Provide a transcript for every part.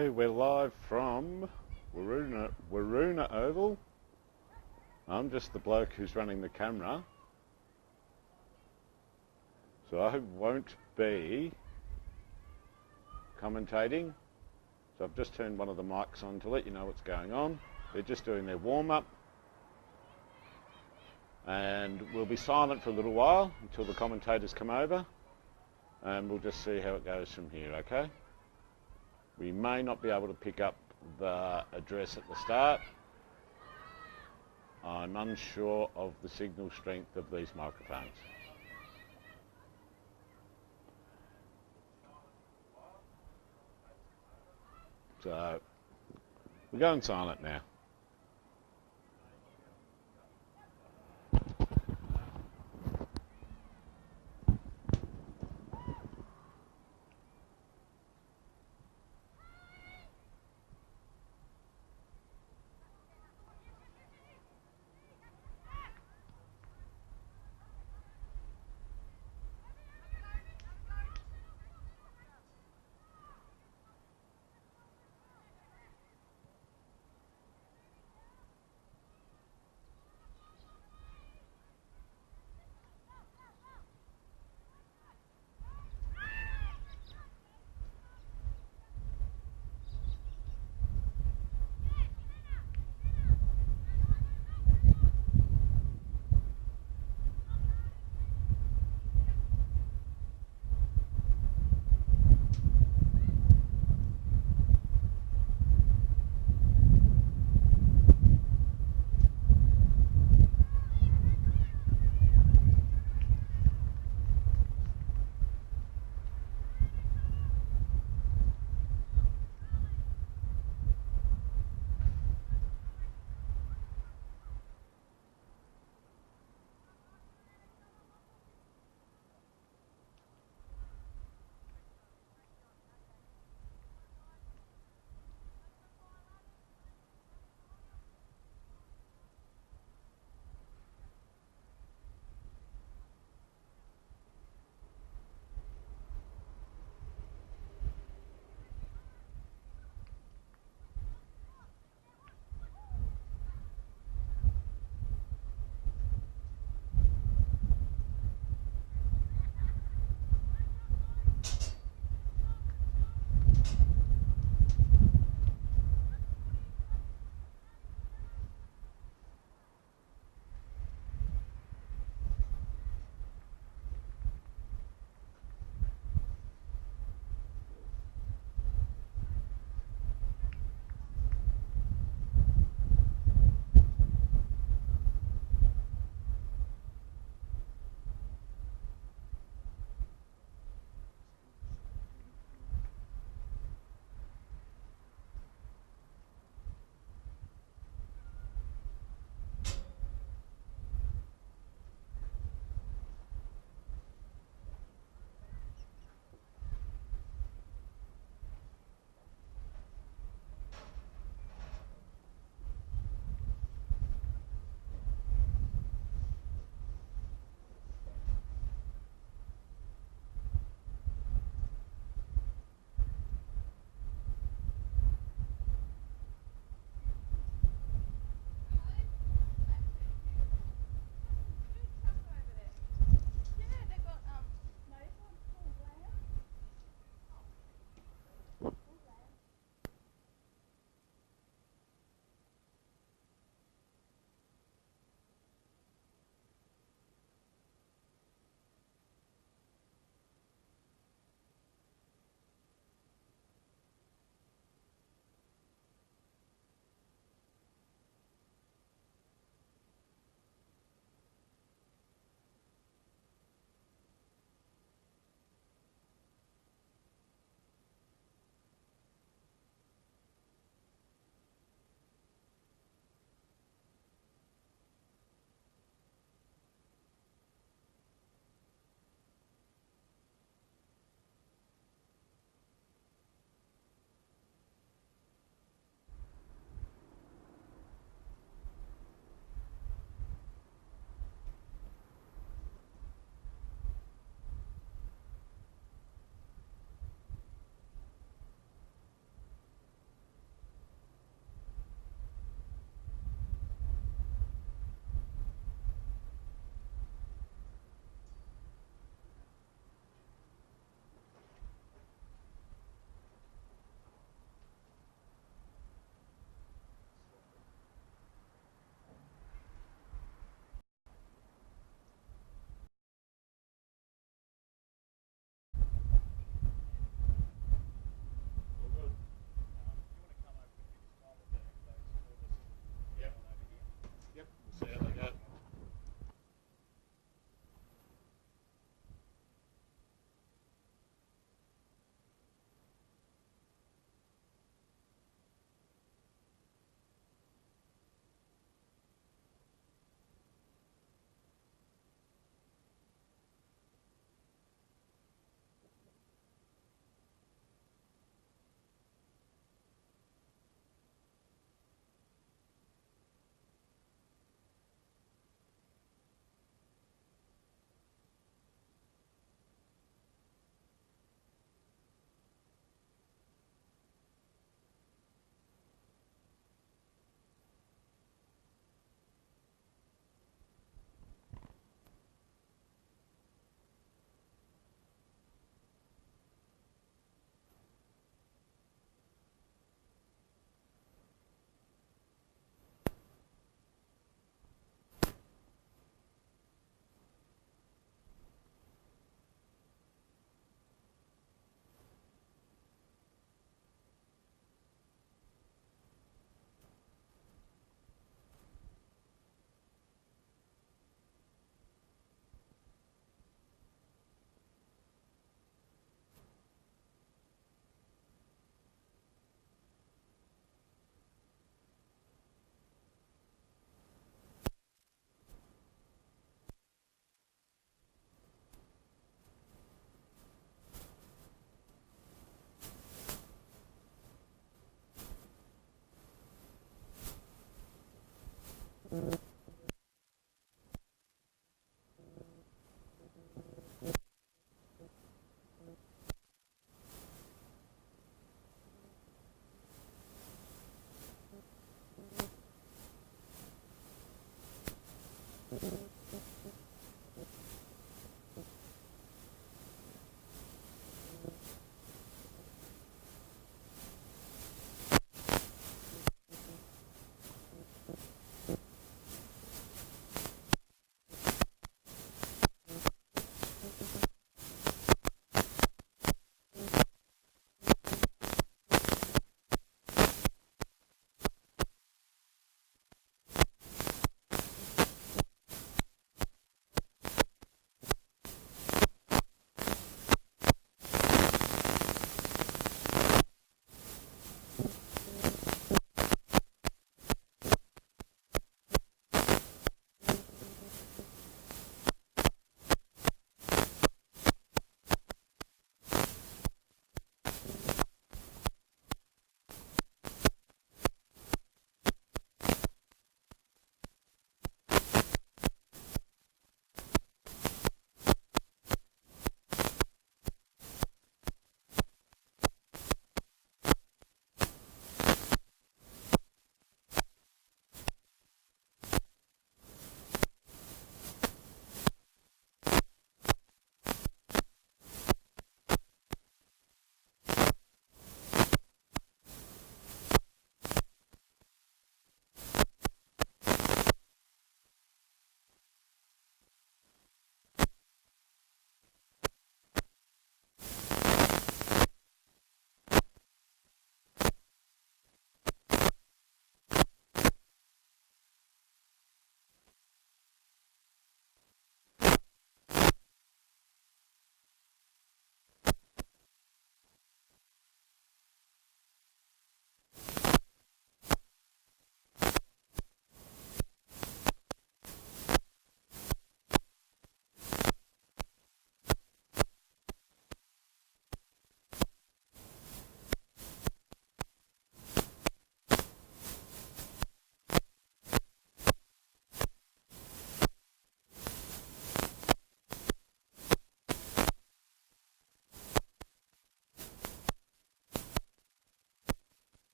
Okay, we're live from Waruna Oval. I'm just the bloke who's running the camera, so I won't be commentating. So I've just turned one of the mics on to let you know what's going on. They're just doing their warm-up, and we'll be silent for a little while until the commentators come over, and we'll just see how it goes from here, okay? We may not be able to pick up the address at the start. I'm unsure of the signal strength of these microphones. So, we're going silent now.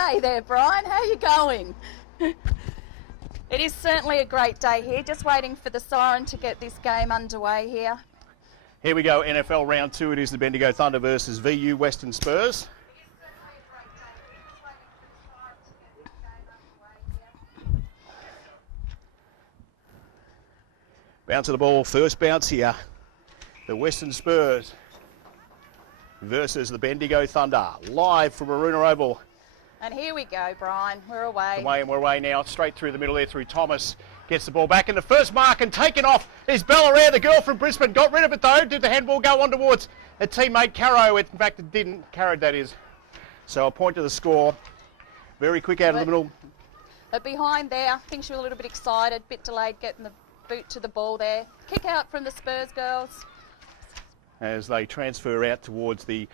day there, Brian. How are you going? It is certainly a great day here. Just waiting for the siren to get this game underway here. Here we go, NFL round 2. It is the Bendigo Thunder versus VU Western Spurs. Bounce of the ball, first bounce here. The Western Spurs versus the Bendigo Thunder, live from Maruna Oval. And here we go, Brian. We're away. And we're away now, straight through the middle there through Thomas. Gets the ball back in the first mark and taken off is Bellaire, the girl from Brisbane. Got rid of it though. Did the handball go on towards a teammate, Caro? In fact, it didn't. Caro, that is. So a point to the score. Very quick out of the middle. But behind there, I think she was a little bit excited, bit delayed getting the boot to the ball there. Kick out from the Spurs girls. As they transfer out towards the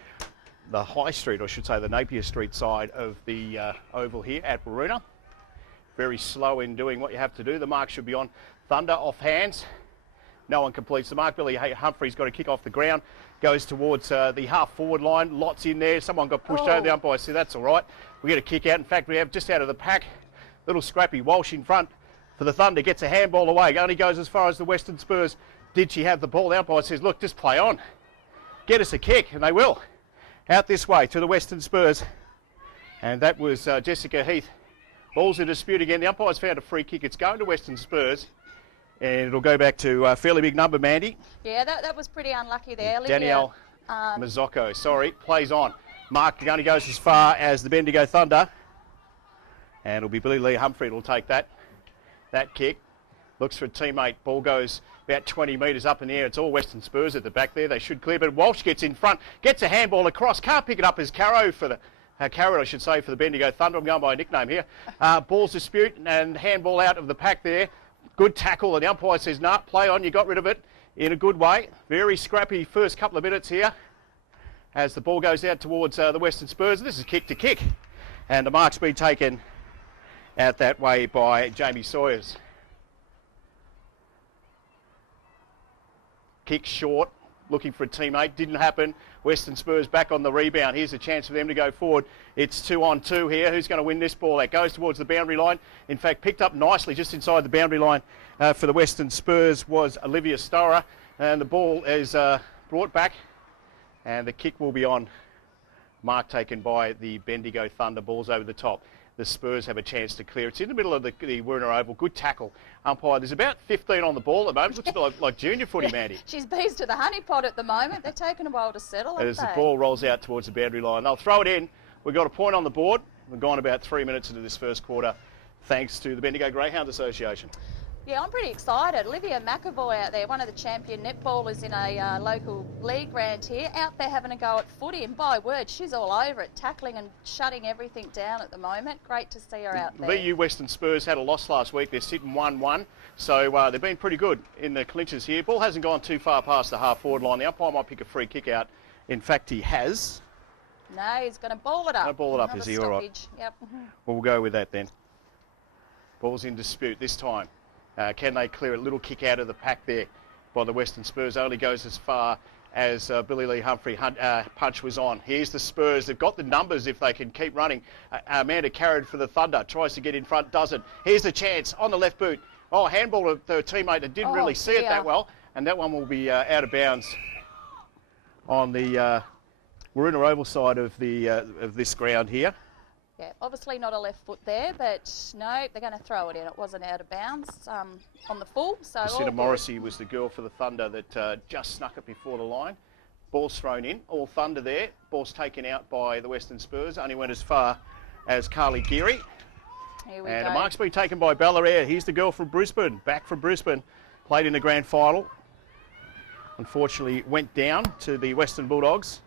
High Street, or I should say the Napier Street side of the oval here at Maruna. Very slow in doing what you have to do. The mark should be on. Thunder off hands. No one completes the mark. Billy Humphrey's got to kick off the ground. Goes towards the half-forward line. Lots in there. Someone got pushed over the umpire. So that's all right. We get a kick out. In fact, we have just out of the pack, little scrappy Walsh in front for the Thunder. Gets a handball away. Only goes as far as the Western Spurs. Did she have the ball? The umpire says, look, just play on. Get us a kick, and they will. Out this way to the Western Spurs. And that was Jessica Heath. Ball's in dispute again. The umpire's found a free kick. It's going to Western Spurs. And it'll go back to a fairly big number, Mandy. Yeah, that was pretty unlucky there. Danielle Mazzocco, sorry, plays on. Mark only goes as far as the Bendigo Thunder. And it'll be Billy Lee Humphrey that'll take that kick. Looks for a teammate. Ball goes about 20 metres up in the air. It's all Western Spurs at the back there. They should clear, but Walsh gets in front, gets a handball across. Can't pick it up as Caro for the... Carrot, I should say, for the Bendigo Thunder. I'm going by a nickname here. Ball's dispute and handball out of the pack there. Good tackle, and the umpire says, nah, play on. You got rid of it in a good way. Very scrappy first couple of minutes here as the ball goes out towards the Western Spurs. This is kick to kick, and the mark's been taken out that way by Jamie Sawyers. Kick short, looking for a teammate. Didn't happen. Western Spurs back on the rebound. Here's a chance for them to go forward. It's 2-on-2 here. Who's going to win this ball? That goes towards the boundary line. In fact, picked up nicely just inside the boundary line for the Western Spurs was Olivia Storer. And the ball is brought back. And the kick will be on. Mark taken by the Bendigo Thunder. Ball's over the top. The Spurs have a chance to clear. It's in the middle of the Warner Oval. Good tackle. Umpire, there's about 15 on the ball at the moment. Looks a bit like junior footy, Mandy. She's bees to the honey pot at the moment. They're taking a while to settle, As the ball rolls out towards the boundary line, they'll throw it in. We've got a point on the board. We've gone about 3 minutes into this first quarter, thanks to the Bendigo Greyhound Association. Yeah, I'm pretty excited. Olivia McAvoy out there, one of the champion netballers in a local league round here, out there having a go at footy, and by word, she's all over it, tackling and shutting everything down at the moment. Great to see her out there. VU Western Spurs had a loss last week. They're sitting 1-1, so they've been pretty good in the clinches here. Ball hasn't gone too far past the half-forward line. The umpire might pick a free kick out. In fact, he has. No, he's going to ball it up. No, ball it up, is he? All right. Yep. Well, we'll go with that then. Ball's in dispute this time. Can they clear a little kick out of the pack there by the Western Spurs? Only goes as far as Billy Lee Humphrey punch was on. Here's the Spurs. They've got the numbers if they can keep running. Amanda Carrad for the Thunder. Tries to get in front, doesn't. Here's the chance on the left boot. Oh, handball to the teammate that didn't really see it that well. And that one will be out of bounds on the Waruna Oval side of this ground here. Yeah, obviously not a left foot there, but no, they're going to throw it in. It wasn't out of bounds on the full. So Christina Morrissey was the girl for the Thunder that just snuck it before the line. Ball's thrown in, all Thunder there. Ball's taken out by the Western Spurs. Only went as far as Carly Geary. Here we and go. A mark's been taken by Bellaire. Here's the girl from Brisbane, back from Brisbane. Played in the grand final. Unfortunately went down to the Western Bulldogs.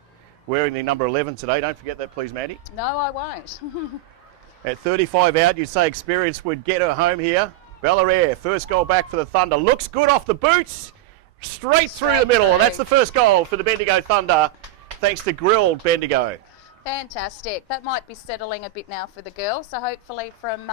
Wearing the number 11 today. Don't forget that, please, Mandy. No, I won't. At 35 out, you'd say experience would get her home here. Bellaire, first goal back for the Thunder. Looks good off the boots. Straight through the middle. And that's the first goal for the Bendigo Thunder, thanks to grilled Bendigo. Fantastic. That might be settling a bit now for the girls. So hopefully from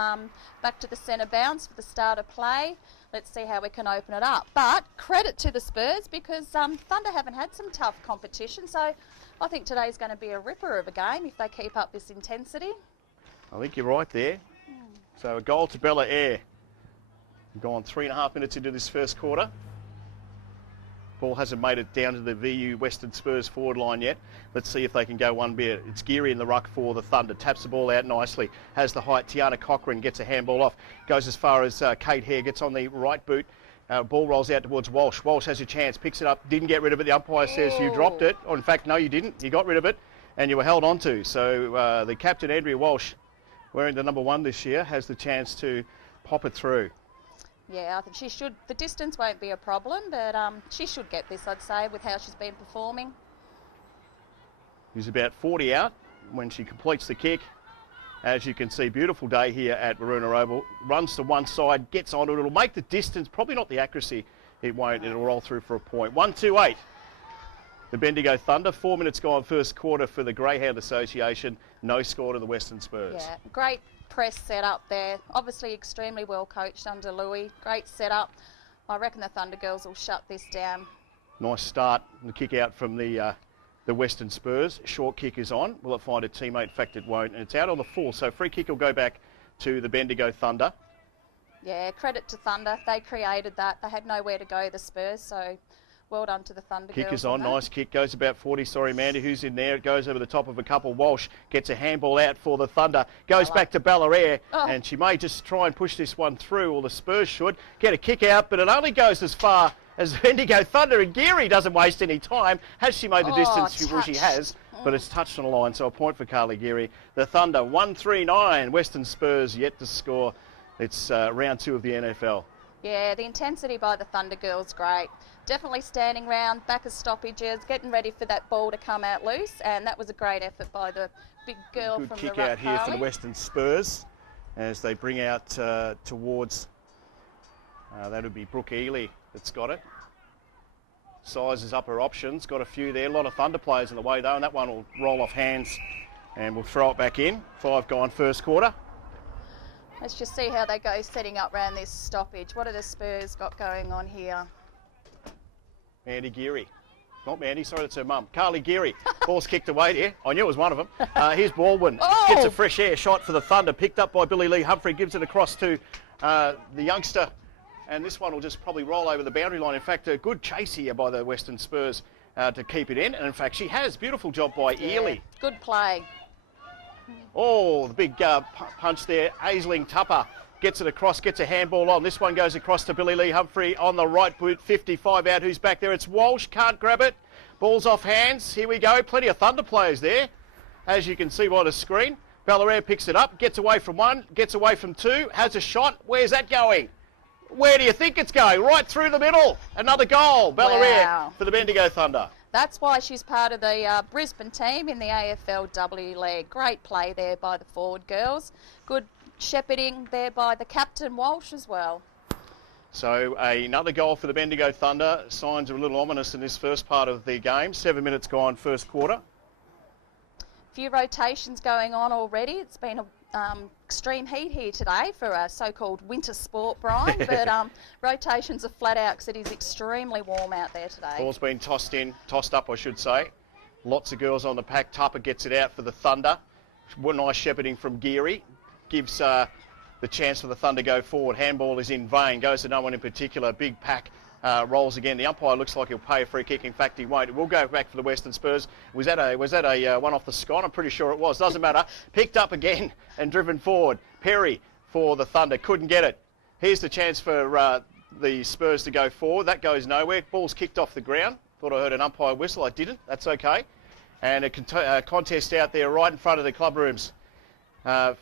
back to the centre bounce for the start of play. Let's see how we can open it up. But credit to the Spurs because Thunder haven't had some tough competition. So I think today's going to be a ripper of a game if they keep up this intensity. I think you're right there. So a goal to Bella Air. We've gone 3.5 minutes into this first quarter. Ball hasn't made it down to the VU Western Spurs forward line yet. Let's see if they can go one bit. It's Geary in the ruck for the Thunder. Taps the ball out nicely. Has the height. Tiana Cochran gets a handball off. Goes as far as Kate Hare. Gets on the right boot. Ball rolls out towards Walsh. Walsh has a chance. Picks it up. Didn't get rid of it. The umpire says you dropped it. Or in fact, no, you didn't. You got rid of it. And you were held on to. So the captain, Andrea Walsh, wearing the number 1 this year, has the chance to pop it through. Yeah, I think she should. The distance won't be a problem, but she should get this, I'd say, with how she's been performing. She's about 40 out when she completes the kick. As you can see, beautiful day here at Maruna Oval. Runs to one side, gets onto it. It'll make the distance, probably not the accuracy. It won't. It'll roll through for a point. 1-2-8. The Bendigo Thunder. 4 minutes gone first quarter for the Greyhound Association. No score to the Western Spurs. Yeah, great press set up there. Obviously extremely well coached under Louis. Great setup. I reckon the Thunder girls will shut this down. Nice start. The kick out from the Western Spurs. Short kick is on. Will it find a teammate? In fact, it won't. And it's out on the full. So free kick will go back to the Bendigo Thunder. Yeah, credit to Thunder. They created that. They had nowhere to go, the Spurs. So well done to the Thunder girls. Kick is on. Nice kick. Goes about 40. Sorry, Mandy, who's in there. It goes over the top of a couple. Walsh gets a handball out for the Thunder. Goes back to Bella Air. And she may just try and push this one through, or the Spurs should. Get a kick out, but it only goes as far as Bendigo Thunder, and Geary doesn't waste any time. Has she made the distance? She has, but it's touched on the line, so a point for Carly Geary. The Thunder, 1-3-9. Western Spurs yet to score. It's round 2 of the NFL. Yeah, the intensity by the Thunder girls, great. Definitely standing round, back of stoppages, getting ready for that ball to come out loose, and that was a great effort by the big girl Good from kick the ruck, out here for the Carly. Western Spurs as they bring out towards, that would be Brooke Ely that's got it. Size is up her options, got a few there. A lot of Thunder players in the way though, and that one will roll off hands and we'll throw it back in. 5 gone first quarter. Let's just see how they go setting up around this stoppage. What have the Spurs got going on here? Mandy Geary. Not Mandy, sorry, that's her mum. Carly Geary. Ball's kicked away there. I knew it was one of them. Here's Baldwin. Gets a fresh air shot for the Thunder. Picked up by Billy Lee Humphrey. Gives it across to the youngster. And this one will just probably roll over the boundary line. In fact, a good chase here by the Western Spurs to keep it in. And in fact, she has. Beautiful job by Ely. Good play. Oh, the big punch there. Aisling Tupper gets it across, gets a handball on. This one goes across to Billy Lee Humphrey on the right boot. 55 out. Who's back there? It's Walsh. Can't grab it. Ball's off hands. Here we go. Plenty of Thunder players there, as you can see by the screen. Bella picks it up, gets away from one, gets away from two, has a shot. Where's that going? Where do you think it's going? Right through the middle. Another goal. Bella for the Bendigo Thunder. That's why she's part of the Brisbane team in the AFLW League. Great play there by the forward girls. Good shepherding there by the captain Walsh as well. So another goal for the Bendigo Thunder. Signs are a little ominous in this first part of the game. 7 minutes gone first quarter. Few rotations going on already. It's been extreme heat here today for a so-called winter sport, Brian, but rotations are flat out because it is extremely warm out there today. Ball's been tossed up I should say. Lots of girls on the pack. Tupper gets it out for the Thunder. Nice shepherding from Geary. Gives the chance for the Thunder go forward. Handball is in vain. Goes to no one in particular. Big pack. Rolls again. The umpire looks like he'll pay a free kick. In fact, he won't. It will go back for the Western Spurs. Was that a one off the scone? I'm pretty sure it was. Doesn't matter. Picked up again and driven forward. Perry for the Thunder. Couldn't get it. Here's the chance for the Spurs to go forward. That goes nowhere. Ball's kicked off the ground. Thought I heard an umpire whistle. I didn't. That's okay. And a contest out there right in front of the club rooms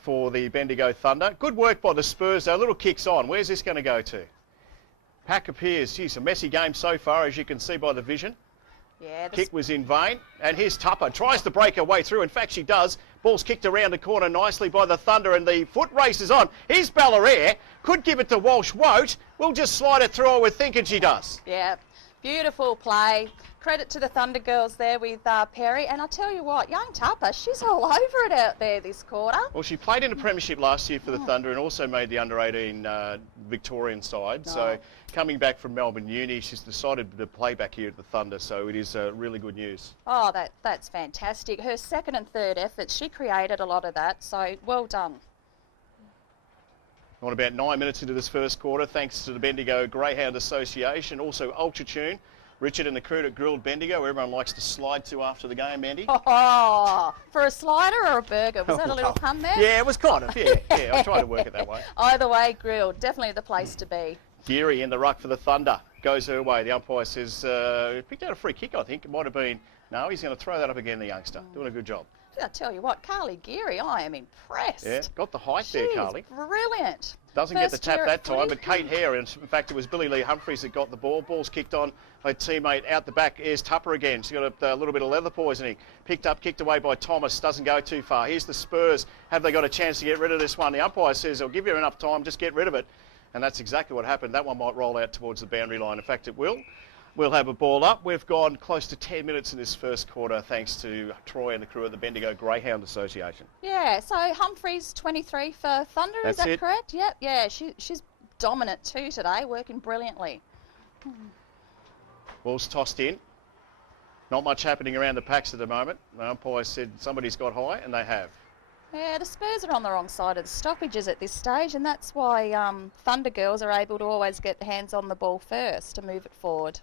for the Bendigo Thunder. Good work by the Spurs though. Little kicks on. Where's this going to go to? Pack appears. Geez, a messy game so far, as you can see by the vision. Yeah, Kick was in vain. And here's Tupper. Tries to break her way through. In fact, she does. Ball's kicked around the corner nicely by the Thunder, and the foot race is on. Here's Bella Could give it to Walsh. Won't. We'll just slide it through, I would think, and she does. Yeah. Beautiful play. Credit to the Thunder girls there with Perry. And I tell you what, young Tupper, she's all over it out there this quarter. Well, she played in a premiership last year for the Thunder and also made the under-18 Victorian side. So coming back from Melbourne Uni, she's decided to play back here at the Thunder. So it is really good news. Oh, that's fantastic. Her second and third efforts, she created a lot of that. So well done. On about 9 minutes into this first quarter, thanks to the Bendigo Greyhound Association, also Ultratune, Richard and the crew at Grilled Bendigo, where everyone likes to slide to after the game, Andy. Oh, for a slider or a burger? Was that a little pun there? Yeah, it was kind of, yeah. I tried to work it that way. Either way, Grilled, definitely the place to be. Geary in the ruck for the Thunder, goes her way. The umpire says, picked out a free kick, I think. It might have been, no, he's going to throw that up again, the youngster. Doing a good job. I tell you what, Carly Geary, I am impressed. Yeah, got the height there, Carly. Brilliant. Doesn't get the tap that time, but Kate Hare, and in fact it was Billy Lee Humphries that got the ball. Ball's kicked on, her teammate out the back. Here's Tupper again. She's got a little bit of leather poisoning. Picked up, kicked away by Thomas. Doesn't go too far. Here's the Spurs. Have they got a chance to get rid of this one? The umpire says, I'll give you enough time, just get rid of it. And that's exactly what happened. That one might roll out towards the boundary line. In fact, it will. We'll have a ball up. We've gone close to 10 minutes in this first quarter thanks to Troy and the crew at the Bendigo Greyhound Association. Yeah, so Humphries 23 for Thunder, is that correct? Yep, yeah, she's dominant too today, working brilliantly. Ball's tossed in. Not much happening around the packs at the moment. The umpire said somebody's got high, and they have. Yeah, the Spurs are on the wrong side of the stoppages at this stage, and that's why Thunder girls are able to always get their hands on the ball first to move it forward.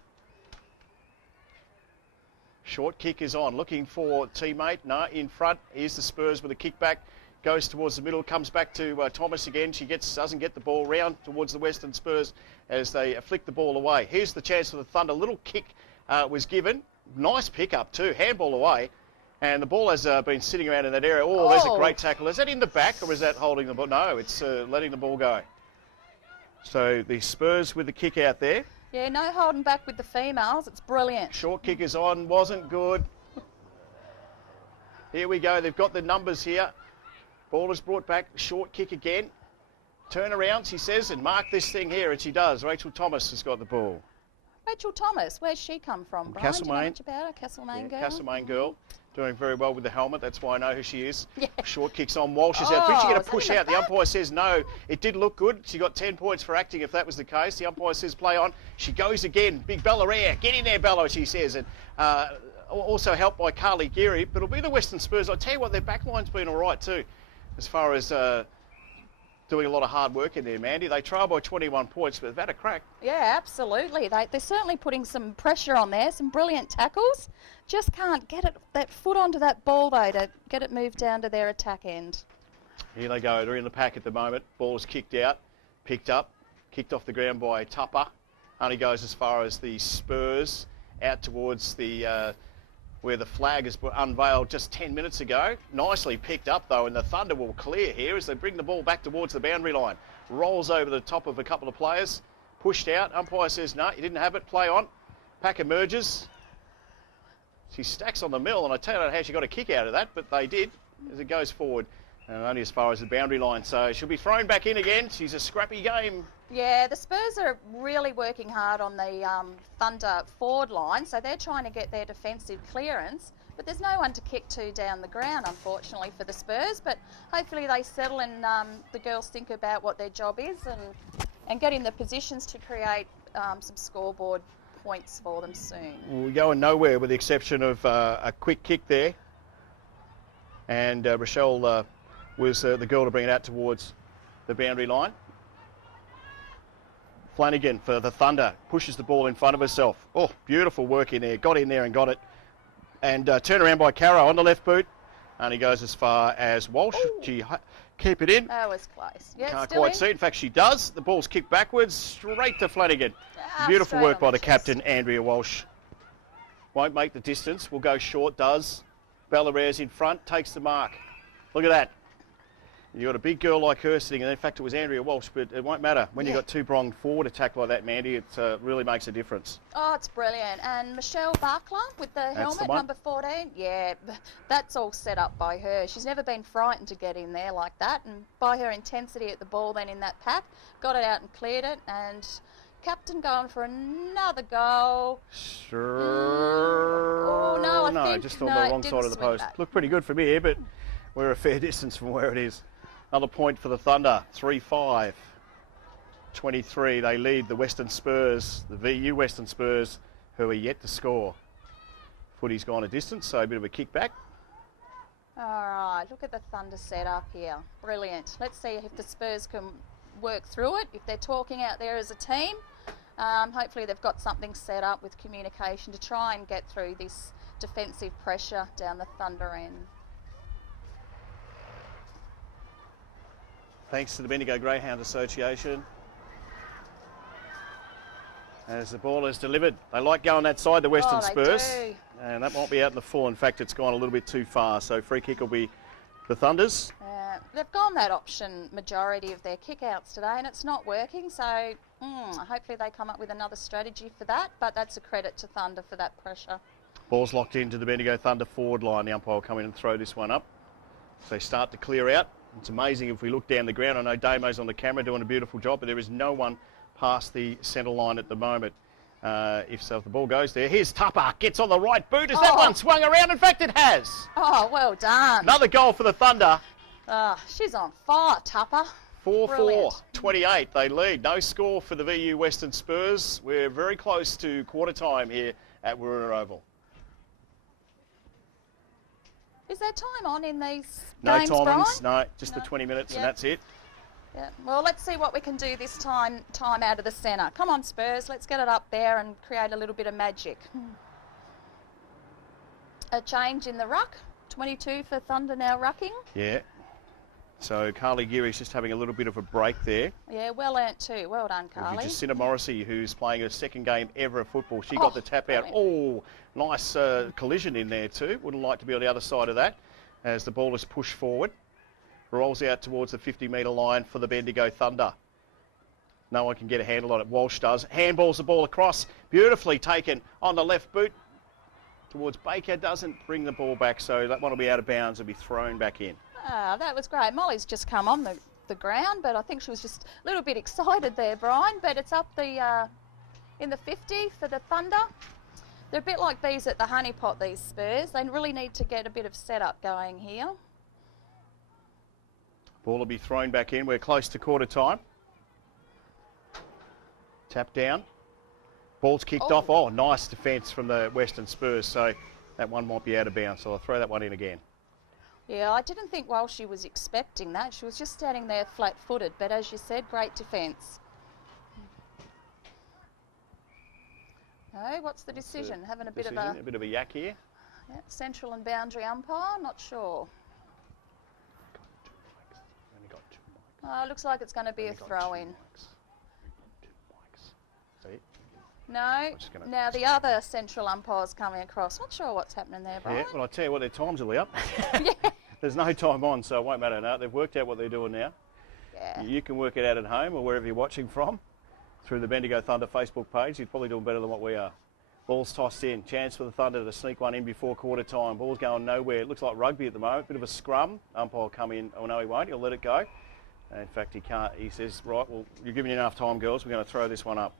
Short kick is on, looking for teammate. No, in front. Here's the Spurs with a kick back. Goes towards the middle, comes back to Thomas again. She doesn't get the ball round towards the Western Spurs as they flick the ball away. Here's the chance for the Thunder. Little kick was given. Nice pick up too. Handball away. And the ball has been sitting around in that area. Oh, there's a great tackle. Is that in the back or is that holding the ball? No, it's letting the ball go. So the Spurs with the kick out there. Yeah, no holding back with the females. It's brilliant. Short kick is on. Wasn't good. Here we go. They've got the numbers here. Ball is brought back. Short kick again. Turn around, she says, and mark this thing here. And she does. Rachel Thomas has got the ball. Rachel Thomas, where's she come from, Brian? Castlemaine. Do you know much about her? Castlemaine girl? Castlemaine girl. Doing very well with the helmet. That's why I know who she is. Yeah. Short kicks on. Walsh is out. I think she's going to push out. The umpire says no. It did look good. She got 10 points for acting if that was the case. The umpire says play on. She goes again. Big Bella Rare. Get in there, Bella, she says. And also helped by Carly Geary. But it'll be the Western Spurs. I tell you what, their backline's been all right too. As far as doing a lot of hard work in there, Mandy. They trail by 21 points, but they've had a crack. Yeah, absolutely. They're certainly putting some pressure on there, some brilliant tackles. Just can't get that foot onto that ball, though, to get it moved down to their attack end. Here they go. They're in the pack at the moment. Ball's kicked out, picked up, kicked off the ground by Tupper. Only goes as far as the Spurs, out towards the where the flag is unveiled just 10 minutes ago. Nicely picked up, though, and the Thunder will clear here as they bring the ball back towards the boundary line. Rolls over the top of a couple of players. Pushed out. Umpire says, no, you didn't have it. Play on. Pack emerges. She stacks on the mill, and I tell you how she got a kick out of that, but they did as it goes forward. And only as far as the boundary line. So she'll be thrown back in again. She's a scrappy game. Yeah, the Spurs are really working hard on the Thunder forward line, so they're trying to get their defensive clearance. But there's no one to kick to down the ground, unfortunately, for the Spurs. But hopefully they settle and the girls think about what their job is and get in the positions to create some scoreboard points for them soon. We're going nowhere with the exception of a quick kick there. And Rochelle was the girl to bring it out towards the boundary line. Flanagan for the Thunder pushes the ball in front of herself. Oh, beautiful work in there. Got in there and got it. And turn around by Caro on the left boot. Only goes as far as Walsh. She keep it in. That was close. Yeah, Can't still quite in. see. In fact, she does. The ball's kicked backwards straight to Flanagan. Beautiful work by the captain, Andrea Walsh. Won't make the distance. Will go short. Does. Bellarare's in front. Takes the mark. Look at that. You've got a big girl like her sitting, and in fact it was Andrea Walsh, but it won't matter. When you've got two-pronged forward attack like that, Mandy, it really makes a difference. Oh, it's brilliant. And Michelle Barkler with the helmet, number 14. Yeah, that's all set up by her. She's never been frightened to get in there like that, and by her intensity at the ball then in that pack, got it out and cleared it, and captain going for another goal. Sure. Oh, no, I think... just on no, the it wrong didn't side of the swing post. back. Looked pretty good from here, but we're a fair distance from where it is. Another point for the Thunder, 3-5. 23, they lead the Western Spurs, the VU Western Spurs, who are yet to score. Footy's gone a distance, so a bit of a kick back. All right, look at the Thunder set up here. Brilliant. Let's see if the Spurs can work through it, if they're talking out there as a team. Hopefully they've got something set up with communication to try and get through this defensive pressure down the Thunder end. Thanks to the Bendigo Greyhound Association. As the ball is delivered, they like going that side, the Western Spurs. Do. And that might be out in the full. In fact, it's gone a little bit too far. So free kick will be the Thunders. They've gone that option majority of their kick-outs today, and it's not working. So hopefully they come up with another strategy for that. But that's a credit to Thunder for that pressure. Ball's locked into the Bendigo Thunder forward line. The umpire will come in and throw this one up. So they start to clear out. It's amazing if we look down the ground. I know Damo's on the camera doing a beautiful job, but there is no one past the centre line at the moment. If the ball goes there. Here's Tupper, gets on the right boot. Has that one swung around? In fact, it has. Oh, well done. Another goal for the Thunder. She's on fire, Tupper. 4-4, 28, they lead. No score for the VU Western Spurs. We're very close to quarter time here at Waruna Oval. Is there time on in these No games, timings, Brian? no, just the 20 minutes and that's it. Yeah. Well, let's see what we can do this time out of the centre. Come on, Spurs, let's get it up there and create a little bit of magic. A change in the ruck. 22 for Thunder now rucking. Yeah. So Carly Geary's just having a little bit of a break there. Yeah, well earned too. Well done, Carly. Jacinta Morrissey, who's playing her second game ever of football. She got the tap out. Oh, nice collision in there too. Wouldn't like to be on the other side of that as the ball is pushed forward. Rolls out towards the 50-metre line for the Bendigo Thunder. No one can get a handle on it. Walsh does. Handballs the ball across. Beautifully taken on the left boot towards Baker. Doesn't bring the ball back, so that one will be out of bounds and be thrown back in. That was great. Molly's just come on the ground, but I think she was just a little bit excited there, Brian. But it's up the in the 50 for the Thunder. They're a bit like bees at the honeypot, these Spurs. They really need to get a bit of setup going here. Ball will be thrown back in. We're close to quarter time. Tap down. Ball's kicked off. Oh, nice defence from the Western Spurs. So that one might be out of bounds. So I'll throw that one in again. Yeah, I didn't think she was expecting that. She was just standing there flat-footed. But as you said, great defence. Oh, what's the decision? Having a bit of a yak here. Yeah, central and boundary umpire. Not sure. Oh, looks like it's going to be a throw-in. No, now the other central umpire's coming across. Not sure what's happening there, Brian. Yeah, well, I tell you what, their times will be up. Yeah. There's no time on, so it won't matter now. They've worked out what they're doing now. Yeah. You can work it out at home or wherever you're watching from through the Bendigo Thunder Facebook page. You're probably doing better than what we are. Ball's tossed in. Chance for the Thunder to sneak one in before quarter time. Ball's going nowhere. It looks like rugby at the moment. Bit of a scrum. Umpire will come in. Oh, no, he won't. He'll let it go. In fact, he can't. He says, right, well, you're giving enough time, girls. We're going to throw this one up.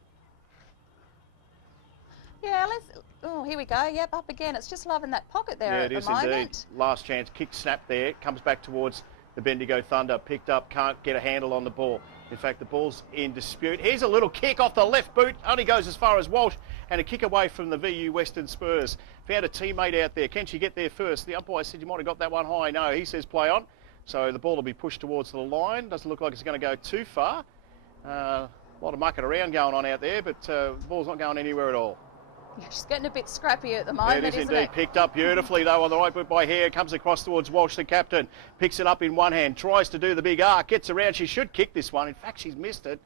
Yeah, oh, here we go. Yep, up again. It's just loving that pocket there at the moment. Yeah, it is indeed. Last chance. Kick snap there. Comes back towards the Bendigo Thunder. Picked up. Can't get a handle on the ball. In fact, the ball's in dispute. Here's a little kick off the left boot. Only goes as far as Walsh. And a kick away from the VU Western Spurs. Found a teammate out there. Can she get there first? The umpire said you might have got that one high. No, he says play on. So the ball will be pushed towards the line. Doesn't look like it's going to go too far. A lot of mucking around going on out there, but the ball's not going anywhere at all. Yeah, she's getting a bit scrappy at the moment, it is isn't indeed. it? Picked up beautifully, though, on the right boot by Hare. Comes across towards Walsh, the captain. Picks it up in one hand. Tries to do the big arc. Gets around. She should kick this one. In fact, she's missed it.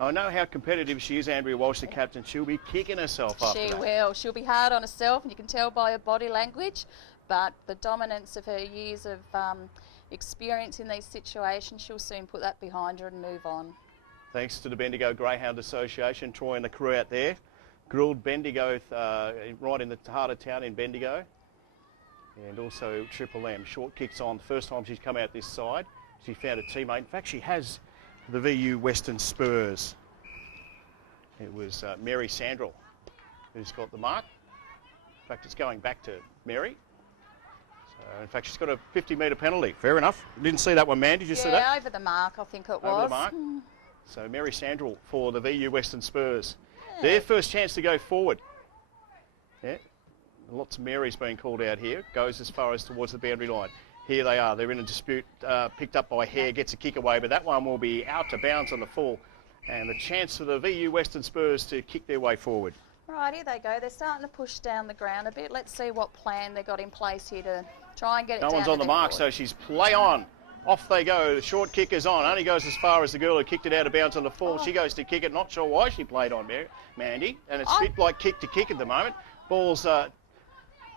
I know how competitive she is, Andrea Walsh, the captain. She'll be kicking herself after that. She will. She'll be hard on herself, and you can tell by her body language. But the dominance of her years of experience in these situations, she'll soon put that behind her and move on. Thanks to the Bendigo Greyhound Association, Troy and the crew out there. Grilled Bendigo right in the heart of town in Bendigo. And also Triple M. Short kicks on. First time she's come out this side. She found a teammate. In fact, she has the VU Western Spurs. It was Mary Sandrell who's got the mark. In fact, it's going back to Mary. So, in fact, she's got a 50-metre penalty. Fair enough. Didn't see that one, man. Did you see that? Yeah, over the mark, I think it was. Over the mark. So Mary Sandrell for the VU Western Spurs. Their first chance to go forward. Yeah. Lots of Marys being called out here. Goes as far as towards the boundary line. Here they are. They're in a dispute. Picked up by Hare. Gets a kick away, but that one will be out to bounds on the full. And the chance for the VU Western Spurs to kick their way forward. Right, here they go. They're starting to push down the ground a bit. Let's see what plan they've got in place here to try and get it down. No one's on the mark, so she's play on. Off they go. The short kick is on. Only goes as far as the girl who kicked it out of bounds on the full. She goes to kick it. Not sure why she played on there, Mandy. And it's a bit like kick to kick at the moment. Ball's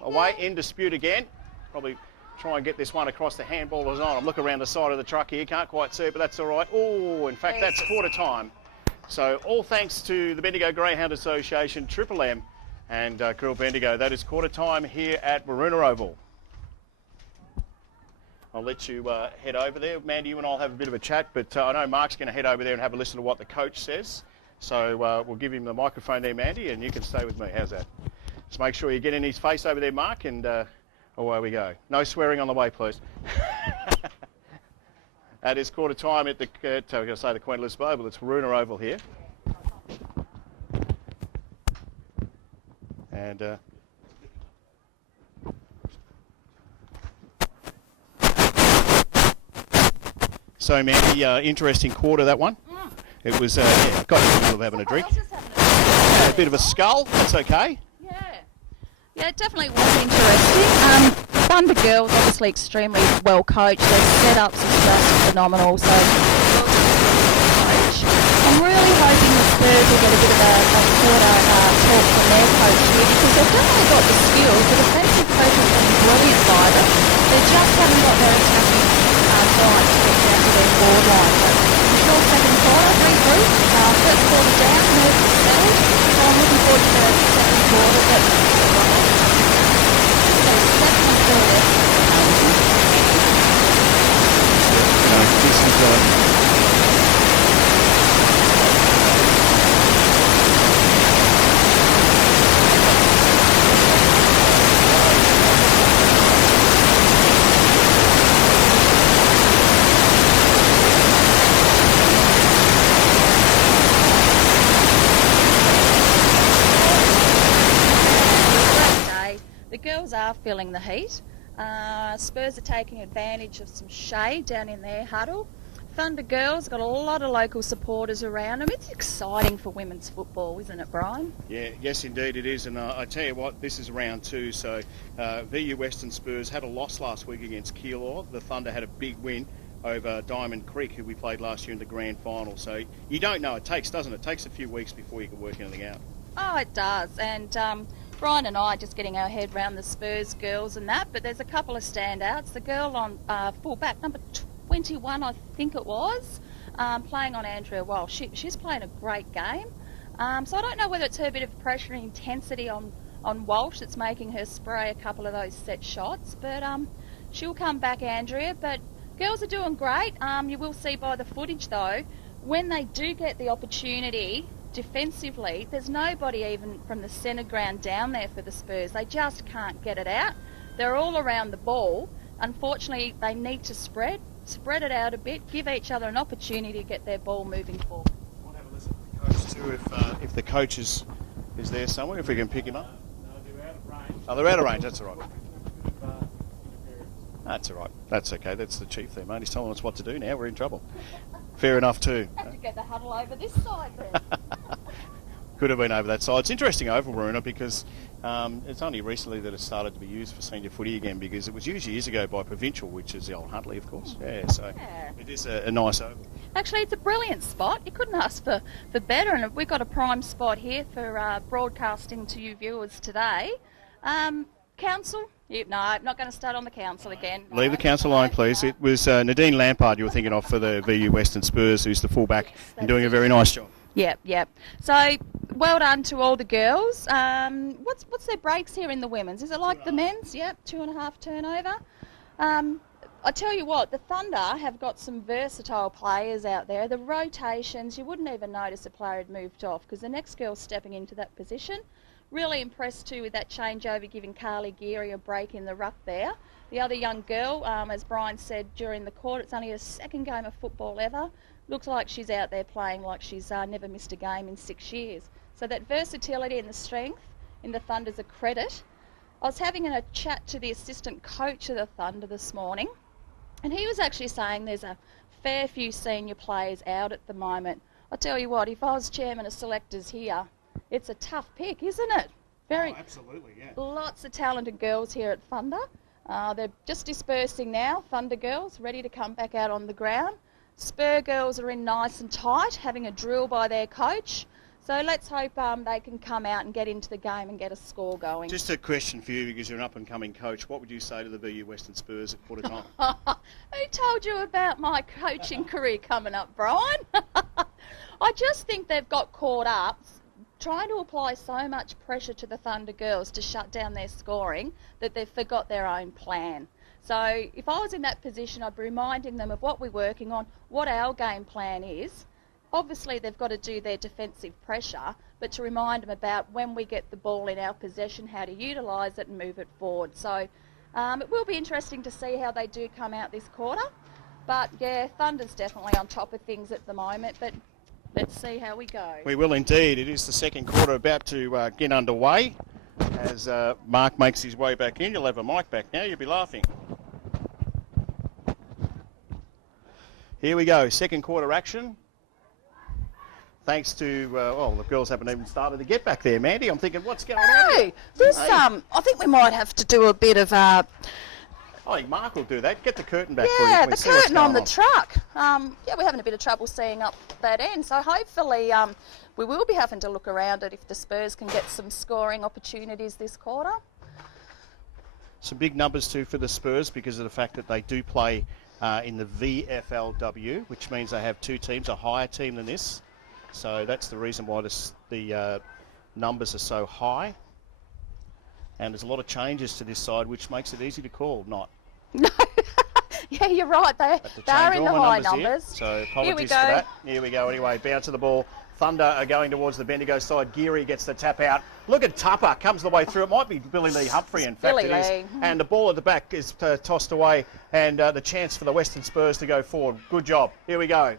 away, in dispute again. Probably try and get this one across. The handball is on. I'm looking around the side of the truck here. Can't quite see it, but that's all right. Oh, in fact, that's quarter time. So all thanks to the Bendigo Greyhound Association, Triple M and Krill Bendigo. That is quarter time here at Maroona Oval. I'll let you head over there. Mandy, you and I'll have a bit of a chat, but I know Mark's going to head over there and have a listen to what the coach says. So we'll give him the microphone there, Mandy, and you can stay with me. How's that? Just make sure you get in his face over there, Mark, and away we go. No swearing on the way, please. That is quarter time at the, I'm going to say the Queen Elizabeth Oval. It's Maroona Oval here. And so, Mandy, interesting quarter, that one. It was, yeah, got in the middle of having a drink. A bit of a skull, that's okay. Yeah, it definitely was interesting. Thunder girls obviously extremely well coached. Their setups is just phenomenal. So I'm really hoping the Spurs will get a bit of a quarter talk from their coach here, because they've definitely got the skills. The defensive coach has been brilliant by them. They just haven't got their attacking line to get down to their forward line. But I'm sure second quarter, regroup. First quarter down, nerves are settled. So I'm looking forward to the second quarter. But the girls are feeling the heat. Spurs are taking advantage of some shade down in their huddle. Thunder girls got a lot of local supporters around them. It's exciting for women's football, isn't it, Brian? Yeah, yes, indeed it is. And I tell you what, this is round two. So VU Western Spurs had a loss last week against Keilor. The Thunder had a big win over Diamond Creek, who we played last year in the grand final. So you don't know. It takes, doesn't it? It takes a few weeks before you can work anything out. Oh, it does. And Brian and I are just getting our head around the Spurs girls and that, but there's a couple of standouts. The girl on full-back, number 21, I think it was, playing on Andrea Walsh. She's playing a great game. So I don't know whether it's her bit of pressure and intensity on Walsh that's making her spray a couple of those set shots, but she'll come back, Andrea. But girls are doing great. You will see by the footage, though, when they do get the opportunity defensively, there's nobody even from the centre ground down there for the Spurs. They just can't get it out. They're all around the ball. Unfortunately, they need to spread it out a bit, give each other an opportunity to get their ball moving forward. I want to have a listen to the coach too, if the coach is there somewhere, if we can pick him up. No, they're out of range. Oh, they're out of range, that's all right. That's all right. That's okay. That's the chief there, mate. He's telling us what to do now. We're in trouble. Fair enough too. Have to get the huddle over this side then. Could have been over that side. It's interesting over Maroona because it's only recently that it started to be used for senior footy again, because it was used years ago by Provincial, which is the old Huntley, of course. Yeah, so it is a nice oval. Actually, it's a brilliant spot. You couldn't ask for better, and we've got a prime spot here for broadcasting to you viewers today. Council? No, I'm not going to start on the council again. Leave the council line, please. It was Nadine Lampard you were thinking of for the VU Western Spurs, who's the fullback and doing a very nice job. Yep. So, well done to all the girls. What's their breaks here in the women's? Is it like the men's? Yep, 2.5 turnover. I tell you what, the Thunder have got some versatile players out there. The rotations, you wouldn't even notice a player had moved off because the next girl's stepping into that position. Really impressed too with that changeover, giving Carly Geary a break in the ruck there. The other young girl, as Brian said during the quarter, it's only her second game of football ever. Looks like she's out there playing like she's never missed a game in 6 years. So that versatility and the strength in the Thunder's a credit. I was having a chat to the assistant coach of the Thunder this morning, and he was actually saying there's a fair few senior players out at the moment. I tell you what, if I was chairman of selectors here, it's a tough pick, isn't it? Very, absolutely, yeah. lots of talented girls here at Thunder. They're just dispersing now, Thunder girls, ready to come back out on the ground. Spur girls are in nice and tight, having a drill by their coach. So let's hope they can come out and get into the game and get a score going. Just a question for you, because you're an up-and-coming coach. What would you say to the VU Western Spurs at quarter time? Who told you about my coaching career coming up, Brian? I just think they've got caught up trying to apply so much pressure to the Thunder girls to shut down their scoring that they've forgot their own plan. So if I was in that position, I'd be reminding them of what we're working on, what our game plan is. Obviously, they've got to do their defensive pressure, but to remind them about when we get the ball in our possession, how to utilise it and move it forward. So it will be interesting to see how they do come out this quarter. But, yeah, Thunder's definitely on top of things at the moment, but let's see how we go. We will indeed. It is the second quarter about to get underway as Mark makes his way back in. You'll have a mic back now. You'll be laughing. Here we go. Second quarter action. Thanks to, the girls haven't even started to get back there, Mandy. I'm thinking, what's going on? Hey, this, I think we might have to do a bit of I think Mark will do that. Get the curtain back for you. yeah, the curtain on the truck. We're having a bit of trouble seeing up that end. So hopefully we will be having to look around it if the Spurs can get some scoring opportunities this quarter. Some big numbers too for the Spurs because of the fact that they do play in the VFLW, which means they have two teams, a higher team than this. So that's the reason why the numbers are so high. And there's a lot of changes to this side, which makes it easy to call. Not. No. Yeah, you're right. They are in the high numbers. So apologies for that. Here we go anyway. Bounce of the ball. Thunder are going towards the Bendigo side. Geary gets the tap out. Look at Tupper. Comes the way through. It might be Billy Lee Humphrey, in fact it is. And the ball at the back is tossed away. And the chance for the Western Spurs to go forward. Good job. Here we go.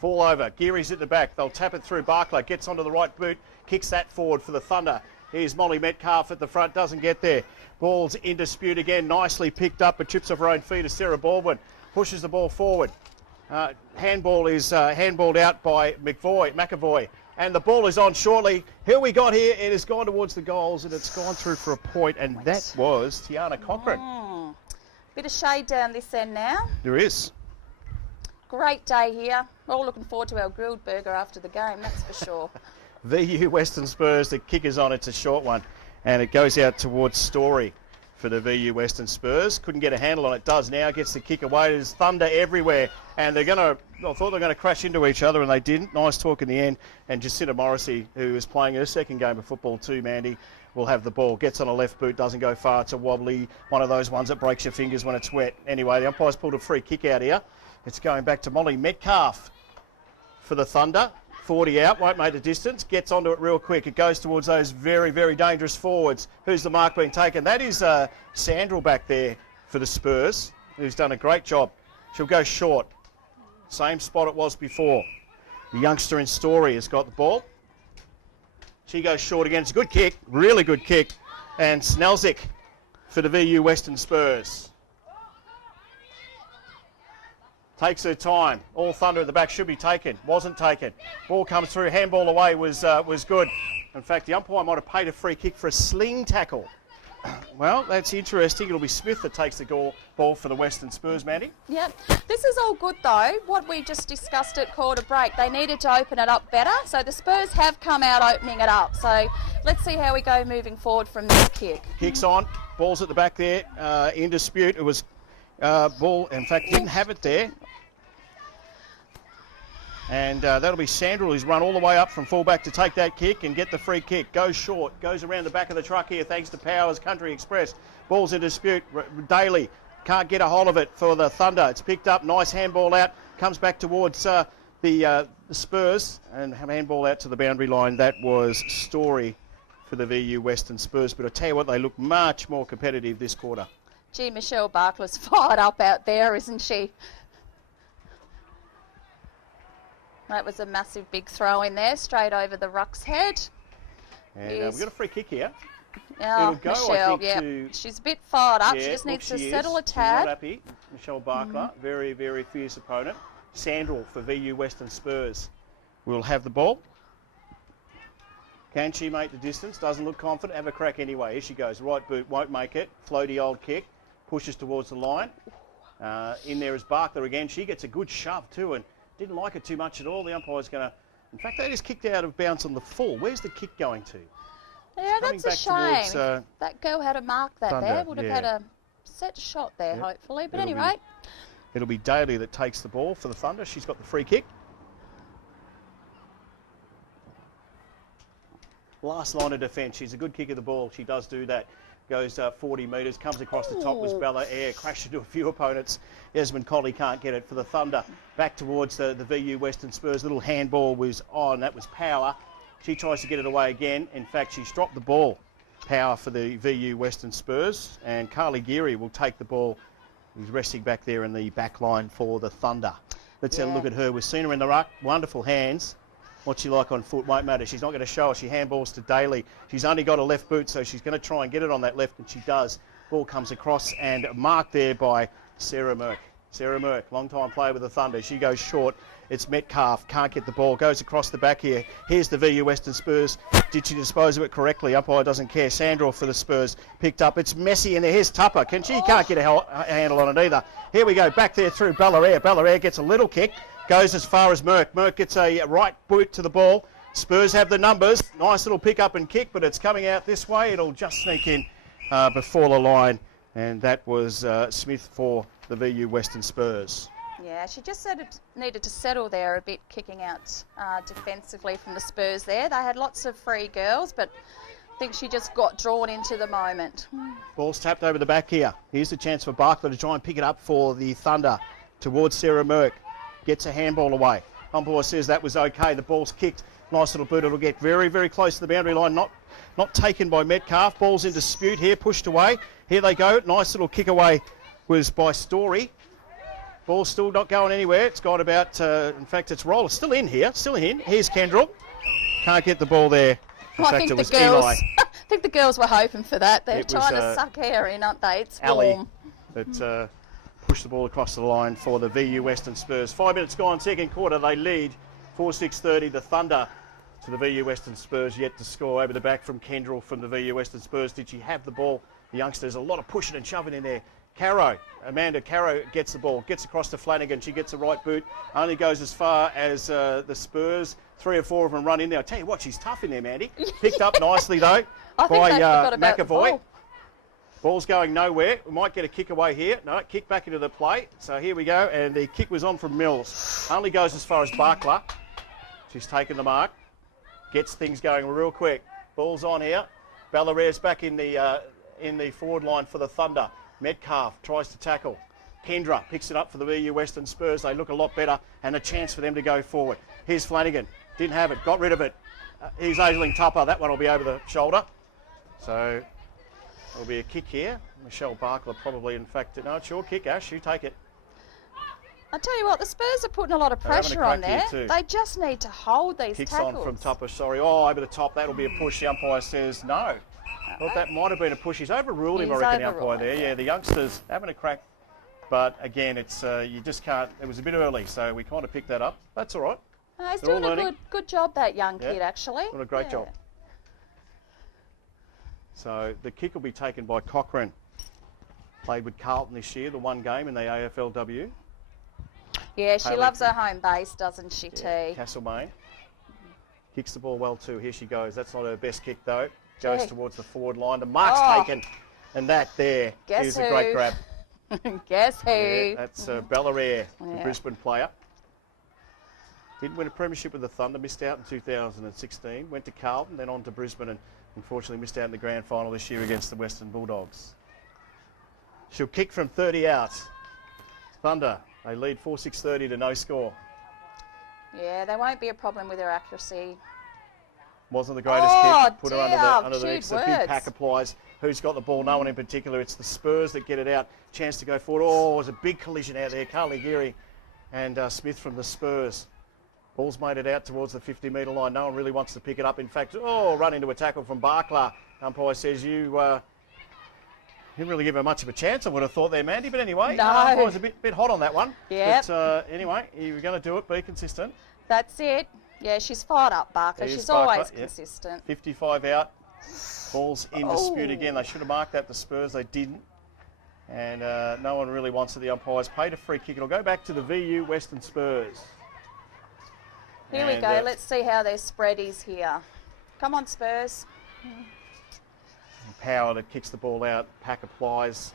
Fall over. Geary's at the back. They'll tap it through. Barclay gets onto the right boot. Kicks that forward for the Thunder. Here's Molly Metcalf at the front. Doesn't get there. Ball's in dispute again. Nicely picked up, but trips off her own feet as Sarah Baldwin pushes the ball forward. Handball is handballed out by McAvoy. And the ball is on shortly. Who we got here? It has gone towards the goals and it's gone through for a point. And that was Tiana Cochran. Bit of shade down this end now. There is. Great day here. All looking forward to our grilled burger after the game, that's for sure. VU Western Spurs, the kicker's on. It's a short one. And it goes out towards Story for the VU Western Spurs. Couldn't get a handle on it. Does now. Gets the kick away. There's thunder everywhere. And I thought they were going to crash into each other, and they didn't. Nice talk in the end. And Jacinta Morrissey, who is playing her second game of football too, Mandy, will have the ball. Gets on a left boot. Doesn't go far. It's a wobbly, one of those ones that breaks your fingers when it's wet. Anyway, the umpire's pulled a free kick out here. It's going back to Molly Metcalf for the Thunder. 40 out, won't make the distance. Gets onto it real quick. It goes towards those very, very dangerous forwards. Who's the mark being taken? That is Sandrell back there for the Spurs, who's done a great job. She'll go short. Same spot it was before. The youngster in Story has got the ball. She goes short again. It's a good kick, really good kick. And Snelzik for the VU Western Spurs. Takes her time. All thunder at the back should be taken. Wasn't taken. Ball comes through. Handball away was good. In fact, the umpire might have paid a free kick for a sling tackle. Well, that's interesting. It'll be Smith that takes the ball for the Western Spurs, Mandy. Yep. This is all good, though. What we just discussed at quarter break, they needed to open it up better. So the Spurs have come out opening it up. So let's see how we go moving forward from this kick. Kicks on. Ball's at the back there. In dispute. It was ball, in fact, didn't have it there. And that'll be Sandrell, who's run all the way up from fullback to take that kick and get the free kick. Goes short, goes around the back of the truck here thanks to Powers Country Express. Ball's in dispute. Daly Can't get a hold of it for the Thunder. It's picked up. Nice handball out. Comes back towards the Spurs. And handball out to the boundary line. That was Story for the VU Western Spurs. But I tell you what, they look much more competitive this quarter. Gee, Michelle Barkler's fired up out there, isn't she? That was a massive big throw in there, straight over the ruck's head. And we've got a free kick here. Oh, It'll go, Michelle, I think, yeah. to... She's a bit fired up. Yeah, she just needs to she settle a She's tad. not happy. Michelle Barkler, very, very fierce opponent. Sandrell for VU Western Spurs will have the ball. Can she make the distance? Doesn't look confident. Have a crack anyway. Here she goes. Right boot, won't make it. Floaty old kick. Pushes towards the line. In there is Barkler again. She gets a good shove too and didn't like it too much at all. The umpire's going to... In fact, they just kicked out of bounds on the full. Where's the kick going to? Yeah, that's a shame. Towards, that girl had a mark that Thunder, there. Would have had a set shot there, hopefully. But anyway. It'll be Daly that takes the ball for the Thunder. She's got the free kick. Last line of defence. She's a good kick of the ball. She does do that. Goes 40 metres, comes across the top, was Bella Air, crashed into a few opponents. Esmond Colley can't get it for the Thunder. Back towards the VU Western Spurs. Little handball was on. That was Power. She tries to get it away again. In fact, she's dropped the ball. Power for the VU Western Spurs. And Carly Geary will take the ball. He's resting back there in the back line for the Thunder. Let's have a look at her. We've seen her in the ruck. Wonderful hands. What she like on foot won't matter. She's not going to show us. She handballs to Daly. She's only got a left boot, so she's going to try and get it on that left, and she does. Ball comes across and marked there by Sarah Merck. Sarah Merck, long-time player with the Thunder. She goes short. It's Metcalf. Can't get the ball. Goes across the back here. Here's the VU Western Spurs. Did she dispose of it correctly? Umpire doesn't care. Sandra for the Spurs. Picked up. It's messy in there. Here's Tupper. Can't get a handle on it either. Here we go. Back there through Bellaire. Bellaire gets a little kick. Goes as far as Merck. Merck gets a right boot to the ball. Spurs have the numbers. Nice little pick up and kick, but it's coming out this way. It'll just sneak in before the line. And that was Smith for the VU Western Spurs. Yeah, she just needed to settle there a bit, kicking out defensively from the Spurs there. They had lots of free girls, but I think she just got drawn into the moment. Ball's tapped over the back here. Here's the chance for Barkler to try and pick it up for the Thunder towards Sarah Merck. Gets a handball away. Umpire says that was okay. The ball's kicked. Nice little boot. It'll get very, very close to the boundary line. Not taken by Metcalf. Ball's in dispute here. Pushed away. Here they go. Nice little kick away was by Story. Ball's still not going anywhere. It's gone about, in fact, it's roller. Still in here. Still in. Here's Kendrell. Can't get the ball there. In fact, it was Eli. I think the girls were hoping for that. They're trying to suck air in, aren't they? It's warm. That pushed the ball across the line for the VU Western Spurs. 5 minutes gone, second quarter. They lead 4-6-30. The Thunder to the VU Western Spurs yet to score. Over the back from Kendrell from the VU Western Spurs. Did she have the ball? The youngsters, a lot of pushing and shoving in there. Amanda Caro gets the ball, gets across to Flanagan. She gets a right boot, only goes as far as the Spurs. 3 or 4 of them run in there. I tell you what, she's tough in there, Mandy. Picked up nicely though by McAvoy. Ball's going nowhere. We might get a kick away here. No, kick back into the play. So here we go, and the kick was on from Mills. Only goes as far as Barkler. She's taken the mark. Gets things going real quick. Ball's on here. Bellaire's back in the forward line for the Thunder. Metcalf tries to tackle. Kendra picks it up for the VU Western Spurs. They look a lot better and a chance for them to go forward. Here's Flanagan. Didn't have it. Got rid of it. Here's Aisling Tupper. That one will be over the shoulder. So there'll be a kick here. Michelle Barkler probably, in fact, no, it's your kick, Ash. You take it. I tell you what, the Spurs are putting a lot of pressure on there. They just need to hold these Kicks tackles. on from Tupper, sorry. Oh, over the top. That'll be a push. The umpire says no. Thought that might have been a push. He's overruled him, I reckon, the umpire there. Yeah, the youngsters having a crack. But again, it's you just can't. It was a bit early, so we kind of picked that up. That's all right. He's doing a good job, that young kid, actually. Doing a great job. So the kick will be taken by Cochrane. Played with Carlton this year, the one game in the AFLW. Yeah, she loves her home base, doesn't she, T? Castlemaine. Kicks the ball well too. Here she goes. That's not her best kick though. Goes towards the forward line. The mark's taken. And that there is a great grab. Guess who? Yeah, that's Bellaire, the Brisbane player. Didn't win a premiership with the Thunder. Missed out in 2016. Went to Carlton, then on to Brisbane, and unfortunately missed out in the grand final this year against the Western Bulldogs. She'll kick from 30 out. Thunder, they lead 4-6-30 to no score. Yeah, there won't be a problem with her accuracy. Wasn't the greatest kick. Put her under the X. The big pack applies. Who's got the ball? No one in particular. It's the Spurs that get it out. Chance to go forward. Oh, it was a big collision out there. Carly Geary and Smith from the Spurs. Ball's made it out towards the 50-metre line. No one really wants to pick it up. In fact, run into a tackle from Barkla. Umpire says you didn't really give her much of a chance, I would have thought there, Mandy. But anyway, no. Umpire was a bit hot on that one. Yeah. But anyway, you were going to do it. Be consistent. That's it. Yeah, she's fired up, Barker. She's always consistent. 55 out. Ball's in dispute again. They should have marked that, the Spurs. They didn't. And no one really wants it. The umpires paid a free kick. It'll go back to the VU Western Spurs. Here we go. Let's see how their spread is here. Come on, Spurs. Power that kicks the ball out. Pack applies.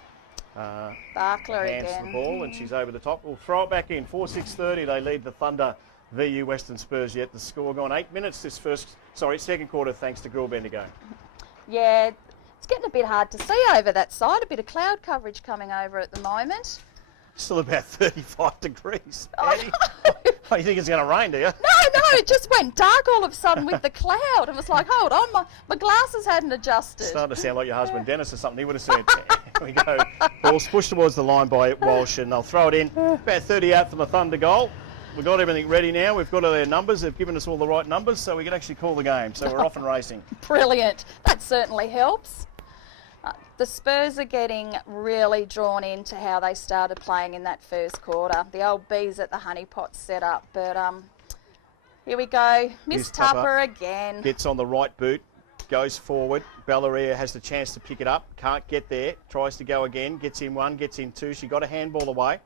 Barkler again. The ball, and she's over the top. We'll throw it back in. 4-6-30. They lead the Thunder. VU Western Spurs yet. The score gone 8 minutes this second quarter, thanks to Girl Bendigo. Yeah, it's getting a bit hard to see over that side. A bit of cloud coverage coming over at the moment. Still about 35 degrees. Andy. Oh, you think it's going to rain, do you? No, it just went dark all of a sudden with the cloud. It was like, hold on, my glasses hadn't adjusted. It's starting to sound like your husband Dennis or something. He would have said, here we go. Ball's pushed towards the line by Walsh, and they'll throw it in. About 30 out from the Thunder goal. We've got everything ready now. We've got all their numbers. They've given us all the right numbers, so we can actually call the game. So we're off and racing. Brilliant. That certainly helps. The Spurs are getting really drawn into how they started playing in that first quarter. The old bees at the honeypot set up. But here we go. Miss Tupper again. Gets on the right boot. Goes forward. Ballaria has the chance to pick it up. Can't get there. Tries to go again. Gets in one. Gets in two. She got a handball away.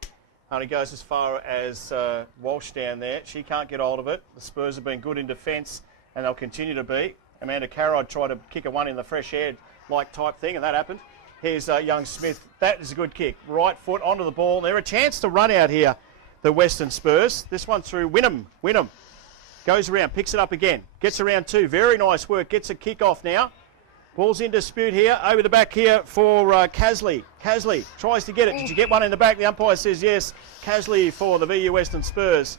Only goes as far as Walsh down there. She can't get hold of it. The Spurs have been good in defence, and they'll continue to be. Amanda Carrod tried to kick a one in the fresh air like type thing, and that happened. Here's young Smith. That is a good kick. Right foot onto the ball. They're a chance to run out here, the Western Spurs. This one through Wynnum. Wynnum goes around, picks it up again. Gets around two. Very nice work. Gets a kick off now. Ball's in dispute here. Over the back here for Casley. Casley tries to get it. Did you get one in the back? The umpire says yes. Casley for the VU Western Spurs.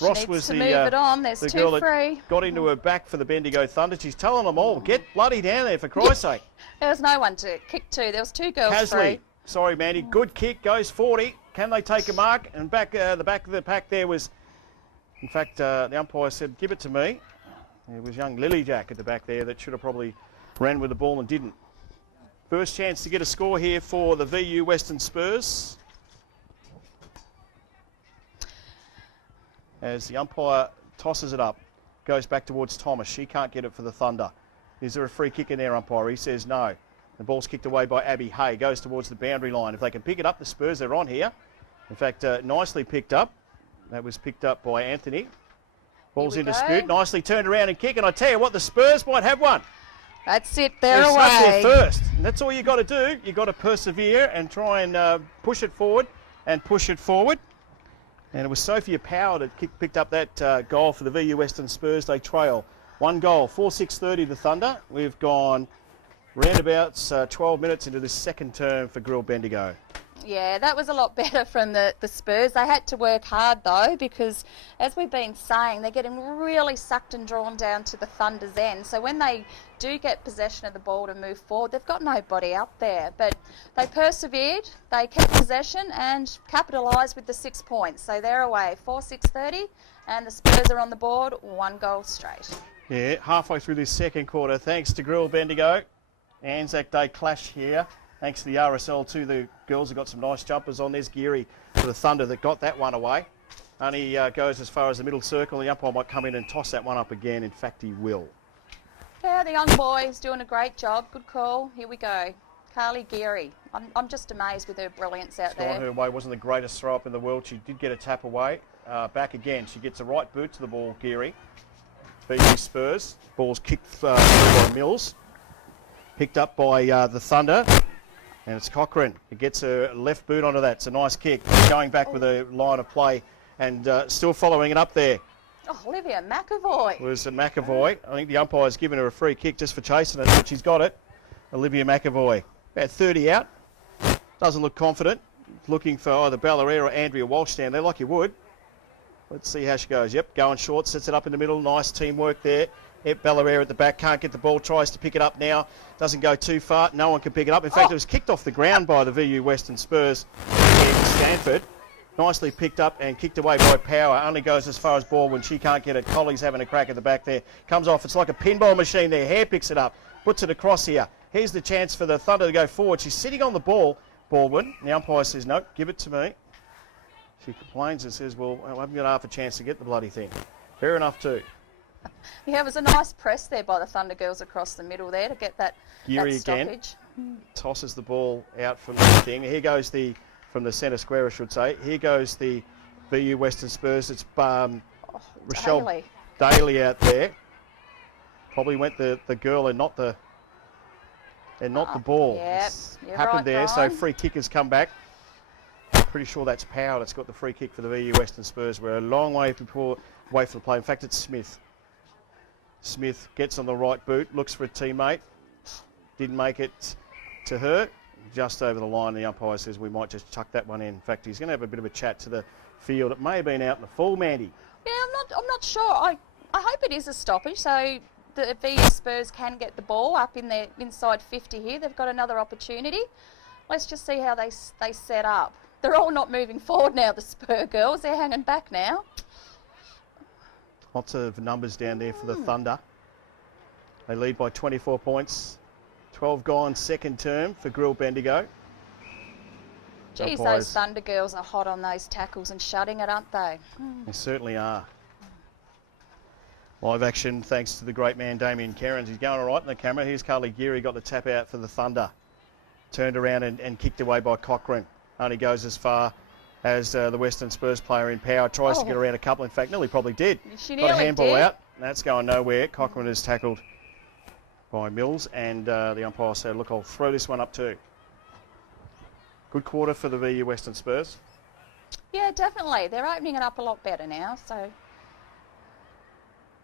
Ross was the move it on. There's the girl two free. That got into her back for the Bendigo Thunder. She's telling them all, get bloody down there for Christ's sake. There was no one to kick to. There was two girls Casley, free. sorry Mandy, good kick, goes 40. Can they take a mark? And back the back of the pack there was, in fact, the umpire said, give it to me. It was young Lily Jack at the back there that should have probably ran with the ball and didn't. First chance to get a score here for the VU Western Spurs. As the umpire tosses it up, goes back towards Thomas. She can't get it for the Thunder. Is there a free kick in there, umpire? He says no. The ball's kicked away by Abby Hay. Goes towards the boundary line. If they can pick it up, the Spurs are on here. In fact, nicely picked up. That was picked up by Anthony. Ball's in dispute. Nicely turned around and kick. And I tell you what, the Spurs might have one. That's it. They're away. Stuck there first. And that's all you got to do. You got to persevere and try and push it forward and push it forward. And it was Sophia Power that picked up that goal for the VU Western Spurs. They trail 1 goal, 4-6-30 the Thunder. We've gone roundabouts 12 minutes into this second term for Grill Bendigo. Yeah, that was a lot better from the Spurs. They had to work hard though, because as we've been saying, they're getting really sucked and drawn down to the Thunder's end. So when they do get possession of the ball to move forward, they've got nobody out there. But they persevered, they kept possession and capitalised with the 6 points. So they're away 4-6-30 and the Spurs are on the board 1 goal straight. Yeah, halfway through this second quarter, thanks to Grill Bendigo. Anzac Day clash here. Thanks to the RSL too. The girls have got some nice jumpers on. There's Geary for the Thunder that got that one away. Only goes as far as the middle circle. The umpire might come in and toss that one up again. In fact, he will. Yeah, the young boy is doing a great job. Good call. Here we go. Carly Geary. I'm just amazed with her brilliance out there. Her way wasn't the greatest throw up in the world. She did get a tap away. Back again. She gets a right boot to the ball, Geary. VU Spurs. Ball's kicked through by Mills. Picked up by the Thunder. And it's Cochrane. He gets her left boot onto that. It's a nice kick. Going back with a line of play and still following it up there. Oh, Olivia McAvoy. It was McAvoy. I think the umpire's given her a free kick just for chasing it, but she's got it. Olivia McAvoy. About 30 out. Doesn't look confident. Looking for either Ballarat or Andrea Walsh down there, like you would. Let's see how she goes. Yep, going short, sets it up in the middle. Nice teamwork there. Yep, Ballarat at the back, can't get the ball, tries to pick it up now. Doesn't go too far. No one can pick it up. In fact, it was kicked off the ground by the VU Western Spurs in Stanford. Nicely picked up and kicked away by Power. Only goes as far as Baldwin. She can't get it. Colley's having a crack at the back there. Comes off. It's like a pinball machine there. Hare picks it up. Puts it across here. Here's the chance for the Thunder to go forward. She's sitting on the ball, Baldwin. The umpire says, no, give it to me. She complains and says, well, I haven't got half a chance to get the bloody thing. Fair enough too. Yeah, it was a nice press there by the Thunder girls across the middle there to get that Geary that again. Tosses the ball out from the thing. Here goes from the centre square, I should say. Here goes the VU Western Spurs. It's Rochelle Daly out there. Probably went the girl and not the ball. Yep, happened right, there. Brian. So free kick has come back. Pretty sure that's Power that's got the free kick for the VU Western Spurs. We're a long way for the play. In fact, it's Smith. Smith gets on the right boot, looks for a teammate. Didn't make it to her. Just over the line, the umpire says we might just chuck that one in. In fact, he's going to have a bit of a chat to the field. It may have been out in the full, Mandy. Yeah, I'm not sure. I hope it is a stoppage, so the VU Spurs can get the ball up in their inside 50 here. They've got another opportunity. Let's just see how they set up. They're all not moving forward now, the Spur girls. They're hanging back now. Lots of numbers down there for the Thunder. They lead by 24 points. 12 gone, second term for Grill Bendigo. Geez, those Thunder girls are hot on those tackles and shutting it, aren't they? They certainly are. Live action thanks to the great man Damien Kerins. He's going all right in the camera. Here's Carly Geary, got the tap out for the Thunder. Turned around and kicked away by Cochrane. Only goes as far as the Western Spurs player in Power. Tries to get around a couple. In fact, nearly probably did. She got a handball did. out. That's going nowhere. Cochrane is tackled by Mills, and the umpire said, look, I'll throw this one up too. Good quarter for the VU Western Spurs. Yeah, definitely. They're opening it up a lot better now. So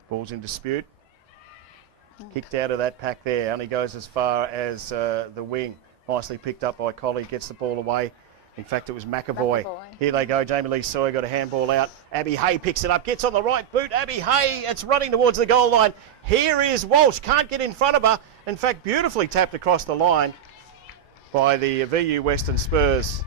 Ball's in dispute. Kicked out of that pack there. Only goes as far as the wing. Nicely picked up by Colley. Gets the ball away. In fact, it was McAvoy. Here they go. Jamie Lee Sawyer got a handball out. Abby Hay picks it up. Gets on the right boot. Abby Hay, it's running towards the goal line. Here is Walsh. Can't get in front of her. In fact, beautifully tapped across the line by the VU Western Spurs.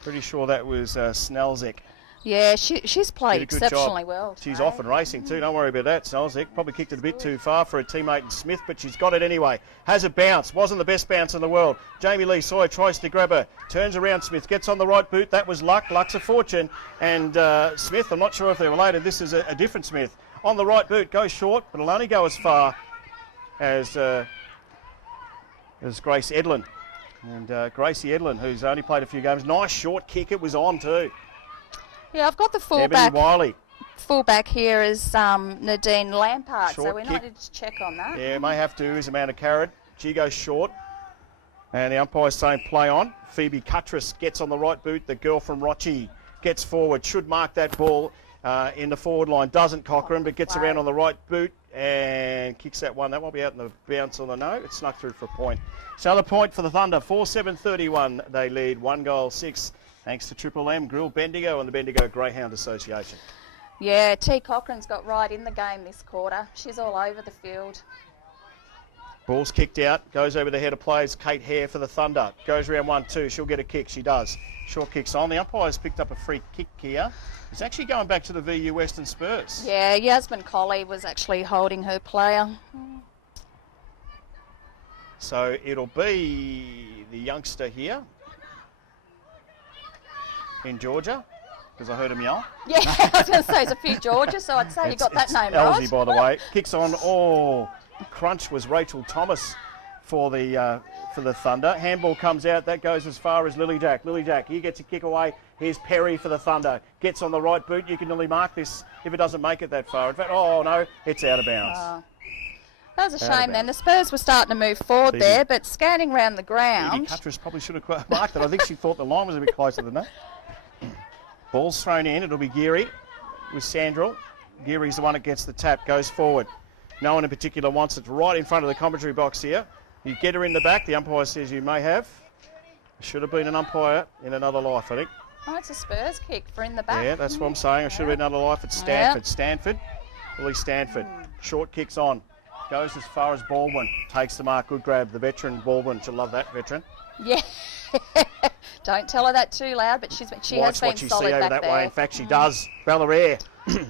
Pretty sure that was Snelzik. yeah, she's played Did a good exceptionally job. well. She's today. off and racing too. Don't worry about that, Snelzik. Probably kicked it a bit too far for a teammate in Smith, but she's got it anyway. Has a bounce. Wasn't the best bounce in the world. Jamie Lee Sawyer tries to grab her. Turns around. Smith gets on the right boot. That was Luck. Luck's a fortune. And Smith, I'm not sure if they're related. This is a different Smith. On the right boot, goes short, but it'll only go as far as Grace Edlin. And Gracie Edlin, who's only played a few games. Nice short kick. It was on too. Yeah, I've got the Ebony Wiley. fullback here is Nadine Lampard, so Short we kick. need to check on that. Yeah, may have to, is Amanda Carrot. She goes short. And the umpire's saying play on. Phoebe Cuttress gets on the right boot. The girl from Rochi gets forward. Should mark that ball in the forward line. Doesn't Cochrane, but gets around on the right boot and kicks that one. That might be out in the bounce on the no. It snuck through for a point. So another point for the Thunder. 4-7-31. They lead 1 goal, 6. Thanks to Triple M, Grill Bendigo and the Bendigo Greyhound Association. Yeah, T. Cochrane's got right in the game this quarter. She's all over the field. Ball's kicked out, goes over the head of players. Kate Hare for the Thunder. Goes around 1-2. She'll get a kick. She does. Short kick's on. The umpire's picked up a free kick here. It's actually going back to the VU Western Spurs. Yeah, Yasmin Colley was actually holding her player. So it'll be the youngster here in Georgia, because I heard him yell. Yeah, I was going to say there's a few Georgia, so I'd say you got that name right. Elsie, by the way. Kicks on. Oh, crunch was Rachel Thomas for the Thunder. Handball comes out. That goes as far as Lily Jack. Lily Jack, he gets a kick away. Here's Perry for the Thunder. Gets on the right boot. You can nearly mark this if it doesn't make it that far. In fact, oh no, it's out of bounds. That was a shame then. The Spurs were starting to move forward there, but scanning around the ground. Phoebe Cuttress probably should have marked it. I think she thought the line was a bit closer than that. Ball's thrown in. It'll be Geary with Sandrell. Geary's the one that gets the tap, goes forward. No one in particular wants it. Right in front of the commentary box here. You get her in the back. The umpire says you may have. Should have been an umpire in another life, I think. Oh, it's a Spurs kick for in the back. Yeah, that's what I'm saying. I should have been another life. It's Stanford. Yep. Stanford. Willie Stanford. Short kicks on. Goes as far as Baldwin. Takes the mark. Good grab. The veteran Baldwin. She'll love that veteran. Yeah. Don't tell her that too loud, but she has been Watch she solid see over back that there. way. In fact, she does. Bellaire,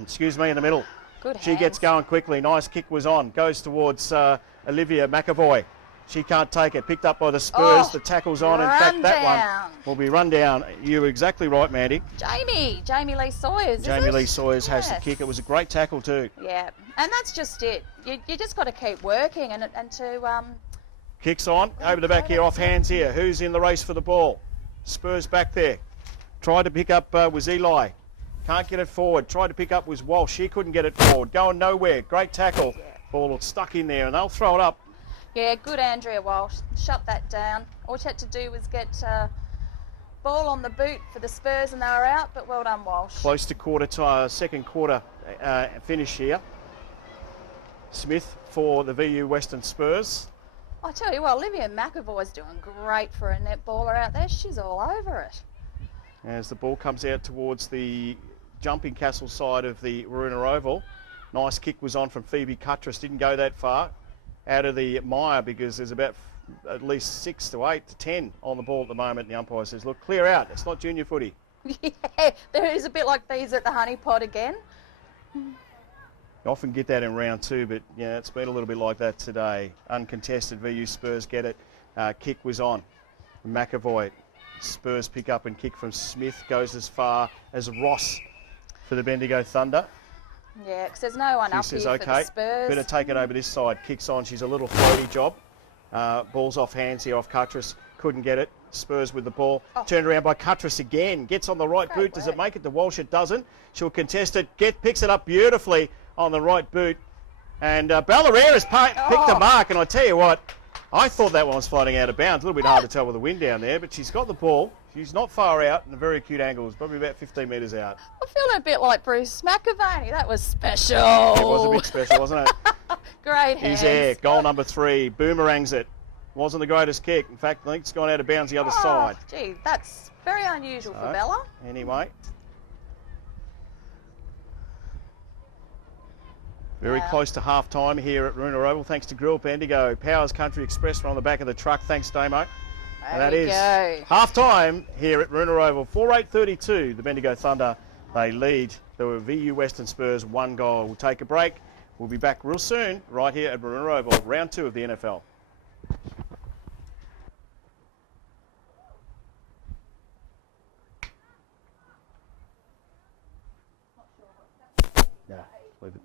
excuse me, in the middle. Good She hands. gets going quickly. Nice kick was on. Goes towards Olivia McAvoy. She can't take it. Picked up by the Spurs. Oh, The tackle's on. In run fact, that down. one will be run down. You were exactly right, Mandy. Jamie Lee Sawyers. Jamie is it? Lee Sawyers has the Yes. kick. It was a great tackle too. Yeah, and that's just it. You just got to keep working and to Kicks on. Over the back here. Off hands here. Who's in the race for the ball? Spurs back there. Tried to pick up was Eli. Can't get it forward. Tried to pick up was Walsh. She couldn't get it forward. Going nowhere. Great tackle. Ball stuck in there and they'll throw it up. Yeah, good Andrea Walsh. Shut that down. All she had to do was get ball on the boot for the Spurs and they were out, but well done, Walsh. Close to second quarter finish here. Smith for the VU Western Spurs. I tell you what, Olivia McAvoy's doing great for a netballer out there. She's all over it. As the ball comes out towards the jumping castle side of the Waruna Oval. Nice kick was on from Phoebe Cuttress. Didn't go that far out of the mire because there's about at least 6 to 8 to 10 on the ball at the moment. The umpire says, look, clear out. It's not junior footy. Yeah, there is a bit like these at the Honey Pot again. You often get that in round 2, but yeah, it's been a little bit like that today. Uncontested, VU Spurs get it. Kick was on. McAvoy. Spurs pick up and kick from Smith. Goes as far as Ross for the Bendigo Thunder. Yeah, because there's no one She up says, here okay, for the Spurs. better take it over this side. Kicks on. She's a little floaty job. Ball's off hands here off Cuttress. Couldn't get it. Spurs with the ball. Oh. Turned around by Cuttress again. Gets on the right Great boot. Does it work. make it to Walsh? It doesn't. She'll contest it. Picks it up beautifully on the right boot. And Bellaire has picked a mark. And I tell you what, I thought that one was floating out of bounds. A little bit hard to tell with the wind down there. But she's got the ball. She's not far out in a very acute angle. It's probably about 15 metres out. I'm feeling a bit like Bruce McAvaney. That was special. It was a bit special, wasn't it? Great He's hands. there. Goal number 3. Boomerangs it. Wasn't the greatest kick. In fact, I think it's gone out of bounds the other side. Gee, that's very unusual for Bella. Anyway. Very Wow. close to half time here at Waruna Oval. Thanks to Grill Bendigo. Powers Country Express are on the back of the truck. Thanks, Damo. And that There is you go. half time here at Waruna Oval. 4:8:32. The Bendigo Thunder, they lead the VU Western Spurs 1 goal. We'll take a break. We'll be back real soon right here at Waruna Oval, round 2 of the NFL. Yeah, leave it.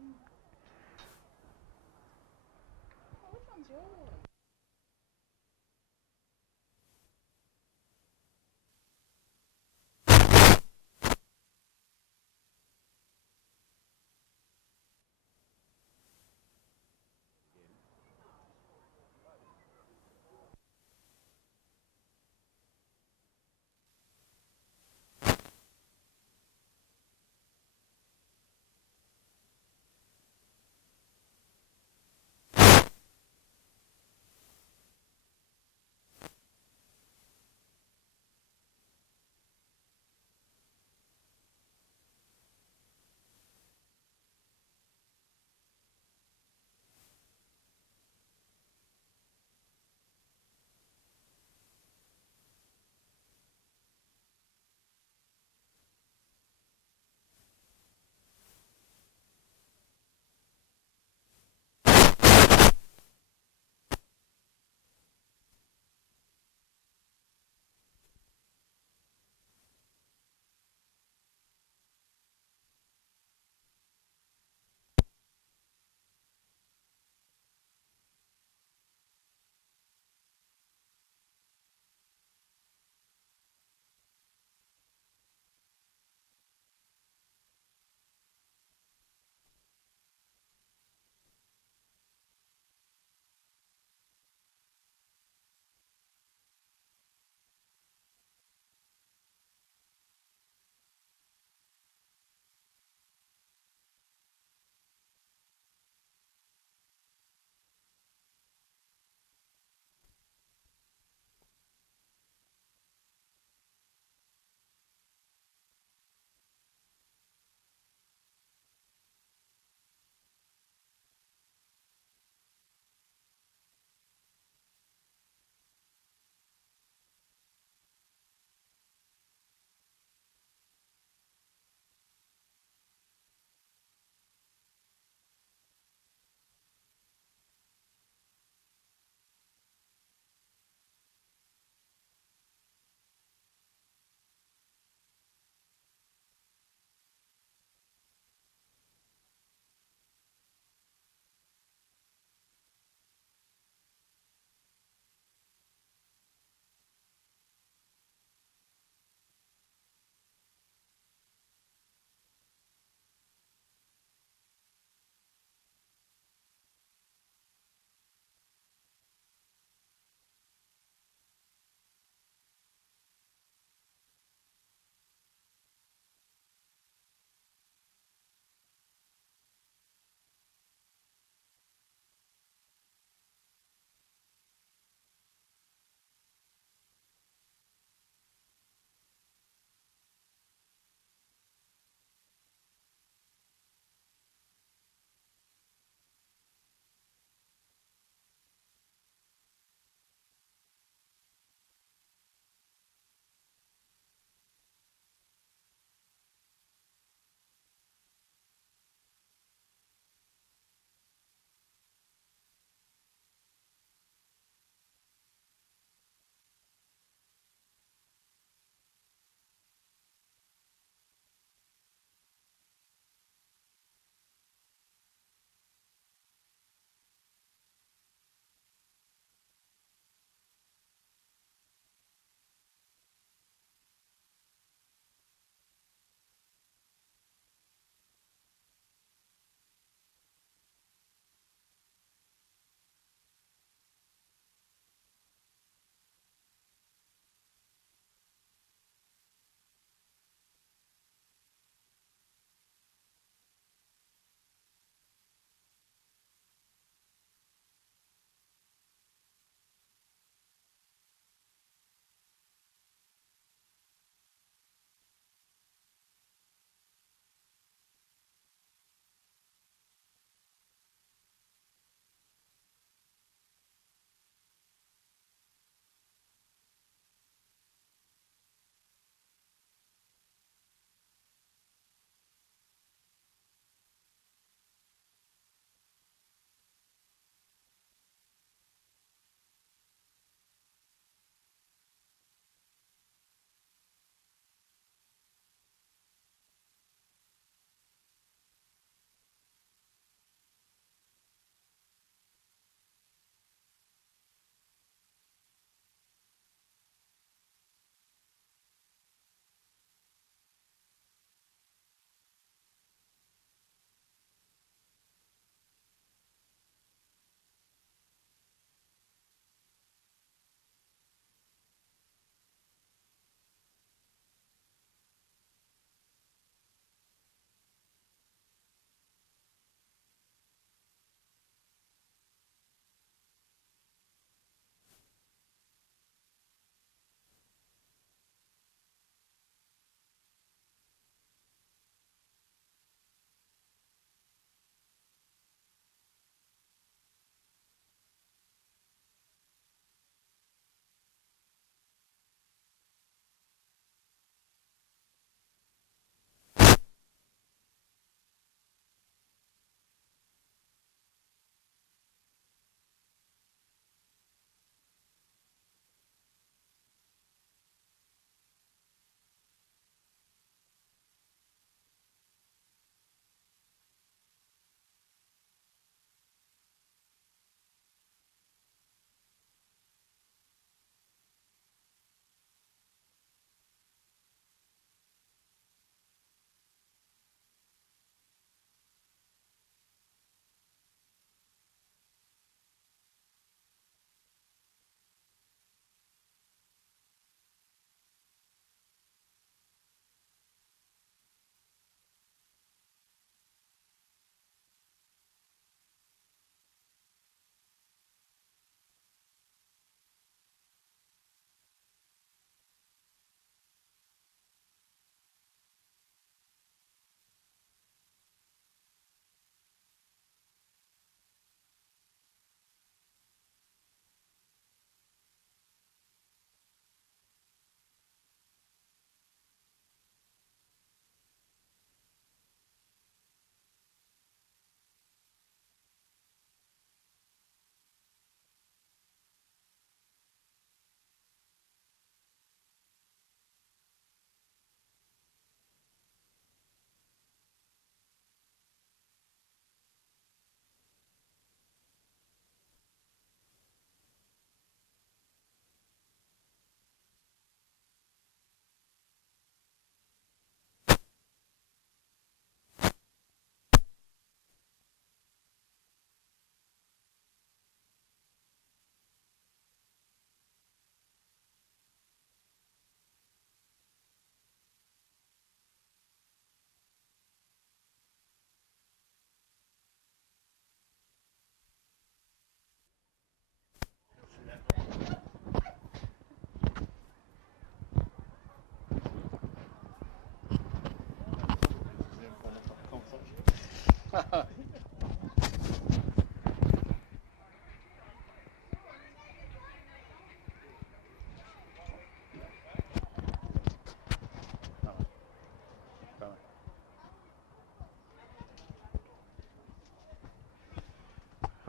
All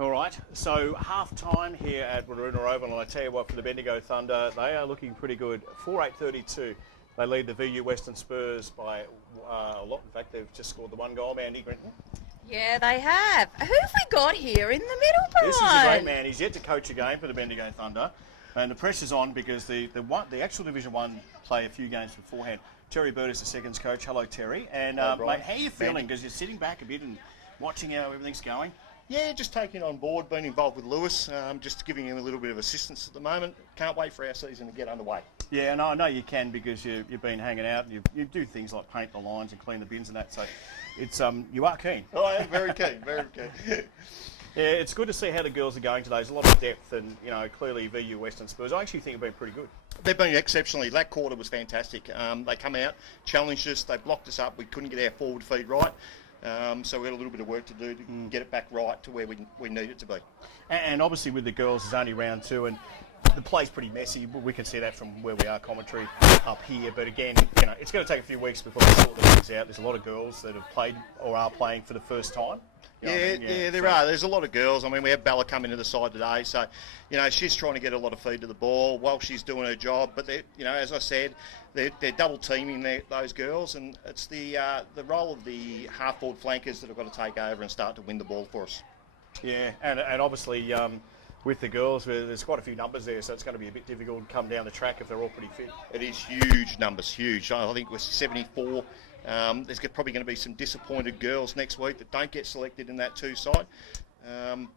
right, so half time here at Waruna Oval, and I tell you what, for the Bendigo Thunder, they are looking pretty good. 4-8-32. They lead the VU Western Spurs by a lot. In fact, they've just scored the one goal, Mandy Grinton. Yeah, they have. Who have we got here in the middle, Brian? This is a great man. He's yet to coach a game for the Bendigo Thunder, and the pressure's on because the actual Division 1 play a few games beforehand. Terry Bird is the seconds coach. Hello, Terry. And mate, how are you feeling? Because you're sitting back a bit and watching how everything's going. Yeah, just taking on board, being involved with Lewis, just giving him a little bit of assistance at the moment. Can't wait for our season to get underway. Yeah, and I know you can because you've been hanging out. You do things like paint the lines and clean the bins and that. So it's you are keen. Oh, I am very keen, very keen. Yeah, it's good to see how the girls are going today. There's a lot of depth, and clearly VU Western Spurs, I actually think have been pretty good. They've been exceptionally. That quarter was fantastic. They come out, challenged us, they blocked us up. We couldn't get our forward feed right. So we had a little bit of work to do to get it back right to where we need it to be. And obviously with the girls, it's only round 2, and the play's pretty messy. We can see that from where we are commentary up here. But again, it's going to take a few weeks before we sort things out. There's a lot of girls that have played or are playing for the first time. Yeah, there are. There's a lot of girls. I mean, we have Bella come into the side today, so she's trying to get a lot of feed to the ball while she's doing her job. But as I said, they're double teaming those girls, and it's the role of the half-forward flankers that have got to take over and start to win the ball for us. Yeah, and obviously with the girls, there's quite a few numbers there, so it's going to be a bit difficult to come down the track if they're all pretty fit. It is huge numbers, huge. I think we're 74. There's probably going to be some disappointed girls next week that don't get selected in that 2 side,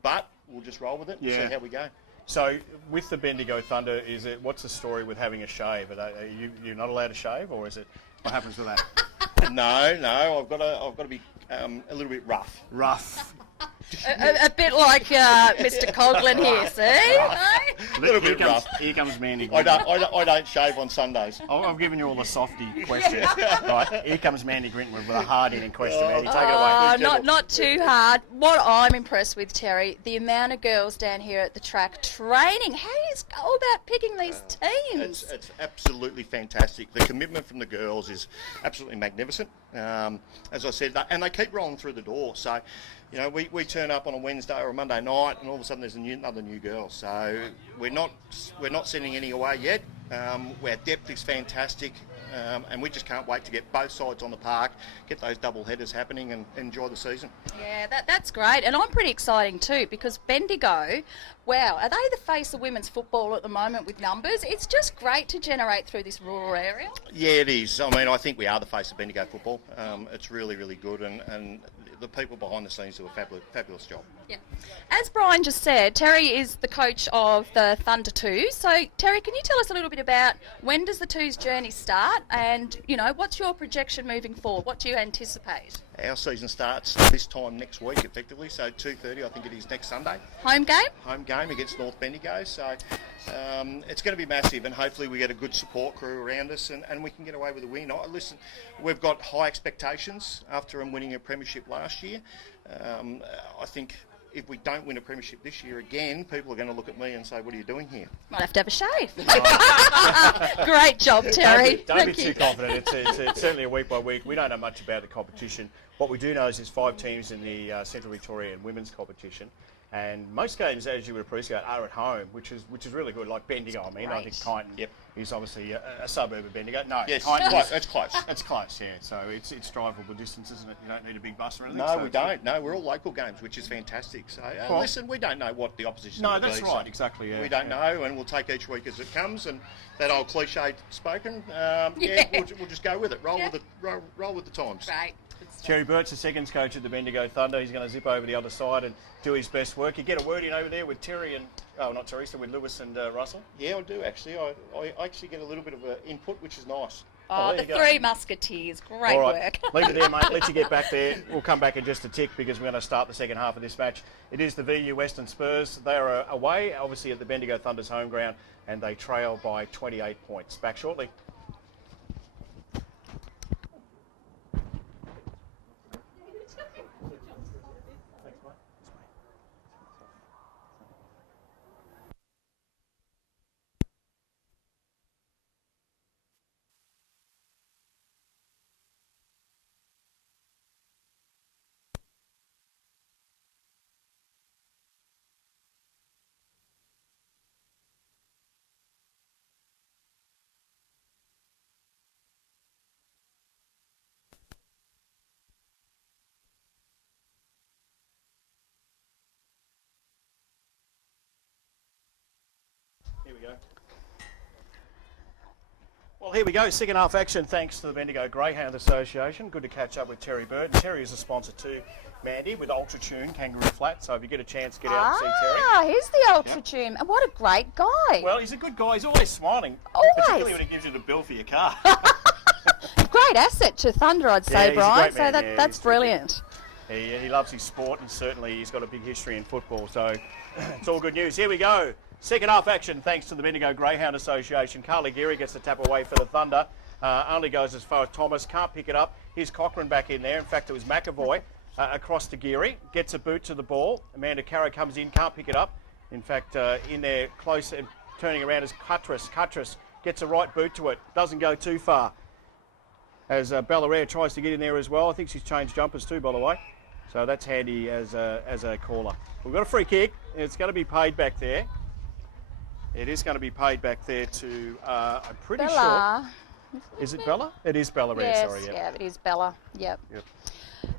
but we'll just roll with it and see how we go. So with the Bendigo Thunder, what's the story with having a shave? Are you're not allowed to shave, or is it what happens with that? No, I've got to be a little bit rough. Rough. A bit like Mr. Coughlin here, see? A little bit rough. Here comes Mandy. I don't shave on Sundays. I've given you all the softy questions. Right, here comes Mandy Grinton with a hard-hitting question. Mandy, take it away. Not too hard. What I'm impressed with, Terry, the amount of girls down here at the track training. How do you go about picking these teams? It's absolutely fantastic. The commitment from the girls is absolutely magnificent. As I said, and they keep rolling through the door. So, we turn up on a Wednesday or a Monday night, and all of a sudden there's another new girl. So we're not sending any away yet. Our depth is fantastic, and we just can't wait to get both sides on the park, get those double headers happening, and enjoy the season. Yeah, that's great, and I'm pretty exciting too because Bendigo, wow, are they the face of women's football at the moment with numbers? It's just great to generate through this rural area. Yeah, it is. I mean, I think we are the face of Bendigo football. It's really, really good, and the people behind the scenes do a fabulous job. Yeah. As Brian just said, Terry is the coach of the Thunder 2. So, Terry, can you tell us a little bit about when does the 2's journey start and, what's your projection moving forward? What do you anticipate? Our season starts this time next week, effectively, so 2:30, I think it is next Sunday. Home game? Home game against North Bendigo, so it's going to be massive, and hopefully we get a good support crew around us and we can get away with a win. Listen, we've got high expectations after winning a premiership last year. I think if we don't win a premiership this year again, people are going to look at me and say, what are you doing here? Might have to have a shave. Great job, Terry. Don't be too confident. It's certainly a week by week. We don't know much about the competition. What we do know is there's 5 teams in the Central Victorian women's competition. And most games, as you would appreciate, are at home, which is really good. Like Bendigo, I think Kyneton is obviously a suburb of Bendigo. No, yes, Kyneton, it's close. It's close, yeah. So it's drivable distance, isn't it? You don't need a big bus or anything. No, we don't. No, we're all local games, which is fantastic. So listen, we don't know what the opposition will be. No, that's right, so exactly. Yeah, we don't know, and we'll take each week as it comes. And that old cliche spoken, we'll just go with it. Roll with the times. Right. Terry Burt's the seconds coach at the Bendigo Thunder. He's going to zip over the other side and do his best work. You get a word in over there with Terry and, not Teresa, with Lewis and Russell? Yeah, I do actually. I actually get a little bit of input, which is nice. The 3 Musketeers. Great work. Leave it there, mate. Let you get back there. We'll come back in just a tick because we're going to start the second half of this match. It is the VU Western Spurs. They are away, obviously, at the Bendigo Thunder's home ground, and they trail by 28 points. Back shortly. Here we go. Well, here we go. Second half action thanks to the Bendigo Greyhound Association. Good to catch up with Terry Bird. Terry is a sponsor too, Mandy, with Ultra Tune Kangaroo Flat. So if you get a chance, get out and see Terry. Ah, he's the Ultra Tune. And what a great guy. Well, he's a good guy. He's always smiling. Always. Particularly when he gives you the bill for your car. Great asset to Thunder, I'd say, Yeah, he's a Brian. great So man, yeah, that's he's brilliant. He loves his sport, and certainly he's got a big history in football. So it's all good news. Here we go. Second half action thanks to the Bendigo Greyhound Association. Carly Geary gets the tap away for the Thunder. Only goes as far as Thomas. Can't pick it up. Here's Cochrane back in there. In fact, it was McAvoy across to Geary. Gets a boot to the ball. Amanda Carrow comes in. Can't pick it up. In fact, in there close and turning around is Cuttress. Cuttress gets a right boot to it. Doesn't go too far. As Ballarat tries to get in there as well. I think she's changed jumpers too, by the way. So that's handy as a caller. We've got a free kick. It's going to be paid back there. It is going to be paid back there to, I'm pretty Bella. sure. Is it Bella? It is Bella. Yes, Sorry, yeah, it is Bella. Yep. Yep.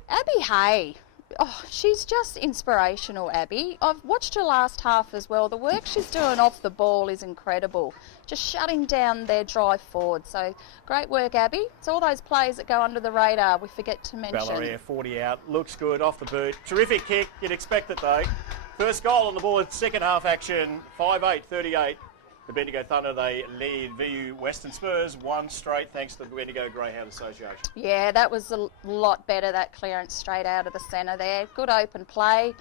Abby Hay. Oh, she's just inspirational, Abby. I've watched her last half as well. The work she's doing off the ball is incredible. Just shutting down their drive forward. So great work, Abby. It's all those plays that go under the radar we forget to mention. Ballarat 40 out. Looks good off the boot. Terrific kick. You'd expect it though. First goal on the board. Second half action. 5-8-38. The Bendigo Thunder, they lead VU Western Spurs one straight thanks to the Bendigo Greyhound Association. Yeah, that was a lot better, that clearance straight out of the centre there. Good open play.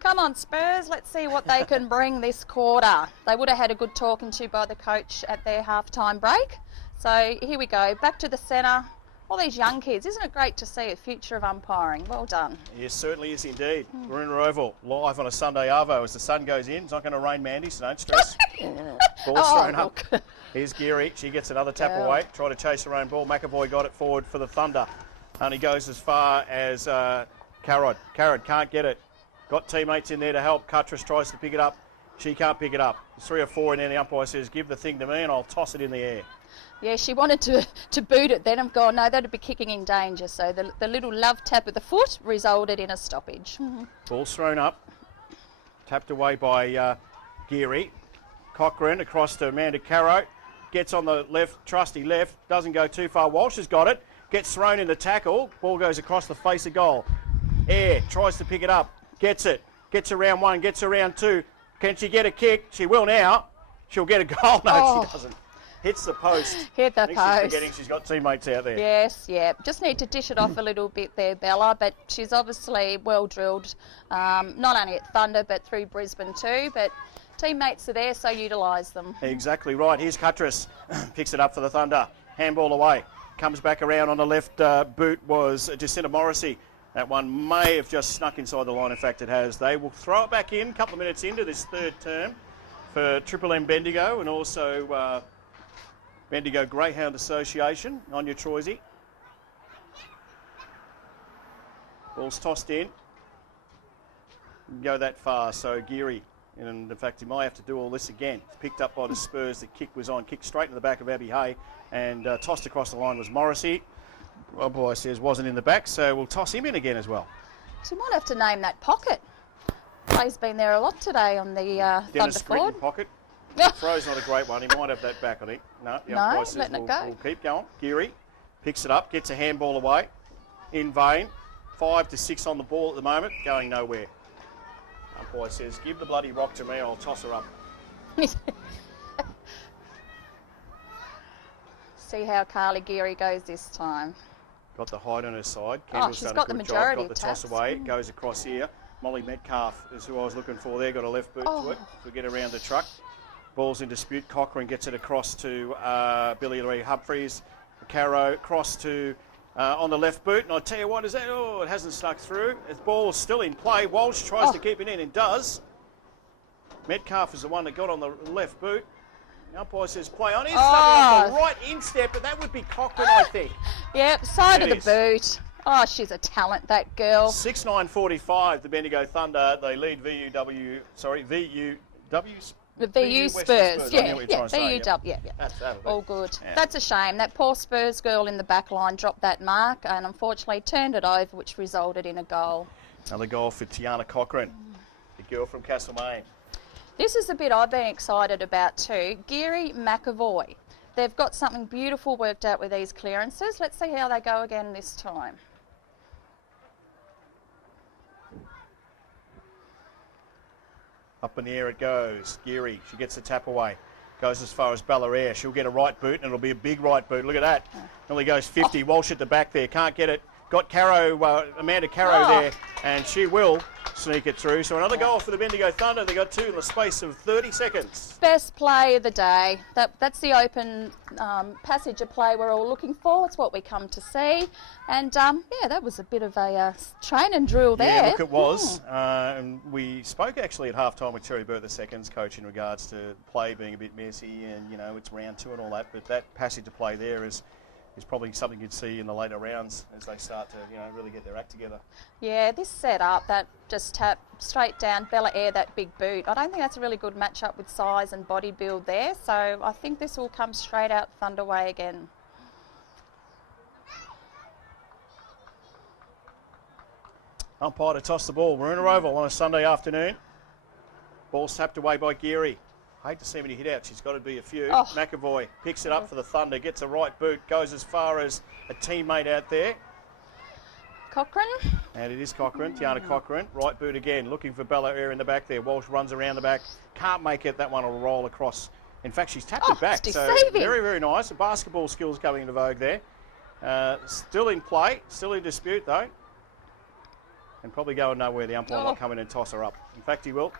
Come on, Spurs, let's see what they can bring this quarter. They would have had a good talking to by the coach at their half-time break. So here we go, back to the centre. All these young kids, isn't it great to see a future of umpiring? Well done. Yes, certainly is indeed. Maruna Oval, live on a Sunday arvo as the sun goes in. It's not going to rain, Mandy, so don't stress. Ball's thrown up. Here's Geary. She gets another tap away. Try to chase her own ball. McAvoy got it forward for the Thunder. Only goes as far as Carrod. Carrod can't get it. Got teammates in there to help. Cuttress tries to pick it up. She can't pick it up. There's 3 or 4 in there. The umpire says, give the thing to me and I'll toss it in the air. Yeah, she wanted to boot it then. I've gone, no, that'd be kicking in danger. So the little love tap of the foot resulted in a stoppage. Ball's thrown up. Tapped away by Geary. Cochrane across to Amanda Carrow. Gets on the left, trusty left. Doesn't go too far. Walsh has got it. Gets thrown in the tackle. Ball goes across the face of goal. Air tries to pick it up. Gets it. Gets around 1. Gets around 2. Can she get a kick? She will now. She'll get a goal. No, she doesn't. Hits the post. Hit the I think post. She's forgetting she's got teammates out there. Yes, yeah. Just need to dish it off a little bit there, Bella. But she's obviously well drilled, not only at Thunder but through Brisbane too. But teammates are there, so utilise them. Exactly right. Here's Cuttress. Picks it up for the Thunder. Handball away. Comes back around on the left boot was Jacinta Morrissey. That one may have just snuck inside the line. In fact, it has. They will throw it back in a couple of minutes into this third term for Triple M Bendigo and also Bendigo Greyhound Association on your Troisy. Ball's tossed in. Didn't go that far, so Geary. And in fact, he might have to do all this again. It's picked up by the Spurs. The kick was on. Kicked straight in the back of Abby Hay and tossed across the line was Morrissey. Umpire says wasn't in the back, so we'll toss him in again as well. So you might have to name that pocket. Clay's been there a lot today on the Dennis Thunder forward. Scrinton pocket. Throw's not a great one. He might have that back, I think. No, the umpire says letting it go. we'll keep going. Geary picks it up, gets a handball away. In vain. 5 to 6 on the ball at the moment, going nowhere. Umpire says, give the bloody rock to me, I'll toss her up. See how Carly Geary goes this time. Got the height on her side. Kendall's she's done got a the good majority job. Got the of toss taps. away. Goes across here. Molly Metcalf is who I was looking for there. Got a left boot to it. We get around the truck. Ball's in dispute. Cochrane gets it across to Billy Lee Humphreys. Carrow across to on the left boot. And I tell you what, is that? Oh, it hasn't stuck through. The ball's still in play. Walsh tries to keep it in and does. Metcalf is the one that got on the left boot. The umpire says play on. He's stepping up the right instep, but that would be Cochrane, I think. Yep, side It of the is. boot. Oh, she's a talent, that girl. 6-9-45, the Bendigo Thunder. They lead VUW. The VU Western Spurs. I know Yeah, what you're trying to say, VUW, yeah. That'll do. All good. Yeah. That's a shame. That poor Spurs girl in the back line dropped that mark and unfortunately turned it over, which resulted in a goal. Another goal for Tiana Cochrane, the girl from Castlemaine. This is the bit I've been excited about too. Geary McAvoy. They've got something beautiful worked out with these clearances. Let's see how they go again this time. Up in the air it goes. Geary, she gets the tap away. Goes as far as Ballarat. She'll get a right boot, and it'll be a big right boot. Look at that. Nearly goes 50. Walsh at the back there. Can't get it. Got Amanda Caro there, and she will sneak it through. So another goal for the Bendigo Thunder. They got two in the space of 30 seconds. Best play of the day. That's the open passage of play we're all looking for. It's what we come to see. And yeah, that was a bit of a training drill there. Yeah, look, it was. And we spoke actually at half-time with Terry Burt, the seconds coach, in regards to play being a bit messy and, you know, it's round 2 and all that. But that passage of play there is probably something you'd see in the later rounds as they start to, you know, really get their act together. Yeah, this set up, that just tap straight down, Bella Air, that big boot. I don't think that's a really good matchup with size and body build there. So I think this will come straight out Thunder way again. Umpire to toss the ball. We're in a oval on a Sunday afternoon. Ball tapped away by Geary. Hate to see many hit out. She's got to be a few. Oh. McAvoy picks it up for the Thunder, gets a right boot, goes as far as a teammate out there. Cochrane. And it is Cochrane, Tiana Cochrane. Right boot again, looking for Bella Air in the back there. Walsh runs around the back. Can't make it. That one will roll across. In fact, she's tapped it back. So very, very nice. The basketball skills coming into vogue there. Still in play, still in dispute though. And probably going nowhere. The umpire might come in and toss her up. In fact, he will.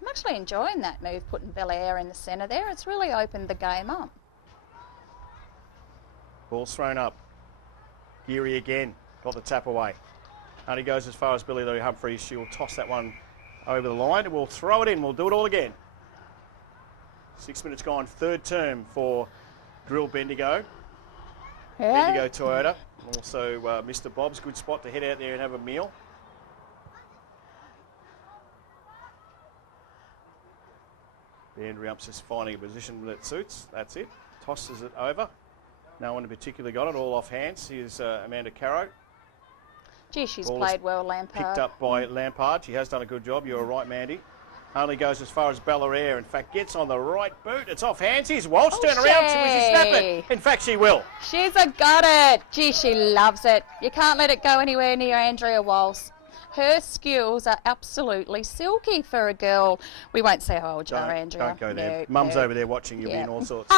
I'm actually enjoying that move, putting Bella Air in the centre there. It's really opened the game up. Ball's thrown up. Geary again. Got the tap away. Only goes as far as Billy Lou Humphries. She will toss that one over the line and we'll throw it in. We'll do it all again. 6 minutes gone. Third term for Drill Bendigo. Yeah. Bendigo Toyota. Also Mr. Bob's. Good spot to head out there and have a meal. The end umps just finding a position that suits. That's it. Tosses it over. No one in particular got it. All off hands. Here's Amanda Caro. Gee, she's Ball played well, Lampard. Picked up by Lampard. She has done a good job. You're right, Mandy. Only goes as far as Bella Air. In fact, gets on the right boot. It's off hands. Here's Walsh. Turn around. Will she snap it? In fact, she will. She's got it. Gee, she loves it. You can't let it go anywhere near Andrea Walsh. Her skills are absolutely silky for a girl. We won't say how old you are, Andrea. Don't go there. No, Mum's no. over there watching. You'll be in all sorts.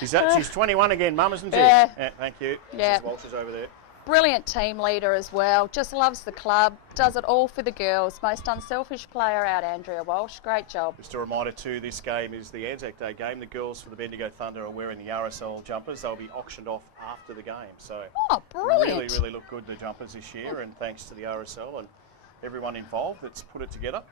She's She's 21 again, Mum, isn't she? Yeah. Thank you. Yeah. Mrs. Walsh is over there. Brilliant team leader as well. Just loves the club. Does it all for the girls. Most unselfish player out, Andrea Walsh. Great job. Just a reminder too, this game is the Anzac Day game. The girls for the Bendigo Thunder are wearing the RSL jumpers. They'll be auctioned off after the game. So Brilliant. really, really look good, the jumpers this year, and thanks to the RSL and everyone involved that's put it together.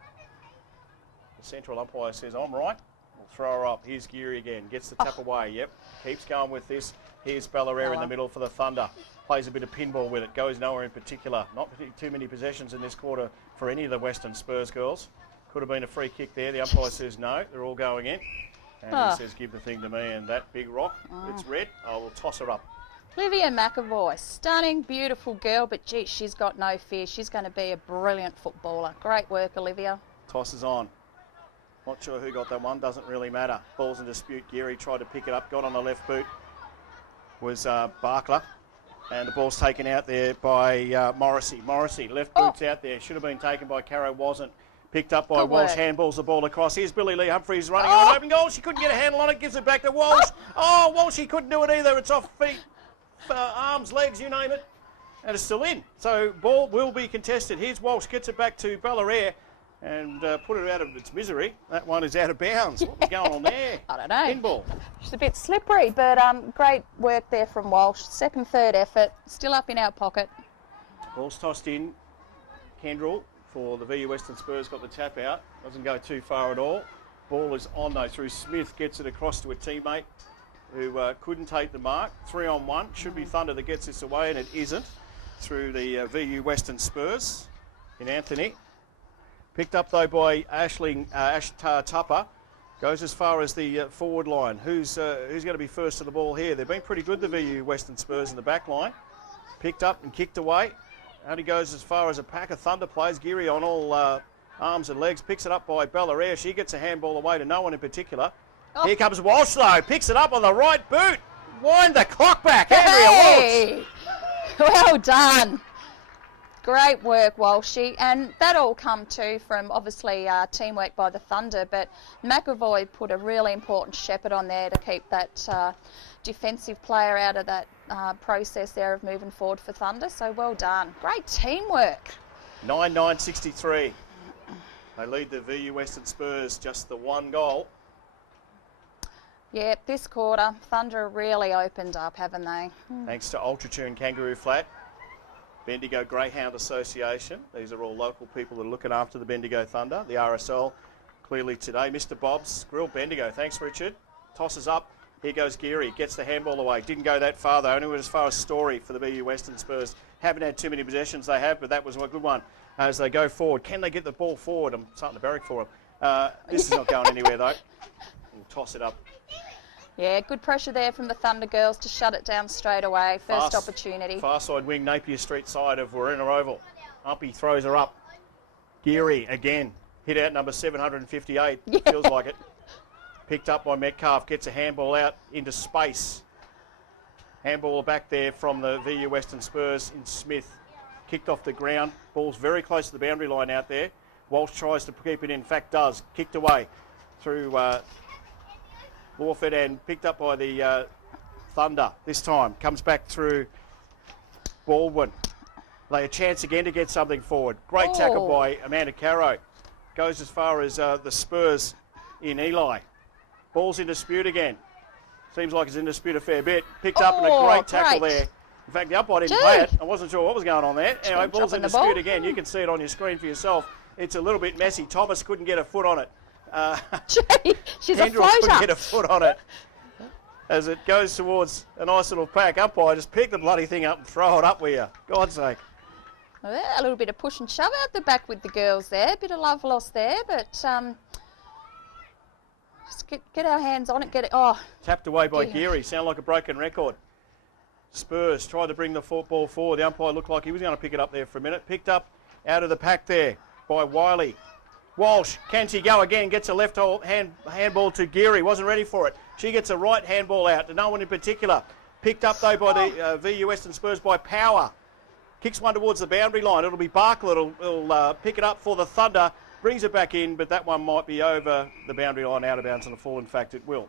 The central umpire says, I'm right. We'll throw her up. Here's Geary again. Gets the tap away. Yep. Keeps going with this. Here's Bella Air in the middle for the Thunder. Plays a bit of pinball with it. Goes nowhere in particular. Not too many possessions in this quarter for any of the Western Spurs girls. Could have been a free kick there. The umpire says no. They're all going in. And he says, give the thing to me. And that big rock, it's red. I will toss her up. Olivia McAvoy. Stunning, beautiful girl. But, gee, she's got no fear. She's going to be a brilliant footballer. Great work, Olivia. Tosses on. Not sure who got that one. Doesn't really matter. Ball's in dispute. Geary tried to pick it up. Got on the left boot. Was Barkler. And the ball's taken out there by Morrissey. Morrissey, left boot's out there. Should have been taken by Caro, wasn't. Picked up by Walsh, handballs the ball across. Here's Billy Lee Humphries running on an open goal. She couldn't get a handle on it, gives it back to Walsh. Walsh, he couldn't do it either. It's off feet, arms, legs, you name it. And it's still in. So ball will be contested. Here's Walsh, gets it back to Bella Air and put it out of its misery. That one is out of bounds. What's going on there? I don't know. Pinball. She's a bit slippery, but great work there from Walsh. Second, third effort, still up in our pocket. Ball's tossed in. Kendrell for the VU Western Spurs got the tap out. Doesn't go too far at all. Ball is on though through Smith. Gets it across to a teammate who couldn't take the mark. 3-on-1. Should be Thunder that gets this away, and it isn't. Through the VU Western Spurs in Anthony. Picked up though by Ash Tupper. Goes as far as the forward line. Who's going to be first to the ball here? They've been pretty good, the VU Western Spurs in the back line. Picked up and kicked away. Only goes as far as a pack of Thunder players. Geary on all Arms and legs, picks it up by Bellaria. She gets a handball away to no one in particular. Oh. Here comes Walsh though, picks it up on the right boot. Wind the clock back, Andrea Hey! Well done. Great work, Walshy. And that all come too from obviously teamwork by the Thunder, but McAvoy put a really important shepherd on there to keep that defensive player out of that process there of moving forward for Thunder. So well done. Great teamwork. 9-9-63. They lead the VU Western Spurs just the one goal. Yeah, this quarter, Thunder really opened up, haven't they? Thanks to Ultratune Kangaroo Flat, Bendigo Greyhound Association. These are all local people that are looking after the Bendigo Thunder. The RSL clearly today. Mr. Bob's Grill Bendigo. Thanks, Richard. Tosses up. Here goes Geary. Gets the handball away. Didn't go that far, though. Only went as far as Story for the VU Western Spurs. Haven't had too many possessions they have, but that was a good one. As they go forward, can they get the ball forward? I'm starting to barrack for them. This is not going anywhere, though. We'll toss it up. Yeah, good pressure there from the Thunder girls to shut it down straight away. First opportunity. Far side wing, Napier Street side of Warina Oval. Umpy throws her up. Geary again. Hit out number 758. Yeah. Feels like it. Picked up by Metcalf. Gets a handball out into space. Handball back there from the VU Western Spurs in Smith. Kicked off the ground. Ball's very close to the boundary line out there. Walsh tries to keep it in fact does. Kicked away through Lawford and picked up by the Thunder this time. Comes back through Baldwin. They a chance again to get something forward. Great tackle by Amanda Caro. Goes as far as the Spurs in Eli. Ball's in dispute again. Seems like it's in dispute a fair bit. Picked up and a great tackle there. In fact, the umpire didn't play it. I wasn't sure what was going on there. Anyway, ball's in dispute again. You can see it on your screen for yourself. It's a little bit messy. Thomas couldn't get a foot on it. Gee, she's a floater. Couldn't get a foot on it. As it goes towards a nice little pack, umpire just pick the bloody thing up and throw it up with you. God's sake. Well, a little bit of push and shove out the back with the girls there. A bit of love lost there, but just get our hands on it. Get it. Oh, tapped away by Geary. Sound like a broken record. Spurs tried to bring the football forward. The umpire looked like he was going to pick it up there for a minute. Picked up out of the pack there by Wiley. Walsh, can she go again? Gets a left handball to Geary. Wasn't ready for it. She gets a right handball out to no one in particular. Picked up though by the VU Western Spurs by Power. Kicks one towards the boundary line. It'll be Barkle. It'll pick it up for the Thunder. Brings it back in, but that one might be over the boundary line, out of bounds on the full. In fact, it will.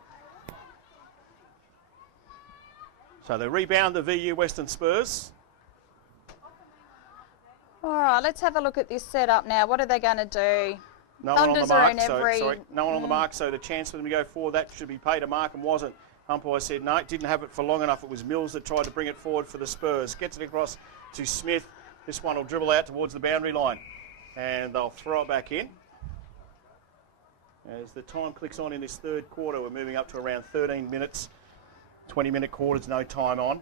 So they rebound the VU Western Spurs. all right. Let's have a look at this setup now. What are they going to do? No one on the mark. No one on the Mm. mark. So the chance for them to go forward, that should be paid to mark and wasn't. Umpire said no, didn't have it for long enough. It was Mills that tried to bring it forward for the Spurs. Gets it across to Smith. This one will dribble out towards the boundary line. And they'll throw it back in. As the time clicks on in this third quarter, we're moving up to around 13 minutes. 20-minute quarters, no time on.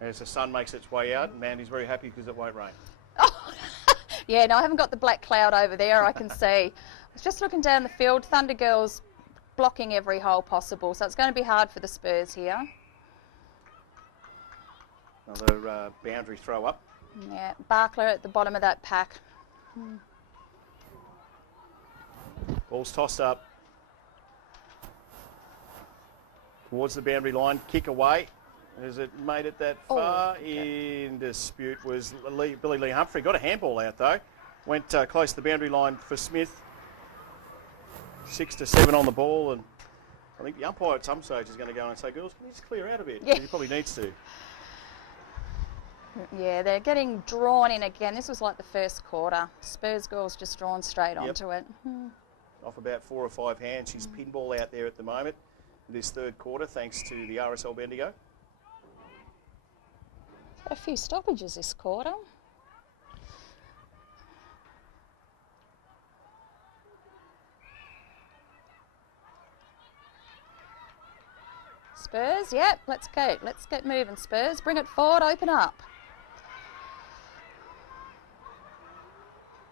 As the sun makes its way out, and Mandy's very happy because it won't rain. Oh, yeah, no, I haven't got the black cloud over there, I can see. I was just looking down the field. Thunder girls blocking every hole possible, so it's going to be hard for the Spurs here. Another boundary throw up. Yeah, Barkler at the bottom of that pack. Ball's tossed up towards the boundary line. Kick away. Has it made it that far? In dispute was Billy Lee Humphrey. Got a handball out though. Went close to the boundary line for Smith. 6 to 7 on the ball, and I think the umpire at some stage is going to go and say, girls, can you just clear out a bit? Yeah. He probably needs to. Yeah, they're getting drawn in again. This was like the first quarter. Spurs girls just drawn straight onto it. Off about 4 or 5 hands. She's pinball out there at the moment this third quarter, thanks to the RSL Bendigo. A few stoppages this quarter. Spurs, yep, let's go. Let's get moving, Spurs. Bring it forward, open up.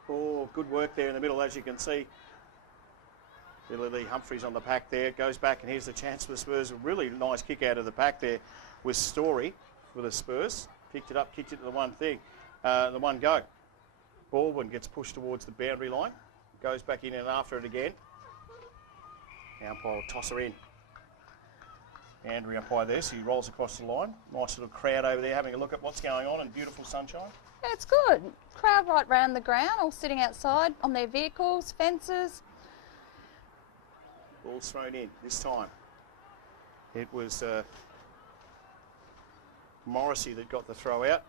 Oh, good work there in the middle, as you can see. Billy Lee Humphreys on the pack there. Goes back, and here's the chance for the Spurs. A really nice kick out of the pack there with Story for the Spurs. Picked it up, kicked it to the one thing, the one go. Baldwin gets pushed towards the boundary line. Goes back in and after it again. Umpire will toss her in. Boundary umpire there, so he rolls across the line. Nice little crowd over there having a look at what's going on and beautiful sunshine. Yeah, it's good. Crowd right round the ground, all sitting outside on their vehicles, fences. Ball's thrown in this time. It was Morrissey that got the throw out.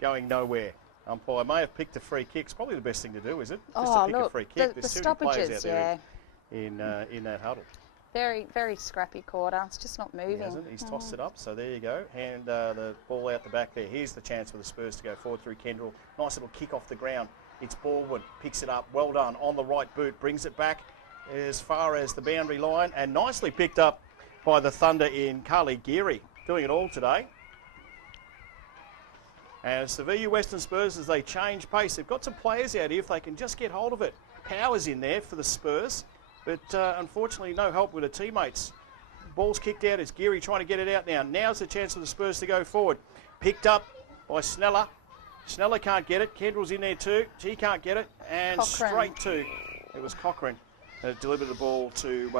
Going nowhere. Umpire may have picked a free kick. It's probably the best thing to do, is it? Just to pick a free kick. The There's too many players out stoppages, there in that huddle. Very, very scrappy quarter. It's just not moving. He hasn't. He's tossed it up, so there you go. And the ball out the back there. Here's the chance for the Spurs to go forward through Kendall. Nice little kick off the ground. It's Baldwin. Picks it up. Well done. On the right boot. Brings it back as far as the boundary line. And nicely picked up by the Thunder in Carly Geary. Doing it all today. And it's the VU Western Spurs as they change pace. They've got some players out here if they can just get hold of it. Power's in there for the Spurs. But unfortunately, no help with the teammates. Ball's kicked out. It's Geary trying to get it out now. Now's the chance for the Spurs to go forward. Picked up by Sneller. Sneller can't get it. Kendall's in there too. She can't get it. And Cochrane. Straight to, it was Cochrane that delivered the ball to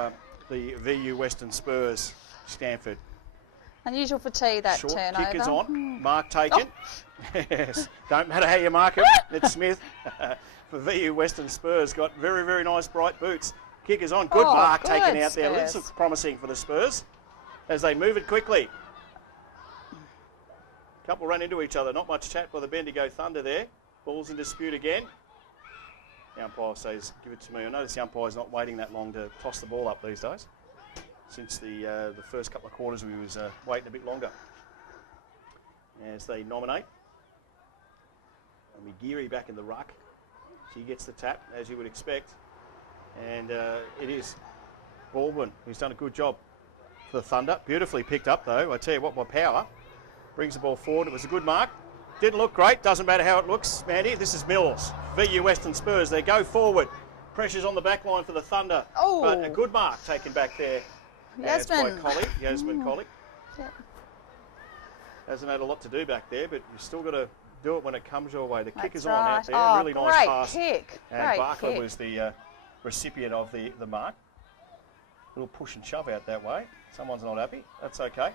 the VU Western Spurs. Stanford. Unusual for T, that Short turnover. kick is on. Mark taken. Yes. Don't matter how you mark it. It's Smith. For VU Western Spurs. Got very, very nice bright boots. Kick is on. Good mark good taken out there. Spurs. This looks promising for the Spurs as they move it quickly. Couple run into each other. Not much chat by the Bendigo Thunder there. Ball's in dispute again. The umpire says, give it to me. I notice the umpire's not waiting that long to toss the ball up these days. Since the first couple of quarters, we was waiting a bit longer. As they nominate. And Geary back in the ruck. She gets the tap, as you would expect. And it is Baldwin who's done a good job for the Thunder. Beautifully picked up, though. I tell you what, by power. Brings the ball forward. It was a good mark. Didn't look great. Doesn't matter how it looks, Mandy. This is Mills. VU Western Spurs. They go forward. Pressure's on the back line for the Thunder. Oh. But a good mark taken back there. Yasmin. By Collie. Yasmin Collie. Yep. Hasn't had a lot to do back there, but you've still got to do it when it comes your way. The kick That's is on out right. there. Oh, Really nice great pass. kick. And Great Barker kick. was the recipient of the mark. Little push and shove out that way. Someone's not happy. That's okay.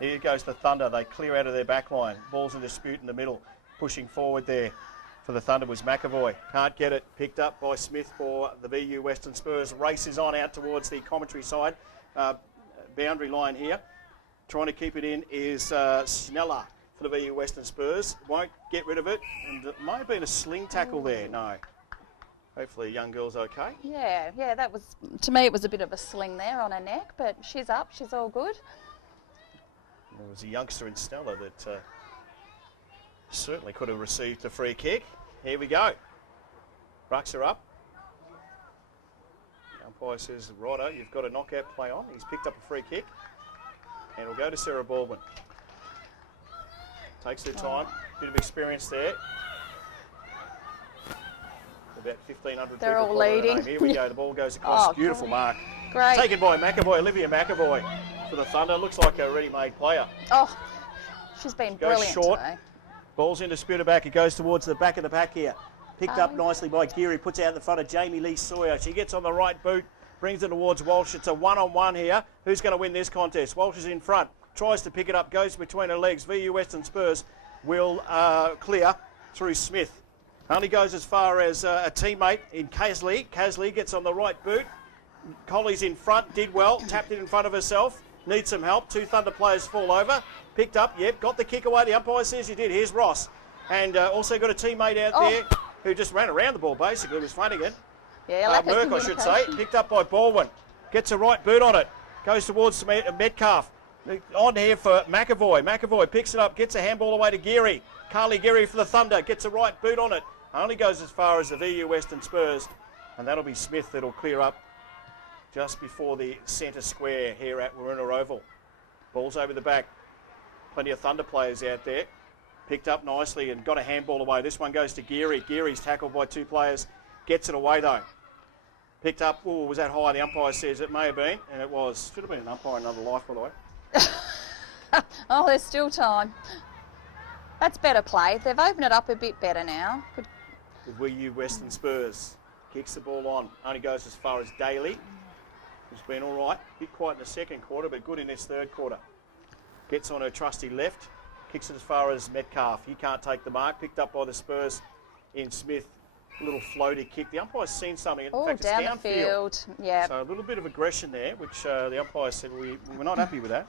Here goes the Thunder. They clear out of their back line. Ball's in dispute in the middle. Pushing forward there for the Thunder was McAvoy. Can't get it. Picked up by Smith for the VU Western Spurs. Races on out towards the commentary side. Boundary line here. Trying to keep it in is Sneller for the VU Western Spurs. Won't get rid of it. And it might have been a sling tackle there. No. Hopefully the young girl's okay. Yeah, that was, to me, it was a bit of a sling there on her neck, but she's up. She's all good. There was a youngster in Stella that certainly could have received a free kick. Here we go. Rucks her up. The umpire says, righto, you've got a knockout play on. He's picked up a free kick. And we'll go to Sarah Baldwin. Takes her time. Bit of experience there. About 1,500 They're people all calling her leading. name. Here we go. The ball goes across. Oh, Beautiful mark. Great. Taken by McAvoy, Olivia McAvoy for the Thunder. Looks like a ready-made player. Oh, she's been Goes brilliant short. today. Ball's in dispute back. It goes towards the back of the pack here. Picked up nicely by Geary. Puts out in the front of Jamie Lee Sawyer. She gets on the right boot. Brings it towards Walsh. It's a one-on-one here. Who's going to win this contest? Walsh is in front. Tries to pick it up. Goes between her legs. VU Western Spurs will clear through Smith. Only goes as far as a teammate in Casley. Casley gets on the right boot. Colley's in front. Did well. Tapped it in front of herself. Needs some help. Two Thunder players fall over. Picked up. Yep. Got the kick away. The umpire says you did. Here's Ross. And also got a teammate out there who just ran around the ball basically. It was Flanagan. Yeah, like Merck, I should say. Picked up by Baldwin. Gets a right boot on it. Goes towards Metcalf. On here for McAvoy. McAvoy picks it up. Gets a handball away to Geary. Carly Geary for the Thunder. Gets a right boot on it. Only goes as far as the VU Western Spurs. And that'll be Smith that'll clear up just before the centre square here at Waruna Oval. Ball's over the back. Plenty of Thunder players out there. Picked up nicely and got a handball away. This one goes to Geary. Geary's tackled by two players. Gets it away though. Picked up, was that high? The umpire says it may have been, and it was. Should have been an umpire in another life, by the way. Oh, there's still time. That's better play. They've opened it up a bit better now. with WU Western Spurs. Kicks the ball on, only goes as far as Daly, who's been all right. Bit quiet in the second quarter, but good in this third quarter. Gets on her trusty left, kicks it as far as Metcalf. He can't take the mark, picked up by the Spurs in Smith. A little floaty kick. The umpire's seen something. In fact, it's down downfield. the field. Yeah. So a little bit of aggression there, which the umpire said we're not happy with that.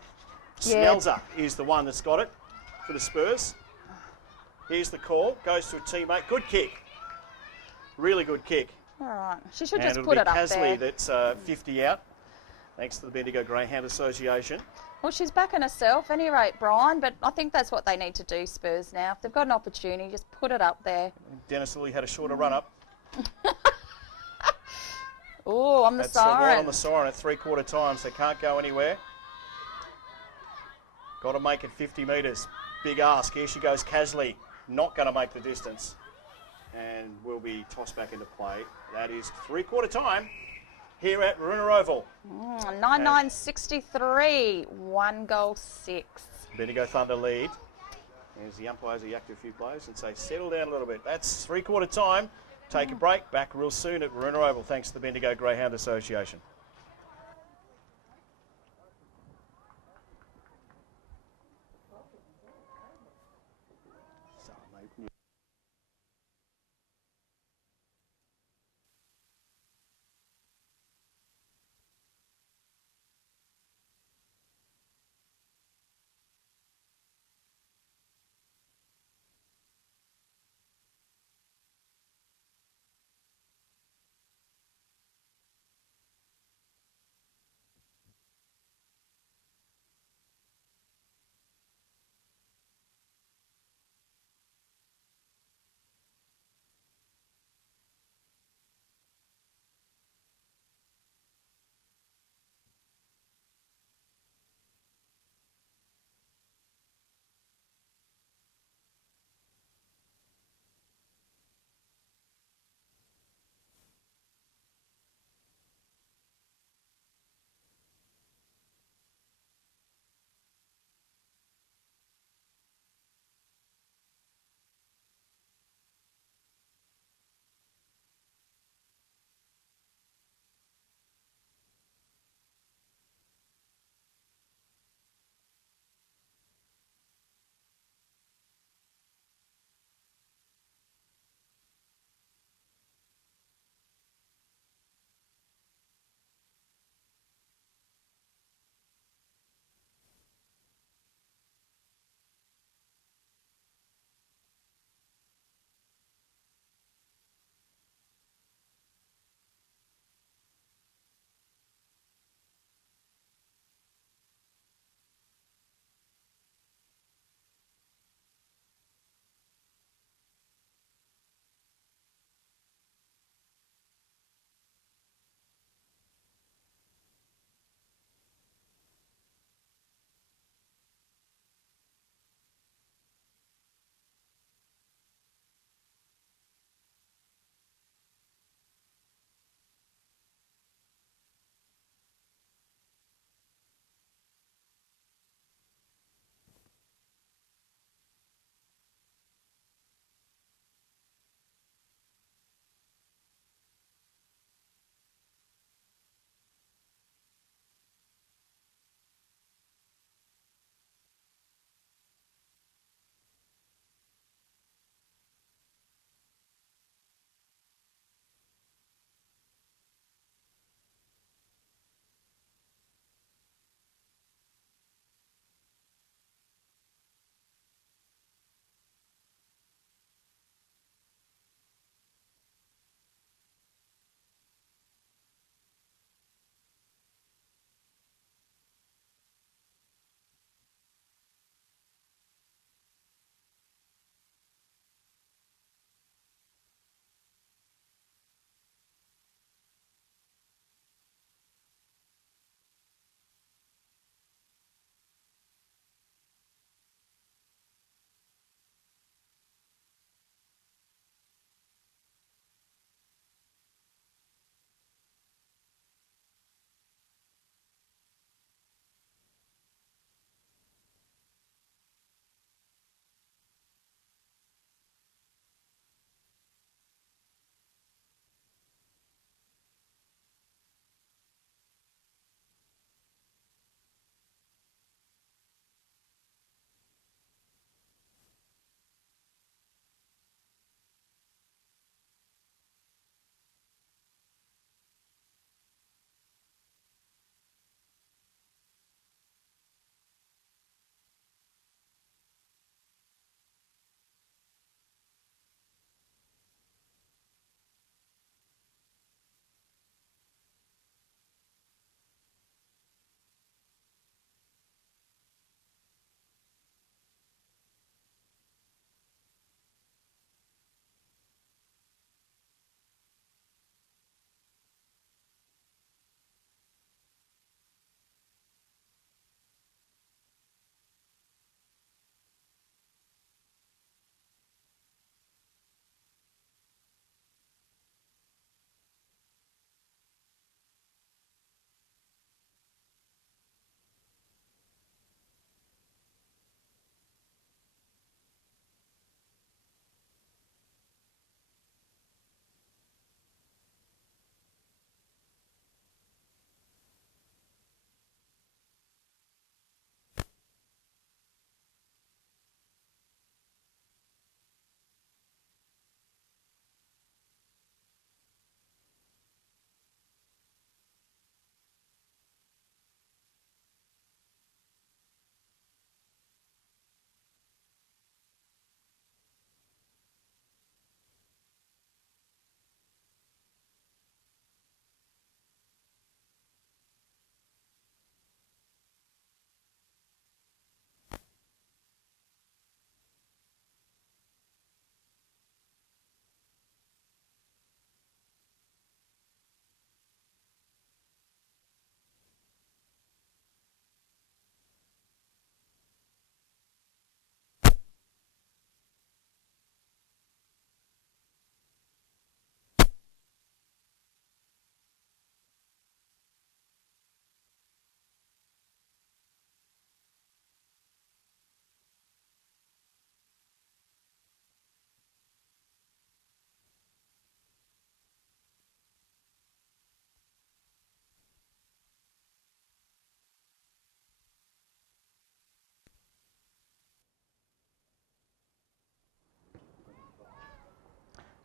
Yeah. Snelzer is the one that's got it for the Spurs. Here's the call. Goes to a teammate. Good kick. Really good kick. All right. She should And just it'll put be it up Casley there. that's 50 out. Thanks to the Bendigo Greyhound Association. Well, she's backing herself, any rate, Brian, but I think that's what they need to do, Spurs, now. If they've got an opportunity, just put it up there. Dennis Lilly had a shorter run up. Oh, on the That's siren. right on the siren at 3/4 time, so can't go anywhere. Got to make it 50 metres. Big ask. Here she goes, Casley. Not going to make the distance. And will be tossed back into play. That is 3/4 time here at Maruna Oval. 9-9-63, 1 goal 6. Bendigo Thunder lead. As the umpires are yacked a few players and say, settle down a little bit. That's 3/4 time. Take a break. Back real soon at Maruna Oval, thanks to the Bendigo Greyhound Association.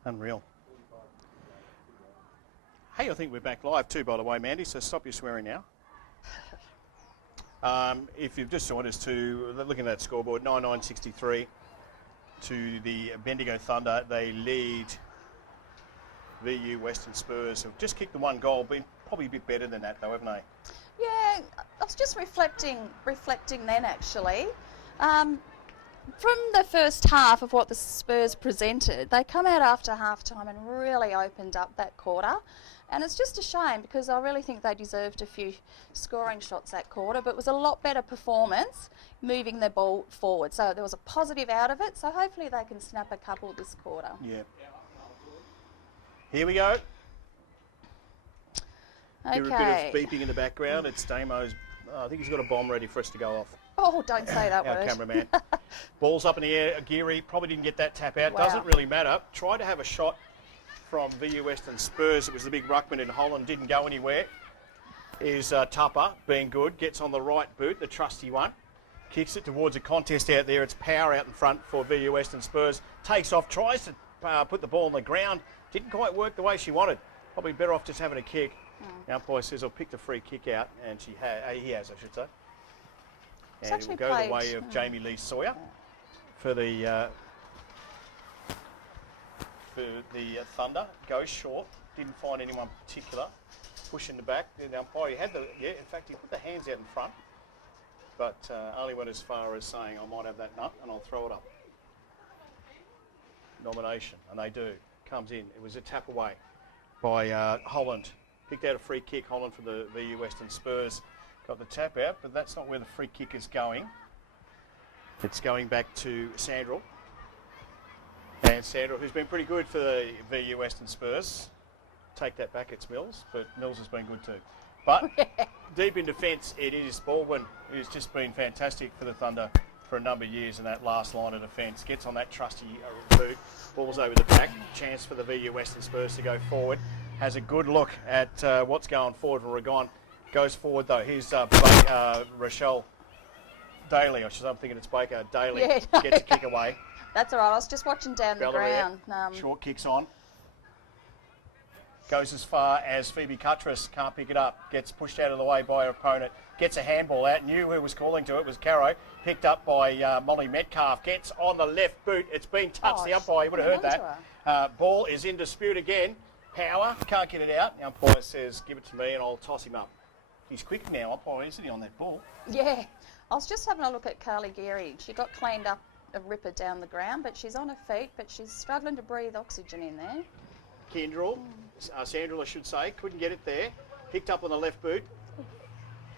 Unreal. Hey, I think we're back live too, by the way, Mandy, so stop your swearing now. If you've just joined us to looking at that scoreboard, 9-9-63 to the Bendigo Thunder. They lead VU Western Spurs. Have just kicked the one goal, been probably a bit better than that though, haven't they? Yeah, I was just reflecting then actually. From the first half of what the Spurs presented, they come out after half-time and really opened up that quarter. And it's just a shame because I really think they deserved a few scoring shots that quarter, but it was a lot better performance moving the ball forward. So there was a positive out of it, so hopefully they can snap a couple this quarter. Yeah. Here we go. Okay. Hear a bit of beeping in the background. It's Damo's, I think he's got a bomb ready for us to go off. Oh, don't say that Our word. cameraman. Ball's up in the air. Geary probably didn't get that tap out. Wow. Doesn't really matter. Tried to have a shot from VU Western Spurs. It was the big ruckman in Holland. Didn't go anywhere. Is Tupper being good. Gets on the right boot, the trusty one. Kicks it towards a contest out there. It's Power out in front for VU Western Spurs. Takes off. Tries to put the ball on the ground. Didn't quite work the way she wanted. Probably better off just having a kick. The umpire says, I'll pick the free kick out. And he has, I should say. And it will go the way of Jamie Lee Sawyer for the Thunder. Goes short. Didn't find anyone particular. Pushing the back. The umpire, in fact, he put the hands out in front. But only went as far as saying, I might have that nut and I'll throw it up. Nomination. And they do. Comes in. It was a tap away by Holland. Picked out a free kick, Holland for the VU Western Spurs. Got the tap out, but that's not where the free kick is going. It's going back to Sandrell. And Sandrell, who's been pretty good for the VU Western Spurs. Take that back, it's Mills, but Mills has been good too. But deep in defence, it is Baldwin, who's just been fantastic for the Thunder for a number of years in that last line of defence. Gets on that trusty boot, balls over the back. Chance for the VU Western Spurs to go forward. Has a good look at what's going forward for Ragon. Goes forward though. Here's Rochelle Daly. I'm thinking it's Baker. Daly gets a kick away. That's all right. I was just watching down the ground. Short kicks on. Goes as far as Phoebe Cuttress. Can't pick it up. Gets pushed out of the way by her opponent. Gets a handball out. Knew who was calling to it. Was Caro. Picked up by Molly Metcalf. Gets on the left boot. It's been touched. The umpire, you would have heard that. Ball is in dispute again. Power. Can't get it out. The umpire says, give it to me and I'll toss him up. He's quick now, umpire, isn't he, on that ball? Yeah. I was just having a look at Carly Geary. She got cleaned up a ripper down the ground, but she's on her feet, but she's struggling to breathe oxygen in there. Kendrell, Sandrell I should say, couldn't get it there. Picked up on the left boot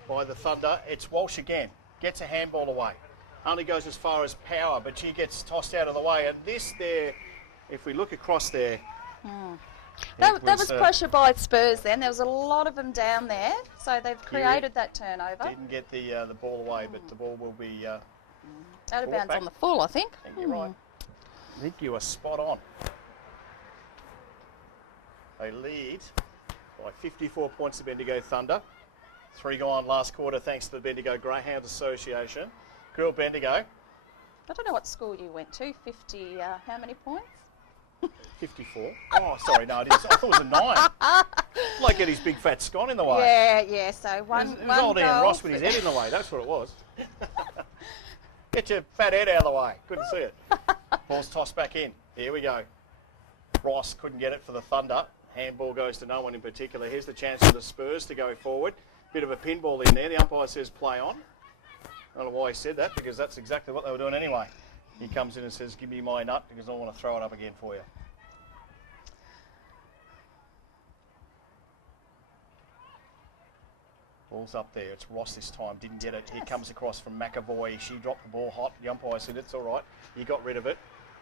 by the Thunder. It's Walsh again. Gets a handball away. Only goes as far as Power, but she gets tossed out of the way. And this there, if we look across there... That was pressure by Spurs then. There was a lot of them down there, so they've created that turnover. Didn't get the ball away, but the ball will be... out of bounds on the full, I think. I think you're right. I think you are spot on. They lead by 54 points to Bendigo Thunder. 3 gone last quarter thanks to the Bendigo Greyhound Association. Girl Bendigo. I don't know what school you went to. 50, how many points? 54. Oh, sorry, no, it is. I thought it was a 9. Like get his big fat scone in the way. Yeah, so one It was old Ian goal Ross with his head in the way, that's what it was. Get your fat head out of the way. Couldn't see it. Ball's tossed back in. Here we go. Ross couldn't get it for the Thunder. Handball goes to no one in particular. Here's the chance for the Spurs to go forward. Bit of a pinball in there. The umpire says play on. I don't know why he said that, because that's exactly what they were doing anyway. He comes in and says, give me my nut, because I want to throw it up again for you. Ball's up there. It's Ross this time. Didn't get it. Here comes across from McAvoy. She dropped the ball hot. The umpire said, it's all right. You got rid of it.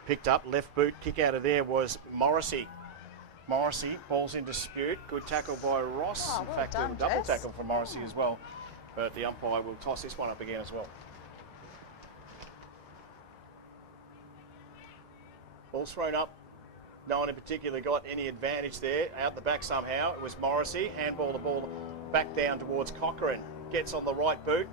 Picked up. Left boot. Kick out of there was Morrissey. Morrissey. Ball's in dispute. Good tackle by Ross. Oh, in well fact, done, a double Jess. tackle from Morrissey as well. But the umpire will toss this one up again as well. Ball's thrown up. No one in particular got any advantage there. Out the back somehow. It was Morrissey. Handball the ball back down towards Cochrane. Gets on the right boot.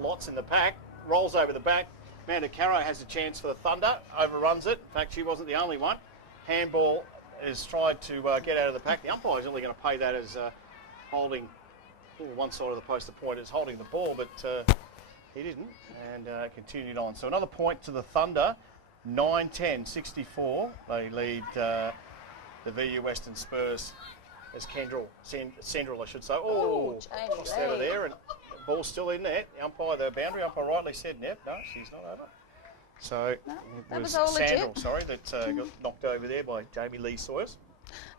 Lots in the pack. Rolls over the back. Amanda Caro has a chance for the Thunder. Overruns it. In fact, she wasn't the only one. Handball has tried to get out of the pack. The umpire is only going to pay that as holding one side of the post. The point is holding the ball, but he didn't, and continued on. So another point to the Thunder, 9-10, 64. They lead the VU Western Spurs as Sandrell, I should say. Oh, crossed out of there, and the ball's still in there. The umpire, the boundary umpire rightly said, no, she's not over. So No, it that was was all Sandrell, legit. sorry, that got knocked over there by Jamie Lee Sawyers.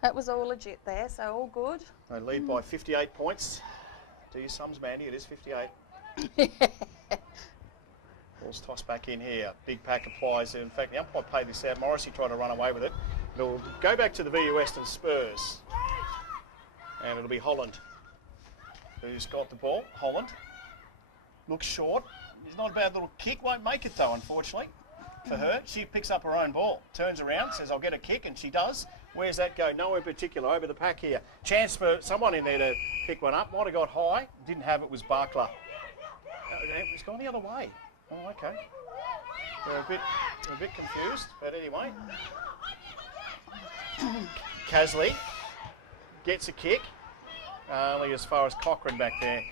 That was all legit there, so all good. They lead by 58 points. Do your sums, Mandy, it is 58. Ball's tossed back in here. Big pack applies. In fact, the umpire played this out. Morrissey tried to run away with it. It'll go back to the VU Western Spurs. And it'll be Holland who's got the ball. Holland looks short. It's not a bad little kick. Won't make it though, unfortunately, for her. She picks up her own ball. Turns around, says, I'll get a kick, and she does. Where's that go? Nowhere in particular. Over the pack here. Chance for someone in there to pick one up. Might have got high. Didn't have it. Was Barkler. It's gone the other way. Oh, okay. They're a bit confused, but anyway. Casley gets a kick. Only as far as Cochrane back there.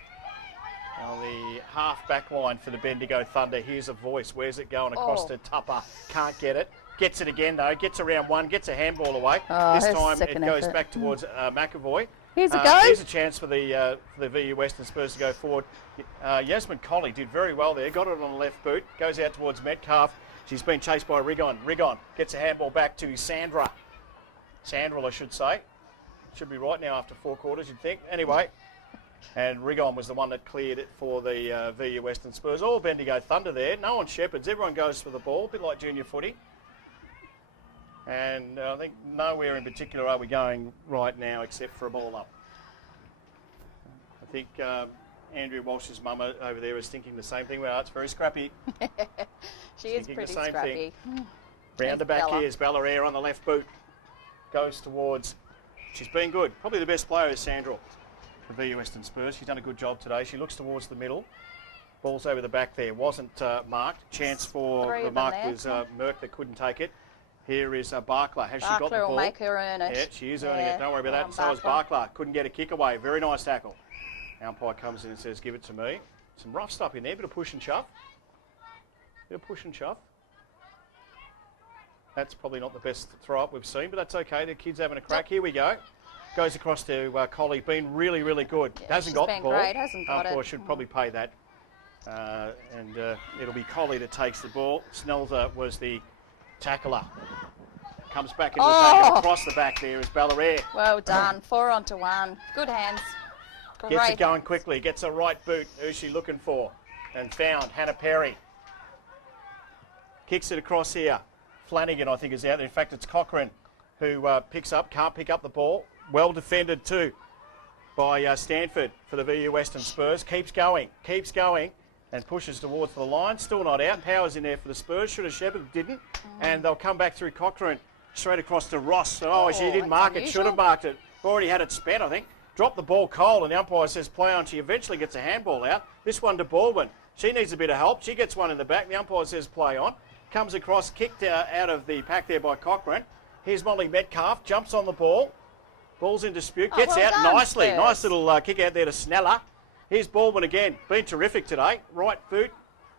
On the half back line for the Bendigo Thunder. Here's a voice. Where's it going? Across to Tupper. Can't get it. Gets it again though. Gets around one. Gets a handball away. This time it goes back towards McAvoy. Here's a go. Here's a chance for the VU Western Spurs to go forward. Yasmin Colley did very well there. Got it on the left boot. Goes out towards Metcalf. She's been chased by Rigon. Rigon gets a handball back to Sandrell, I should say. Should be right now after 4 quarters, you'd think. Anyway, and Rigon was the one that cleared it for the VU Western Spurs. All Bendigo Thunder there. No one shepherds. Everyone goes for the ball, a bit like junior footy. And I think nowhere in particular are we going right now except for a ball up. I think Andrew Walsh's mum over there is thinking the same thing. Well, it's very scrappy. She is pretty scrappy. Round the back Bella. here is Bella Air on the left boot. Goes towards... She's been good. Probably the best player is Sandrell for VU Western Spurs. She's done a good job today. She looks towards the middle. Ball's over the back there. Wasn't marked. Chance for the mark was Merck that couldn't take it. Here is Barkler. Has she got the Barkler ball? will make her earn it. Yeah, she is earning it. Don't worry about that. So is Barkler. Couldn't get a kick away. Very nice tackle. Umpire comes in and says, give it to me. Some rough stuff in there. Bit of push and shove. That's probably not the best throw up we've seen, but that's okay. The kid's having a crack. Here we go. Goes across to Colley. Been really, really good. Yeah, Hasn't got the ball. Great. Hasn't got Umpire it. should probably pay that. And it'll be Colley that takes the ball. Snelzer was the tackler. Comes back into the back and across the back there is Ballarat. Well done. 4 onto 1. Good hands. Great Gets it going hands. quickly. Gets a right boot. Who's she looking for? And found Hannah Perry. Kicks it across here. Flanagan, I think, is out there. In fact, it's Cochrane who can't pick up the ball. Well defended too by Stanford for the VU Western Spurs. Keeps going, and pushes towards the line. Still not out. Powers in there for the Spurs. Should have shepherded, didn't. And they'll come back through Cochrane. Straight across to Ross. Oh, she didn't mark it. Should have marked it. Already had it spent, I think. Dropped the ball cold, and the umpire says play on. She eventually gets a handball out. This one to Baldwin. She needs a bit of help. She gets one in the back. The umpire says play on. Comes across, kicked out of the pack there by Cochrane. Here's Molly Metcalf. Jumps on the ball. Ball's in dispute. Gets well out done, nicely. Spurs. Nice little kick out there to Sneller. Here's Baldwin again. Been terrific today. Right boot.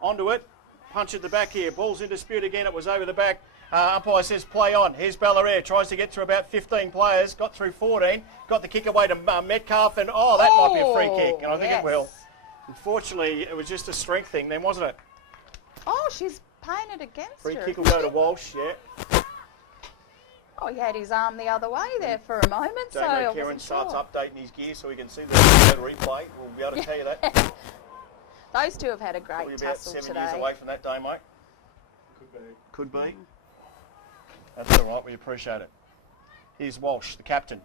Onto it. Punch at the back here. Ball's in dispute again. It was over the back. Umpire says play on. Here's Ballarat. Tries to get through about 15 players. Got through 14. Got the kick away to Metcalf. And that might be a free kick. And I think it will. Unfortunately, it was just a strength thing then, wasn't it? Oh, she's painted against Free her. kick will go to Walsh, yeah. Oh, he had his arm the other way there for a moment. Don't so I know, wasn't Kieran starts sure. updating his gear so we can see the replay. We'll be able to tell you that. Those two have had a Probably great about tussle 7 today. years away from that day, mate. Could be. That's all right, we appreciate it. Here's Walsh, the captain.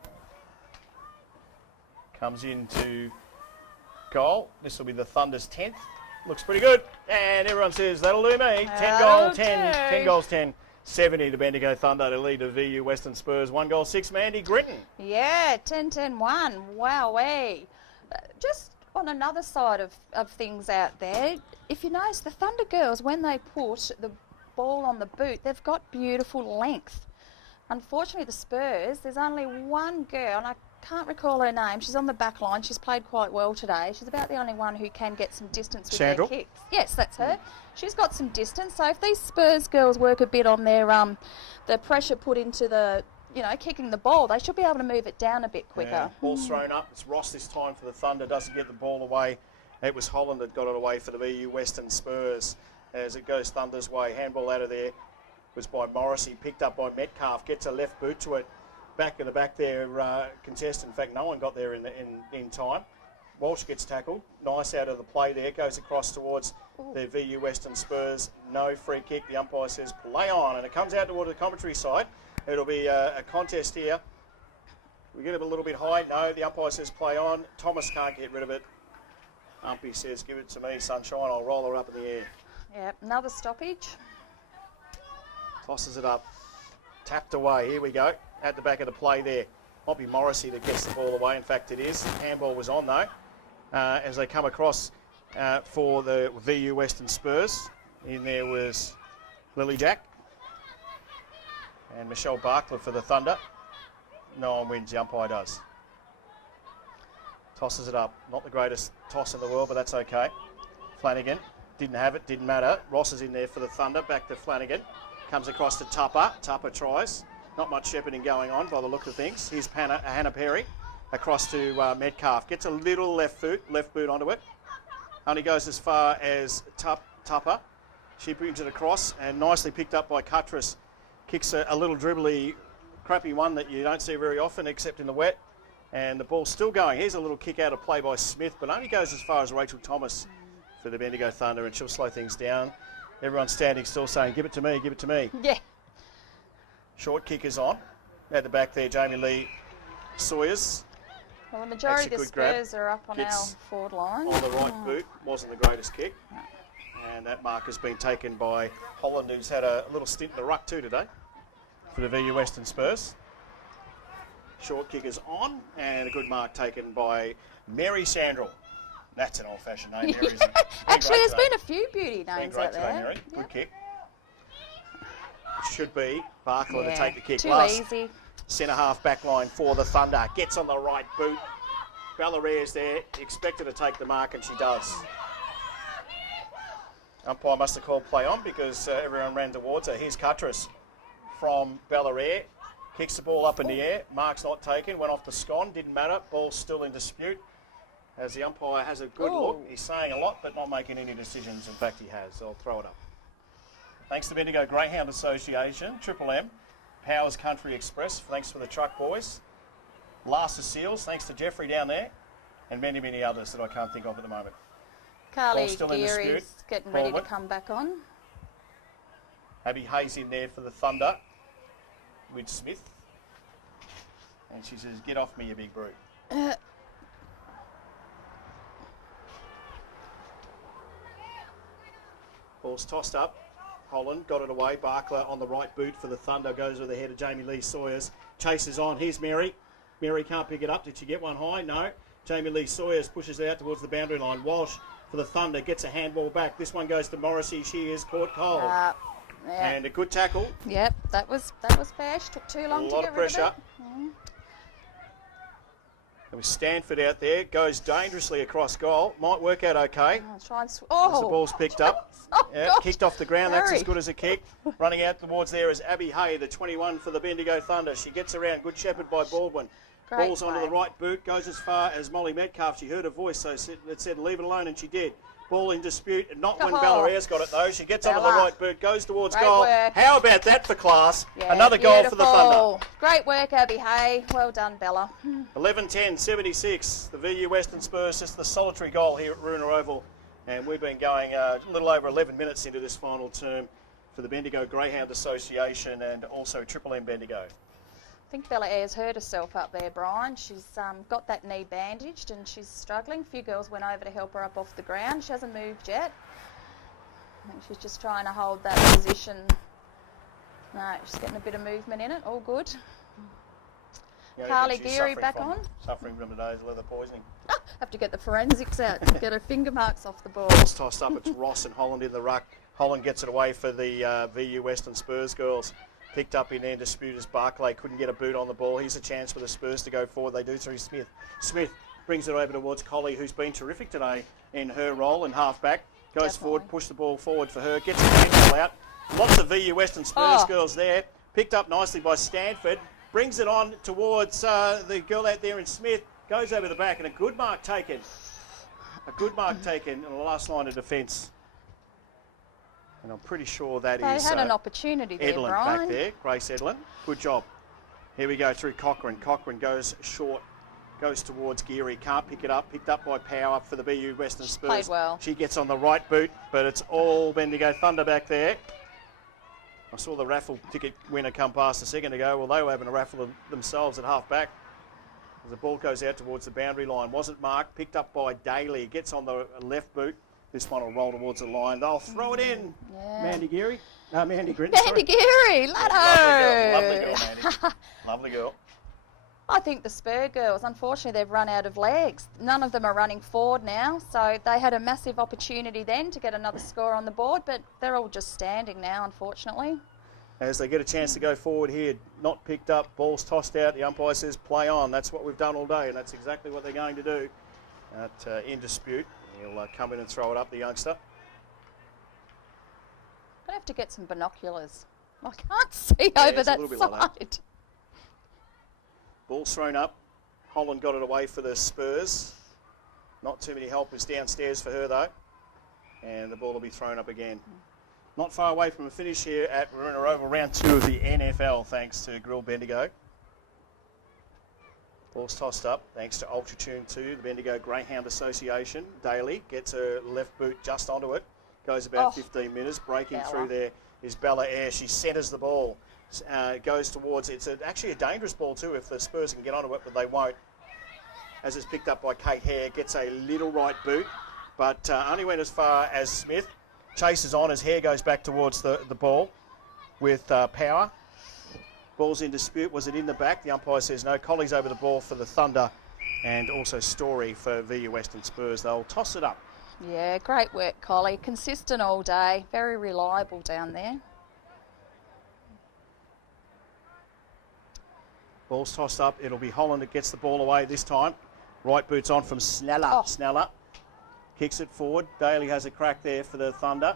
Comes into goal. This will be the Thunder's 10th. Looks pretty good. And everyone says, that'll do me. 10 goals, 10 goals, 10. 70 to Bendigo Thunder to lead the VU Western Spurs. 1 goal, 6. Mandy Gritton. Yeah, 10-10-1. Wowee. Just on another side of things out there, if you notice, the Thunder girls, when they put the ball on the boot, they've got beautiful length. Unfortunately, the Spurs, there's only one girl, and I can't recall her name. She's on the back line. She's played quite well today. She's about the only one who can get some distance with Sandra? their kicks. Yes, that's her. She's got some distance. So if these Spurs girls work a bit on their the pressure put into the, kicking the ball, they should be able to move it down a bit quicker. Yeah, ball's thrown up. It's Ross this time for the Thunder. Doesn't get the ball away. It was Holland that got it away for the VU Western Spurs. As it goes Thunder's way. Handball out of there was by Morrissey. Picked up by Metcalf. Gets a left boot to it. Back of the back there, contest. In fact, no one got there in time. Walsh gets tackled. Nice out of the play there. Goes across towards the VU Western Spurs. No free kick. The umpire says play on. And it comes out toward the commentary side. It'll be a contest here. We get it a little bit high. No, the umpire says play on. Thomas can't get rid of it. Umpy says give it to me, sunshine. I'll roll her up in the air. Yep, another stoppage. Tosses it up. Tapped away. Here we go. At the back of the play there. Might be Morrissey that gets the ball away. In fact, it is. Handball was on, though. As they come across for the VU Western Spurs. In there was Lily Jack. And Michelle Barkler for the Thunder. No one wins. The umpire does. Tosses it up. Not the greatest toss in the world, but that's okay. Flanagan. Didn't have it. Didn't matter. Ross is in there for the Thunder. Back to Flanagan. Comes across to Tupper. Tupper tries. Not much shepherding going on by the look of things. Here's Hannah Perry across to Metcalf. Gets a little left boot onto it. Only goes as far as Tupper. She brings it across and nicely picked up by Cuttress. Kicks a little dribbly, crappy one that you don't see very often except in the wet. And the ball's still going. Here's a little kick out of play by Smith, but only goes as far as Rachel Thomas for the Bendigo Thunder, and she'll slow things down. Everyone's standing still saying, give it to me, give it to me. Yeah. Short kick is on. At the back there, Jamie Lee Sawyers. Well, the majority of the Spurs are up on our Gets forward line. On the right boot. Wasn't the greatest kick. And that mark has been taken by Holland, who's had a little stint in the ruck too today for the VU Western Spurs. Short kick is on, and a good mark taken by Mary Sandrell. That's an old-fashioned name. Mary's Actually, there's today. been a few beauty names out today, there. Mary. Yep. Good kick. Should be Barkler to take the kick. Too Last easy. centre-half back line for the Thunder. Gets on the right boot. Bellaria's there. Expected to take the mark, and she does. Umpire must have called play on because everyone ran towards her. Here's Cuttress from Bellaria. Kicks the ball up in the air. Mark's not taken. Went off the scon. Didn't matter. Ball's still in dispute. As the umpire has a good look. He's saying a lot but not making any decisions. In fact, he has. So I'll throw it up. Thanks to Bendigo Greyhound Association, Triple M, Powers Country Express. Thanks for the truck boys. Last of Seals. Thanks to Jeffrey down there. And many, many others that I can't think of at the moment. Carly still in dispute. Geary's getting ready to Forward. come back on. Abby Hayes in there for the Thunder with Smith. And she says, get off me, you big brute. Ball's tossed up. Holland got it away. Barkler on the right boot for the Thunder. Goes with the head of Jamie Lee Sawyers. Chases on. Here's Mary. Mary can't pick it up. Did she get one high? No. Jamie Lee Sawyers pushes it out towards the boundary line. Walsh for the Thunder gets a handball back. This one goes to Morrissey. She is caught cold. Yeah. And a good tackle. Yep, that was fair. She took too long to lot get of rid of pressure. it. There was Stanford out there. Goes dangerously across goal. Might work out okay. I'll try and As the ball's picked up. Oh, Yeah, gosh. kicked off the ground. That's Mary. as good as a kick. Running out towards there is Abby Hay, the 21 for the Bendigo Thunder. She gets around. Good shepherd by Baldwin. Great Ball's onto play. the right boot. Goes as far as Molly Metcalf. She heard a voice, so it said leave it alone, and she did. Ball in dispute. Not when Oh. Bellaria's got it, though. She gets onto the Bella. right boot. Goes towards Great goal. work. How about that for class? Yeah, Another goal for the beautiful. Thunder. Great work, Abby Hay. Well done, Bella. 11-10, 76. The VU Western Spurs, just the solitary goal here at Roona Oval. And we've been going a little over 11 minutes into this final term for the Bendigo Greyhound Association and also Triple M Bendigo. I think Bella Ayres hurt herself up there, Brian. She's got that knee bandaged and she's struggling. A few girls went over to help her up off the ground. She hasn't moved yet. I think she's just trying to hold that position. No, she's getting a bit of movement in it. All good. The only Carly thing she's Geary suffering back from- on. Suffering from today's leather poisoning. Have to get the forensics out. Get her finger marks off the ball. Ball's tossed up. It's Ross and Holland in the ruck. Holland gets it away for the VU Western Spurs girls. Picked up in there, dispute as Barclay couldn't get a boot on the ball. Here's a chance for the Spurs to go forward. They do through Smith. Smith brings it over towards Collie, who's been terrific today in her role in half-back. Goes forward, push the ball forward for her, gets the handball out. Lots of VU Western Spurs girls there. Picked up nicely by Stanford. Brings it on towards the girl out there in Smith. Goes over the back and a good mark taken. A good mark taken in the last line of defence. And I'm pretty sure that is They had an opportunity there, Edlin Brian. back there. Grace Edlin. Good job. Here we go through Cochrane. Cochrane goes short. Goes towards Geary, can't pick it up. Picked up by Power for the BU Western Spurs. Played well. She gets on the right boot, but it's all Bendigo Thunder back there. I saw the raffle ticket winner come past a second ago. Well, they were having a raffle themselves at half back. As the ball goes out towards the boundary line. Wasn't marked. Picked up by Daly. Gets on the left boot. This one will roll towards the line. They'll throw it in. Yeah. Mandy Geary. No, Mandy Grinton. Mandy Geary, Laddo. Lovely girl, Mandy. Lovely girl. I think the Spur girls, unfortunately, they've run out of legs. None of them are running forward now, so they had a massive opportunity then to get another score on the board, but they're all just standing now, unfortunately. As they get a chance to go forward here, not picked up, ball's tossed out, the umpire says play on. That's what we've done all day, and that's exactly what they're going to do. In dispute, he'll come in and throw it up, the youngster. I have to get some binoculars. I can't see over it's a that little bit side. like that. Ball's thrown up. Holland got it away for the Spurs. Not too many helpers downstairs for her though. And the ball will be thrown up again. Not far away from a finish here at Marina Oval, round 2 of the NFL, thanks to Grill Bendigo. Ball's tossed up, thanks to Ultratune 2, the Bendigo Greyhound Association. Daly gets her left boot just onto it. Goes about 15 metres. Breaking through there is Bella Eyre. She centres the ball. Goes towards, it's actually a dangerous ball too if the Spurs can get onto it, but they won't. As it's picked up by Kate Hare, gets a little right boot, but only went as far as Smith. Chases on as Hare goes back towards the ball with Power. Ball's in dispute. Was it in the back? The umpire says no. Colley's over the ball for the Thunder, and also Story for VU Western Spurs. They'll toss it up. Yeah, great work, Collie. Consistent all day. Very reliable down there. Ball's tossed up. It'll be Holland that gets the ball away this time. Right boot's on from Sneller. Sneller kicks it forward. Daly has a crack there for the Thunder.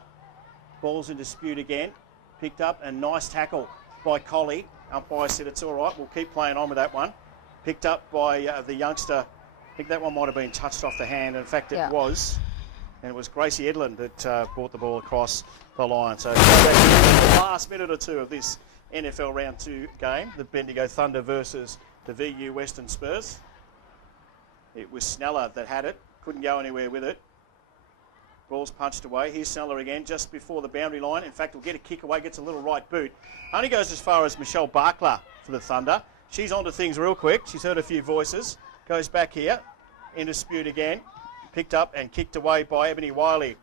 Ball's in dispute again. Picked up and nice tackle by Collie. Umpire said it's all right. We'll keep playing on with that one. Picked up by the youngster. I think that one might have been touched off the hand. In fact, it was. And it was Gracie Edlin that brought the ball across the line. So back to the last minute or two of this NFL Round 2 game, the Bendigo Thunder versus the VU Western Spurs. It was Sneller that had it. Couldn't go anywhere with it. Ball's punched away. Here's Sneller again, just before the boundary line. In fact, will get a kick away, gets a little right boot. Only goes as far as Michelle Barkler for the Thunder. She's onto things real quick. She's heard a few voices. Goes back here. In dispute again. Picked up and kicked away by Ebony Wiley.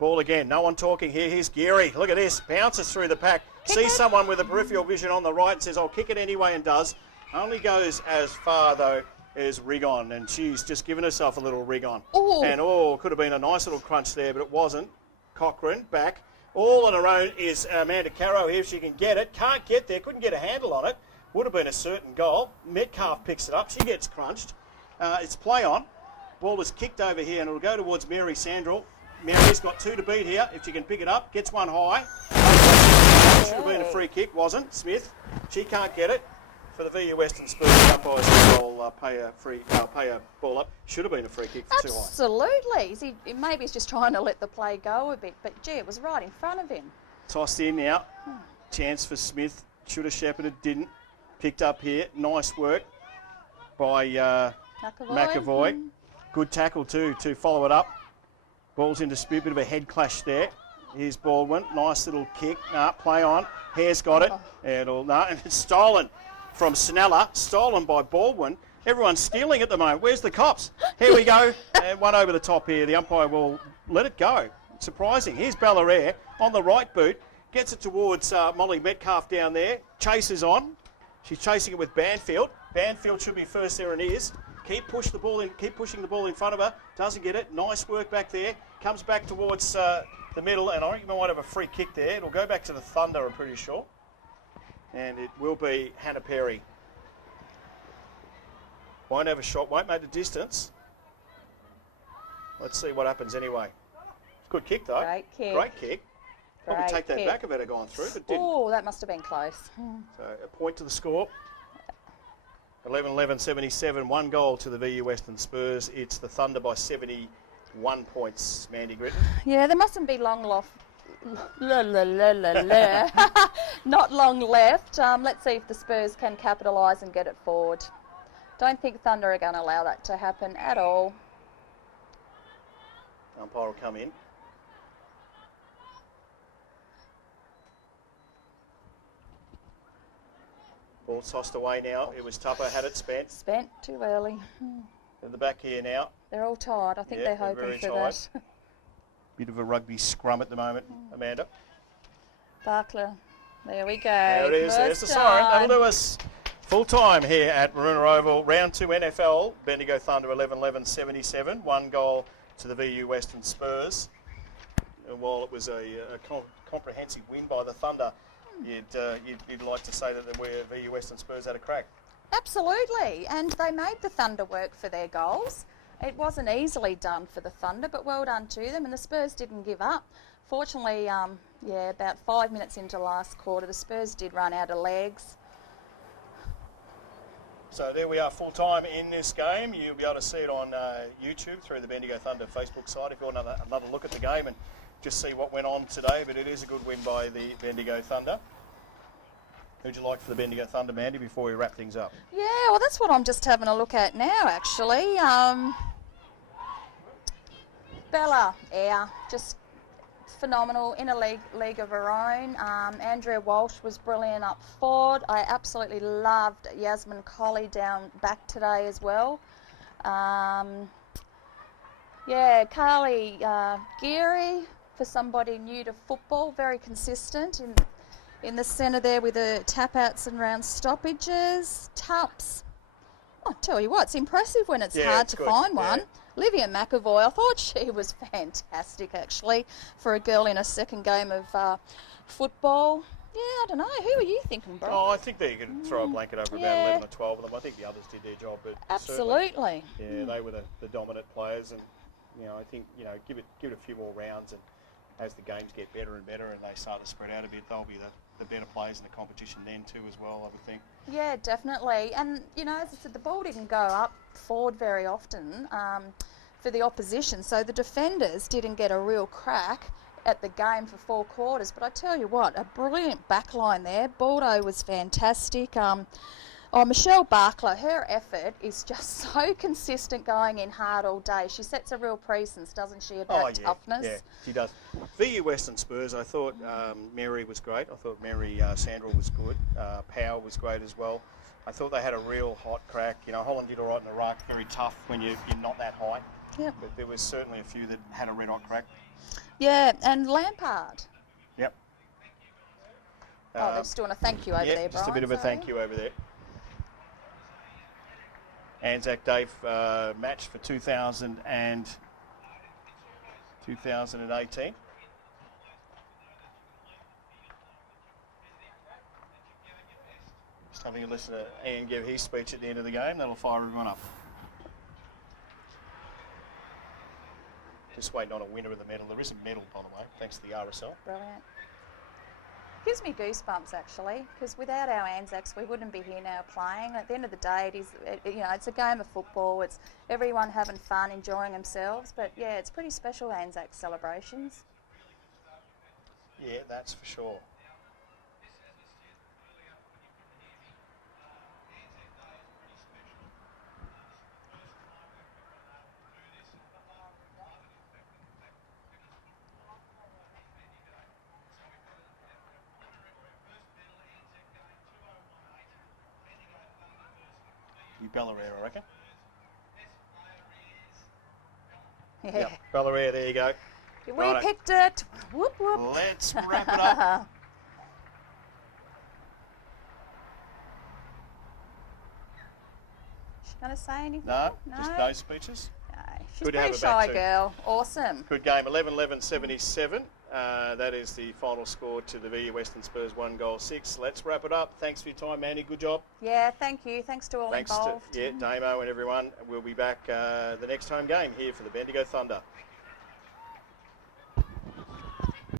Ball again. No one talking here. Here's Geary. Look at this. Bounces through the pack. Sees someone with a peripheral vision on the right and says, I'll kick it anyway, and does. Only goes as far, though, as Rigon, and she's just given herself a little Rigon. And could have been a nice little crunch there, but it wasn't. Cochrane back. All on her own is Amanda Caro here. If she can get it. Can't get there. Couldn't get a handle on it. Would have been a certain goal. Metcalf picks it up. She gets crunched. It's play on. Ball is kicked over here, and it'll go towards Mary Sandrell. Mary's got 2 to beat here. If she can pick it up, gets one high. Should have been a free kick, wasn't. Smith. She can't get it. For the VU Western Spurs, the umpires will pay a ball up. Should have been a free kick for 2 high. Absolutely. Maybe he's just trying to let the play go a bit, but gee, it was right in front of him. Tossed in now. Chance for Smith. Should have shepherded, didn't. Picked up here. Nice work by McAvoy. Good tackle too to follow it up. Ball's in dispute. Bit of a head clash there. Here's Baldwin. Nice little kick. Play on. Hare's got it. And it's stolen from Sneller. Stolen by Baldwin. Everyone's stealing at the moment. Where's the cops? Here we go. And one over the top here. The umpire will let it go. Surprising. Here's Bella Eyre on the right boot. Gets it towards Molly Metcalf down there. Chases on. She's chasing it with Banfield. Banfield should be first there and is. Keep pushing the ball in front of her. Doesn't get it. Nice work back there. Comes back towards the middle, and I think we might have a free kick there. It'll go back to the Thunder, I'm pretty sure. And it will be Hannah Perry. Won't have a shot, won't make the distance. Let's see what happens anyway. Good kick though. Great kick. Great kick. Probably Great take that kick. back if it had gone through, but didn't. Oh, that must have been close. So a point to the score. 11-11-77, 1 goal to the VU Western Spurs. It's the Thunder by 71 points, Mandy Gritton. Yeah, there mustn't be long left. Not long left. Let's see if the Spurs can capitalise and get it forward. Don't think Thunder are going to allow that to happen at all. Umpire will come in. Ball tossed away now. It was Tupper, had it spent. Spent too early. In the back here now. They're all tired. I think Yeah, they're they're hoping very for tired. that. Bit of a rugby scrum at the moment, Amanda. Barkler. There we go. There it is. There's the siren. That'll do us. Full time here at Maroona Oval. Round 2 NFL. Bendigo Thunder 11-11-77. 1 goal to the VU Western Spurs. And while it was a comprehensive win by the Thunder, you'd like to say that VU Western Spurs had a crack. Absolutely, and they made the Thunder work for their goals. It wasn't easily done for the Thunder, but well done to them, and the Spurs didn't give up. Fortunately, about 5 minutes into last quarter, the Spurs did run out of legs. So there we are, full time in this game. You'll be able to see it on YouTube through the Bendigo Thunder Facebook site if you want another look at the game and just see what went on today. But it is a good win by the Bendigo Thunder. Who'd you like for the Bendigo Thunder, Mandy, before we wrap things up? Yeah, well, that's what I'm just having a look at now, actually. Bella Eyre, just phenomenal in a league of her own. Andrea Walsh was brilliant up forward. I absolutely loved Yasmin Colley down back today as well. Carly Geary, for somebody new to football, very consistent in the centre there with the tap outs and round stoppages. Tups. I'll tell you what, it's impressive when it's hard to find one. Olivia McAvoy, I thought she was fantastic actually for a girl in a second game of football. Yeah, I don't know. Who are you thinking, bro? Oh, I think that you could throw a blanket over about 11 or 12 of them. I think the others did their job, but absolutely. They were the dominant players, and I think give it a few more rounds, and as the games get better and better and they start to spread out a bit, they'll be the better players in the competition then too as well, I would think. Yeah, definitely. And, as I said, the ball didn't go up forward very often for the opposition, so the defenders didn't get a real crack at the game for 4 quarters. But I tell you what, a brilliant backline there. Bordeaux was fantastic. Michelle Barkler, her effort is just so consistent going in hard all day. She sets a real presence, doesn't she, about toughness? Yeah, she does. VU Western Spurs, I thought Mary was great. I thought Mary Sandra was good. Power was great as well. I thought they had a real hot crack. Holland did all right in the ruck, very tough when you're not that high. Yep. But there was certainly a few that had a red hot crack. Yeah, and Lampard. Yep. They're just doing a thank you over there, Brian. Just a bit of a thank you over there. Anzac Day match for 2018. Just having a listen to Ian give his speech at the end of the game. That'll fire everyone up. Just waiting on a winner of the medal. There is a medal, by the way, thanks to the RSL. Brilliant. Gives me goosebumps actually, because without our Anzacs we wouldn't be here now playing. At the end of the day, it's a game of football. It's everyone having fun, enjoying themselves. But yeah, it's pretty special Anzac celebrations. Yeah, that's for sure. Ballarat, I reckon. Yeah. Yep, Ballarat, there you go. We picked it. Whoop, whoop. Let's wrap it up. Going to say anything? No, just no speeches. No. She's Good to pretty have her back shy too. girl. Awesome. Good game, 11-11-77. That is the final score to the VU Western Spurs 1-6. Let's wrap it up. Thanks for your time, Mandy. Good job. Yeah, thank you. Thanks to all Thanks involved. to Damo and everyone. We'll be back the next home game here for the Bendigo Thunder.